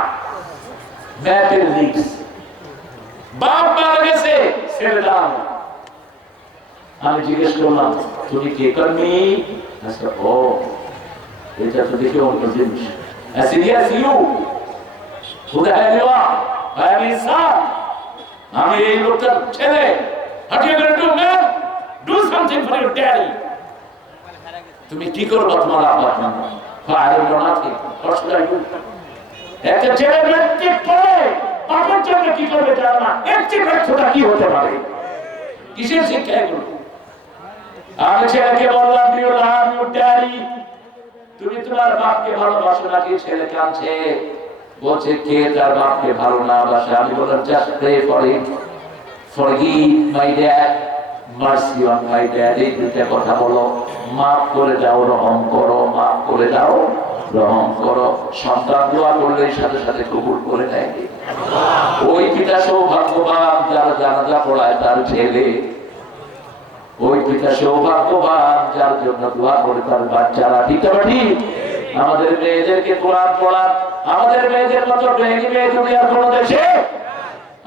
ম্যাথের লিক্স। বাপ মারা গেছে, ছেড়ে দাও। আমি জিজ্ঞেস করলাম তুমি কে কর্মী? ও, এটা তো দেখে অন্য জিনিস। আমি এই লোকটার ছেলে। তুমি কি করবো তোমার আব্বার জন্য? একটা ছেলে মেট্রিক পড়ে বাবার জন্য কি করবে জানো না? একটি ব্যর্থতা কি হতে পারে? কিসের শিক্ষা এগুলো? আমি ছেলেকে বললাম তুমি তোমার বাপকে ভালোবাসো নাকি? ছেলে কাঁদছে, বলছে কে তার বাপকে ভালো না বাসে? আমি বললাম just pray for him, forgive my dad, mercy on my dad. এই দুইটা কথা বলো। মাফ করে দাও, রহম করো। মাফ করে দাও, রহম করো। সন্তান দোয়া করলে সাথে সাথে কবুল করে নেয়। ওই পিতা সৌভাগ্যবান যারা জানাজা পড়ায় তার ছেলে। ওই পিতা সৌভাগ্যবান যার জন্য দোয়া করে তার বাচ্চারা। ঠিক না ঠিক? আমাদের মেয়েদেরকে কোরআন পড়ান। আমাদের মেয়েদের মতো মেয়ে দুনিয়ার কোন দেশে?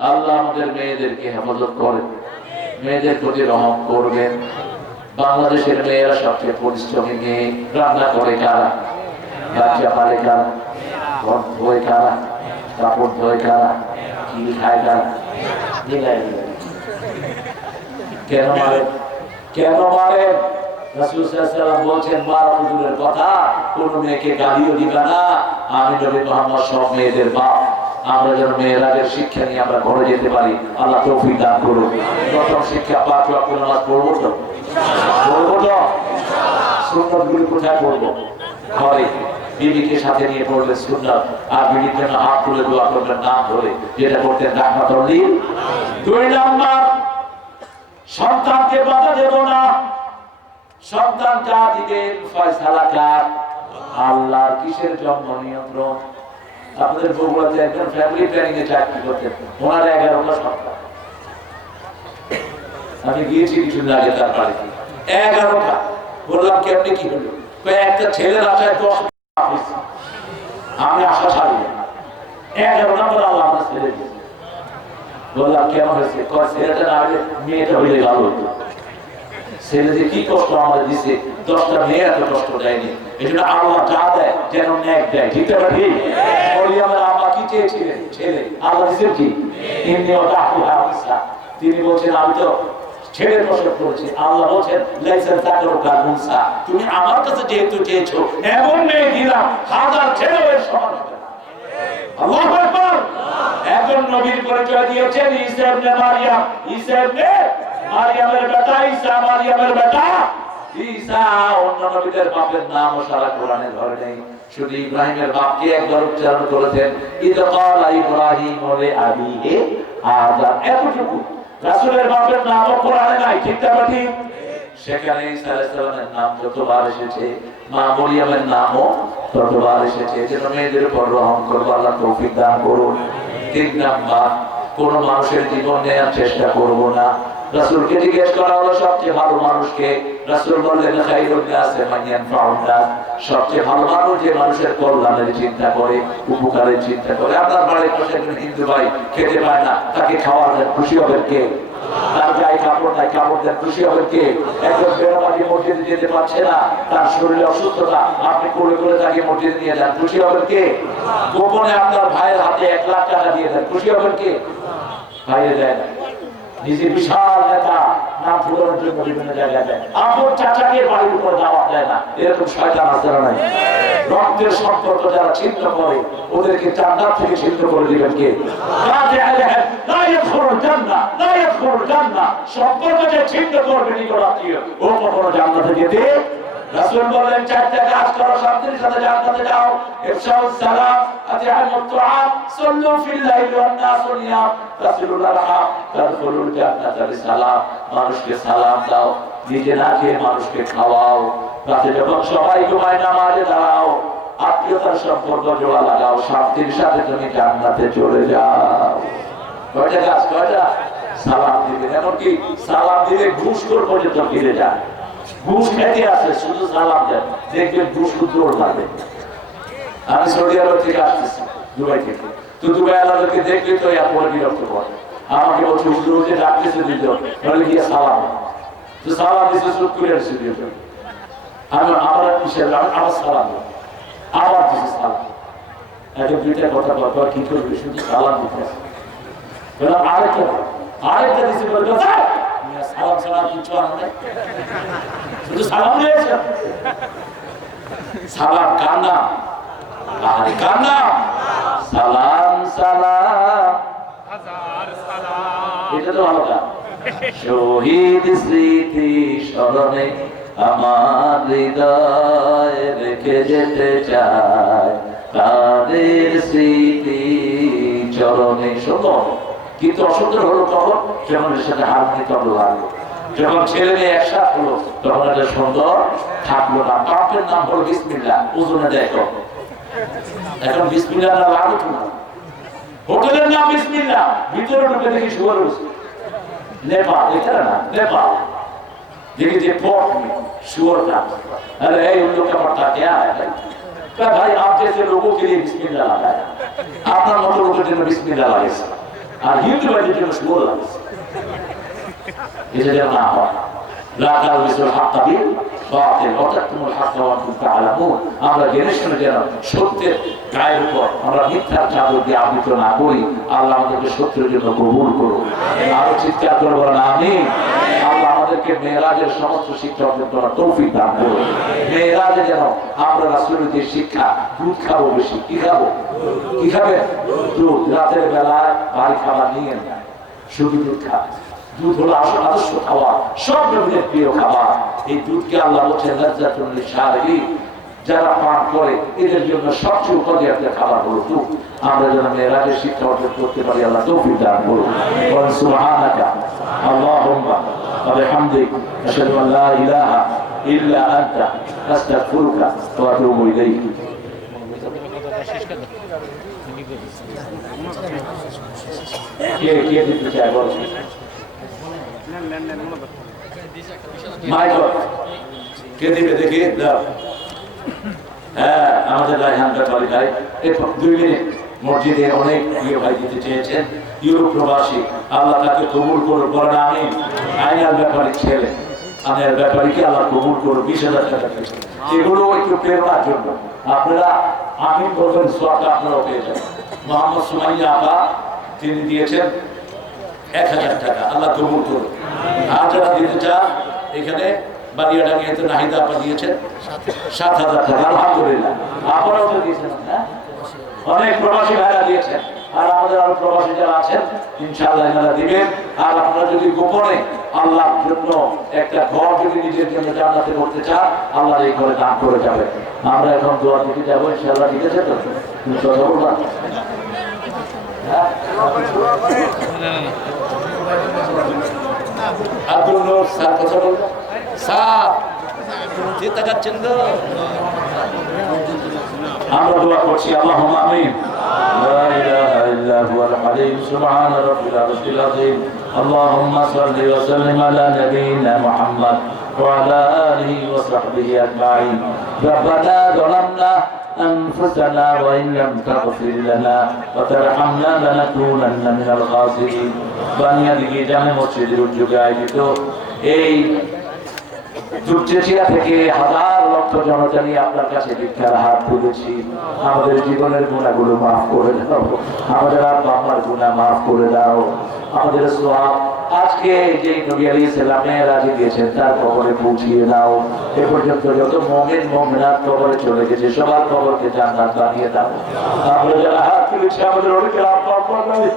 আল্লাহ আমাদের মেয়েদেরকে হেফাজত করেন, মেয়েদের প্রতি রহম করবেন। বাংলাদেশের মেয়েরা সবচেয়ে পরিশ্রমী মেয়ে। রান্না করে কারা? বাচ্চা পালে কারা? ঘর ধোয় কারা? কাপড় ধোয় কারা? কি খায় কারা? কেন মারে? কেন মারে? রাসূল সাল্লাল্লাহু আলাইহি ওয়াসাল্লাম বলেছেন মারা হুজুরের কথা, কোন মেয়েকে গালিও দিবে না। আমি নবী মুহাম্মদ সব মেয়েদের বাপ। আমরা যেন মেয়েরাদের শিক্ষা নিয়ে আমরা ঘরে যেতে পারি। আল্লাহ তৌফিক দান করুন। প্রথম শিক্ষা 5 ওয়াক্ত নামাজ পড়বো তো? পড়বো তো? সুন্নতগুলি কোথায় পড়বো? ঘরে। বিবিকে সাথে নিয়ে পড়লে সুন্নাত। আর বিবির জন্য হাত তুলে দোয়া করবেন নাম ধরে, যেটা করতেন রাহমাতুল লিল। 2 নাম্বার, সন্তানকে বাধা দেব না। সন্তান যা দিবেন ফয়সালা কার? আল্লাহর। কিসের জন্ম নিয়ন্ত্রণ? আপনাদের বগুড়াতে একজন ফ্যামিলি প্ল্যানিং এ চাকরি করতেন, ওনার 11টা সন্তান। আমি গিয়েছি কিছুদিন আগে তার বাড়িতে। 11টা। বললাম কেমনি কি হলো? একটা ছেলের আশায় 10 আমি আশা ছাড়ি। 11 নম্বর আল্লাহ আমার ছেলে দিয়েছে। বললাম কেন হয়েছে? ছেলেটা না হলে মেয়েটা হইলে ভালো হতো। ছেলে যে কি কষ্ট আমাদের দিচ্ছে, 10টা মেয়ে এত কষ্ট দেয়নি। এই জন্য আল্লাহ যা দেয় যেন ন্যাক দেয়। ঠিক আছে ঠিক? মরিয়মের আম্মা কি চেয়েছিলেন? ছেলে। আল্লাহ দিচ্ছেন কি? এমনি ওটা আল্লাহ। তিনি বলছেন আমি তো ছেলে প্রসব করেছি। আল্লাহ বলছেন লাইসা যাকারুকা মুসা, তুমি আমার কাছে যেহেতু চেয়েছো এমন মেয়ে দিলাম 1000 ছেলের সমান হবে না। আল্লাহু আকবার। একজন নবীর পরিচয় দিয়েছেন ঈসা ইবনে মারইয়াম। ঈসা ইবনে মারইয়ামের বেটা ঈসা, মারইয়ামের বেটা ঈসা। অন্য নবীদের বাপের নামও সারা কোরআনে ধরে নেই। শুধু ইব্রাহিমের বাপকে একবার উচ্চারণ করেছেন ইযা ক্বালা ইব্রাহিম ওয়া আবিহি আযার। এতটুকু। রাসূলের বাপের নামও কোরআনে নাই। ঠিক না ঠিক? সেখানে ঈসা আলাইহিস সালামের নাম যতবার এসেছে, মা মরিয়মের নামও ততবার এসেছে। যেন মেয়েদের উপর রহম করবো, আল্লাহ তৌফিক দান করুন। 3 নাম্বার, কোন মানুষের জীবন নেওয়ার চেষ্টা করব না। রাসূলকে জিজ্ঞেস করা হলো সবচেয়ে ভালো মানুষকে। রাসূল বললেন খায়রুন নাসি মান ইয়ানফাউন নাস। সবচেয়ে ভালো মানুষ যে মানুষের কল্যাণের চিন্তা করে, উপকারের চিন্তা করে। আপনার বাড়ির পাশে একজন হিন্দু ভাই খেতে পায় না, তাকে খাওয়াবেন, খুশি হবেন কে? তার গায়ে কাপড় নাই, কাপড় দেন, খুশি হবেন কে? একজন বেনামাজি মসজিদে যেতে পারছে না, তার শরীরে অসুস্থতা, আপনি করে করে তাকে মসজিদে নিয়ে যান, খুশি হবেন কে? গোপনে আপনার ভাইয়ের হাতে 1 লাখ টাকা দিয়ে দেন, খুশি হবেন কে? ভাইয়ে দেন। নিজে বিশাল নেতা নাম ফুটানোর জন্য বিভিন্ন জায়গায় দেয়, আপন চাচাকে বাড়ির উপর দাওয়াত দেয় না, এরকম শয়তান আছে না নাই? রক্তের সম্পর্ক যারা ছিন্ন করে ওদেরকে জান্নাত থেকে ছিন্ন করে দিবেন কে? সম্পর্ক যে ছিন্ন করবে নিকট আত্মীয় ও কখনো জান্নাতে যেতে। রাসূল বলেন চারটা কাজ করো শান্তির সাথে জান্নাতে যাও। ইফশাউস সালাম, আতিআমুত তুআম, সাল্লু ফিল লাইলি ওয়ান নাসু নিয়াম, তাসিলুল আরহাম, তাদখুলুল জান্নাতা বিসালাম। মানুষকে সালাম দাও, নিজে না খেয়ে মানুষকে খাওয়াও, রাতে যখন সবাই ঘুমায় নামাজে দাঁড়াও, আত্মীয়তার সম্পর্ক জোড়া লাগাও, শান্তির সাথে তুমি জান্নাতে চলে যাও। কয়টা কাজ? কয়টা? সালাম দিবে, এমনকি সালাম দিলে ঘুষখোর পর্যন্ত ফিরে যায়। ঘুষ খেতে আসে, শুধু সালাম দেন, দেখবেন ঘুষ দৌড় মারবে। আমি সৌদি আরব থেকে আসতেছি, দুবাই থেকে। তো দুবাই আলাদাকে দেখলে তো এরপরে বিরক্ত করে, আমাকে বলছে হুজুর যে ডাকতেছে দুজন, বলে গিয়ে সালাম। তো সালাম দিচ্ছে, চুপ করে আসছে দুজন। আমি আমার হিসেবে আবার সালাম, আবার দিচ্ছে সালাম। এখন দুইটা কথা বলবার কি করবে, শুধু সালাম দিতে বললাম আরেকটা দিচ্ছে, বলবে সালাম সালাম কিছু আনবে, শুধু সালাম দিয়েছে। সালাম কার নাম? কার নাম? সালাম সালাম, এটা তো ভালো গান। শহীদ স্মৃতি স্মরণে আমার হৃদয় রেখে যেতে চায়, তাদের স্মৃতি চরণে। শোনো, কিন্তু অসুন্দর হলো তখন যখন এর সাথে হারমোনি তবলা লাগলো, যখন ছেলে মেয়ে একসাথ হলো তখন এটা সুন্দর থাকলো না। বাপের নাম হলো বিসমিল্লাহ, ওজনে দেখো এখন বিসমিল্লাহ না লাগো না। হোটেলের নাম বিসমিল্লাহ, ভিতরে ঢুকে দেখি শুয়ার বসে নেপাল, এখানে না নেপাল, দেখি যে पोर्ट में शुअर था। अरे उन लोग का पड़ता क्या है भाई? क्या भाई आप जैसे लोगों के लिए बिस्मिल्लाह लगाया, आपका मतलब लोगों के लिए बिस्मिल्लाह लगाया, और हिंदू वाले के लिए शुअर लगाया। इसे ना हो لا تلبسوا الحق بالباطل وتكتموا الحق وانتم تعلمون। আমরা জেনে শুনে যেন সত্যের গায়ের উপর আমরা মিথ্যার চাদর দিয়ে আবৃত না করি। আল্লাহ আমাদেরকে সত্যের জন্য কবুল করুন। আরো চিৎকার করে বলেন আমিন। আল্লাহ আমাদেরকে মেরাজের সমস্ত শিক্ষা অর্জন করার তৌফিক দান করুন। মেরাজে যেন আমরা রাসূলের যে শিক্ষা, দুধ খাবো বেশি, কি খাবো? কি খাবে? দুধ। রাতের বেলায় ভারী খাবার নিয়ে না, শুধু দুধ খাবে। দুধ হলো আদর্শ খাবার, সব নবীদের প্রিয় খাবার। এই দুধকে আল্লাহ বলছেন লাজ্জাতুন লিশারিবিন, যারা পান করে এদের জন্য সবচেয়ে উপযুক্ত খাবার হলো দুধ। আমরা যেন মেরাজের শিক্ষা অর্জন করতে পারি, আল্লাহ তৌফিক দান করুন। বলেন সুবহানাকা আল্লাহুম্মা ওয়া বিহামদিক, আশহাদু আল লা ইলাহা ইল্লা আনতা, আস্তাগফিরুকা ওয়া আতুবু ইলাইক। কে দিতে চায় বলো? কে দিবে দেখি? হ্যাঁ, আমাদের রায়হান ব্যাপারী ভাই 2 মিনিট মসজিদে অনেক প্রিয় ভাই দিতে চেয়েছেন, ইউরোপ প্রবাসী, আল্লাহ তাকে কবুল করুন। বলেন আমিন। আইনাল ব্যাপারী ছেলে, আইনাল ব্যাপারীকে আল্লাহ কবুল করুন। 20,000 টাকা দিয়েছেন, এগুলো একটু প্রেরণার জন্য। আপনারা আমিন বলবেন, সোয়াবটা আপনারাও পেয়ে যাবেন। মোহাম্মদ সুমাইয়া আপা তিনি দিয়েছেন 1000 টাকা, আল্লাহ কবুল করুন। আর যারা দিতে চান এখানে বাড়িয়াডাঙ্গিতে নাহিদা আপা দিয়েছেন 7,000 টাকা, আলহামদুলিল্লাহ। আপনারাও তো দিয়েছেন, হ্যাঁ, অনেক প্রবাসী ভাইরা দিয়েছেন, আর আমাদের আরো প্রবাসী যারা আছেন ইনশাআল্লাহ এনারা দিবেন। আর আপনারা যদি গোপনে আল্লাহর জন্য একটা ঘর যদি নিজের জন্য জান্নাতে করতে চান, আল্লাহ এই ঘরে দান করে যাবেন। আমরা এখন দোয়া দিতে যাবো ইনশাআল্লাহ, ঠিক আছে তো? কথা বলবা আব্দুল নূর স্যার, কথা বলবো স্যার, চিন্তা করছেন তো? আমরা দোয়া করছি, আল্লাহুম্মা আমিন। লা ইলাহা ইল্লা হুয়াল হালিম, সুবহান রাব্বিল আরশিল আযীম। আল্লাহুম্মা সাল্লি ওয়া সাল্লিম আলা নাবিয়িনা মুহাম্মদ ওয়া আলা আলিহি ওয়া সাহবিহি আজমাইন। রব্বানা যালামনা أنفسنا وإن لم تغفر لنا وترحمنا لنكونن من الخاسرين। বানিয়াদিঘি জামে মসজিদের উদ্যোগে আয়োজিত এই দুর্চেচিয়া থেকে হাজার লক্ষ জনতা নিয়ে আপনার কাছে ভিক্ষার হাত তুলেছি। আমাদের জীবনের গুনাহগুলো মাফ করে দাও, আমাদের আব্বা আম্মার গুনাহ মাফ করে দাও, আমাদের সওয়াব আজকে যে নবী আলাইহিস সালামের রাজি দিয়েছেন তার কবরে পৌঁছিয়ে দাও। এ পর্যন্ত যত মুমিন মুমিনাত কবরে চলে গেছে সবার কবরকে জান্নাত বানিয়ে দাও। আমরা যারা হাত তুলেছি আমাদের অনেকের আব্বা আম্মা নাই,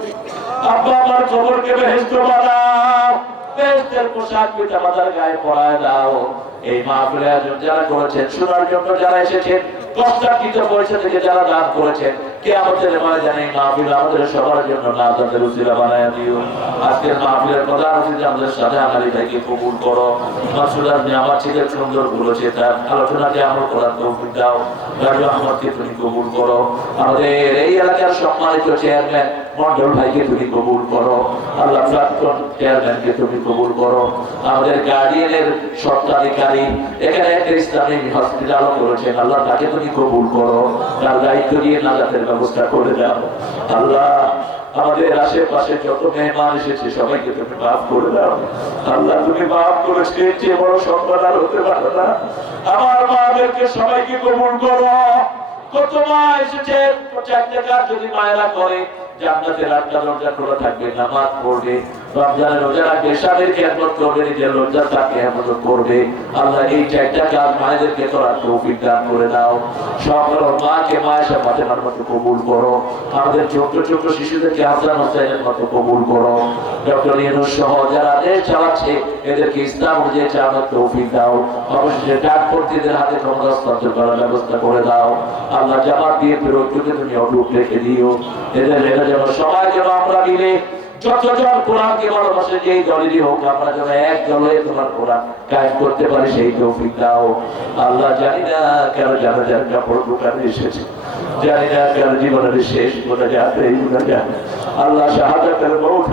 আব্বা আমার কবরকে বেহেশত বানাও, বেহেশতের পোশাক পিতা মাতার গায়ে পরায় দাও। এই মাহফিলে আয়োজন যারা করেছেন, শোনার জন্য যারা এসেছেন, কষ্টার্জিত পয়সা থেকে যারা দান করেছেন, কিয়ামতের ময়দানে এই মাহফিল আমাদের সবার জন্য নাজাতের উসিলা বানায় দিও। আজকের মাহফিলের প্রধান অতিথি আমাদের সাথে আলী ভাইকে কবুল করো। মাসুদ আপনি আমার ছেলের সুন্দর বলেছে তার আলোচনাকে আমল করার তৌফিক দাও। রাজু আহমদকে তুমি কবুল করো। আমাদের এই এলাকার সম্মানিত চেয়ারম্যান মন্ডল ভাইকে তুমি কবুল করো। আল্লাহ প্রাক্তন চেয়ারম্যানকে তুমি কবুল করো। আমাদের গার্ডিয়ানের সত্ত্বাধিকারী এখানে একটা ইসলামিক হসপিটালও করেছেন, আল্লাহ তাকে তুমি কবুল করো। তার দায়িত্ব দিয়ে নাজাতের ব্যবস্থা করে দাও। আল্লাহ আমাদের আশেপাশে যত মেহমান এসেছে সবাইকে তুমি মাফ করে দাও। আল্লাহ তুমি মাফ করে চেয়ে বড় সম্মান আর হতে পারো না। আমার মাদেরকে সবাইকে কবুল করো। কত মা এসেছে, প্রত্যেকটা কাজ যদি মায়েরা করে জান্নাতের আটটা দরজা খোলা থাকবে, নামাজ পড়বে, রমজানের রোজা রাখবে, স্বামীর খেদমত করবে, নিজের লজ্জা তাকে হেফাজত করবে। আল্লাহ এই চারটা কাজ মায়েদেরকে করার তৌফিক দান করে দাও। সকল মাকে মায়ের সাথে মতো কবুল করো। আমাদের ছোট্ট ছোট্ট শিশুদেরকে হাসান হোসেনের মতো কবুল করো। ডক্টর ইউনূস সহ যারা দেশ চালাচ্ছে এদেরকে ইসলাম অনুযায়ী চালানোর তৌফিক দাও। অবশেষে ডাকপর্তীদের হাতে ক্ষমতা হস্তান্তর করার ব্যবস্থা করে দাও। আল্লাহ জামাত দিয়ে ঐক্যকে তুমি অটুট রেখে দিও। এরা যেন সবাই যেন আমরা মিলে যতজন কোরআনকে ভালোবাসে যেই দলেরই হোক আমরা যেন এক দলে তোমার কোরআন কায়েম করতে পারি সেই তৌফিক দাও। আল্লাহ জানি না কেন জানাজার কাপড় দোকানে এসেছে, জানি না কেন জীবনের শেষ কোথায় যাতে আল্লাহ শাহাদাতের মৌত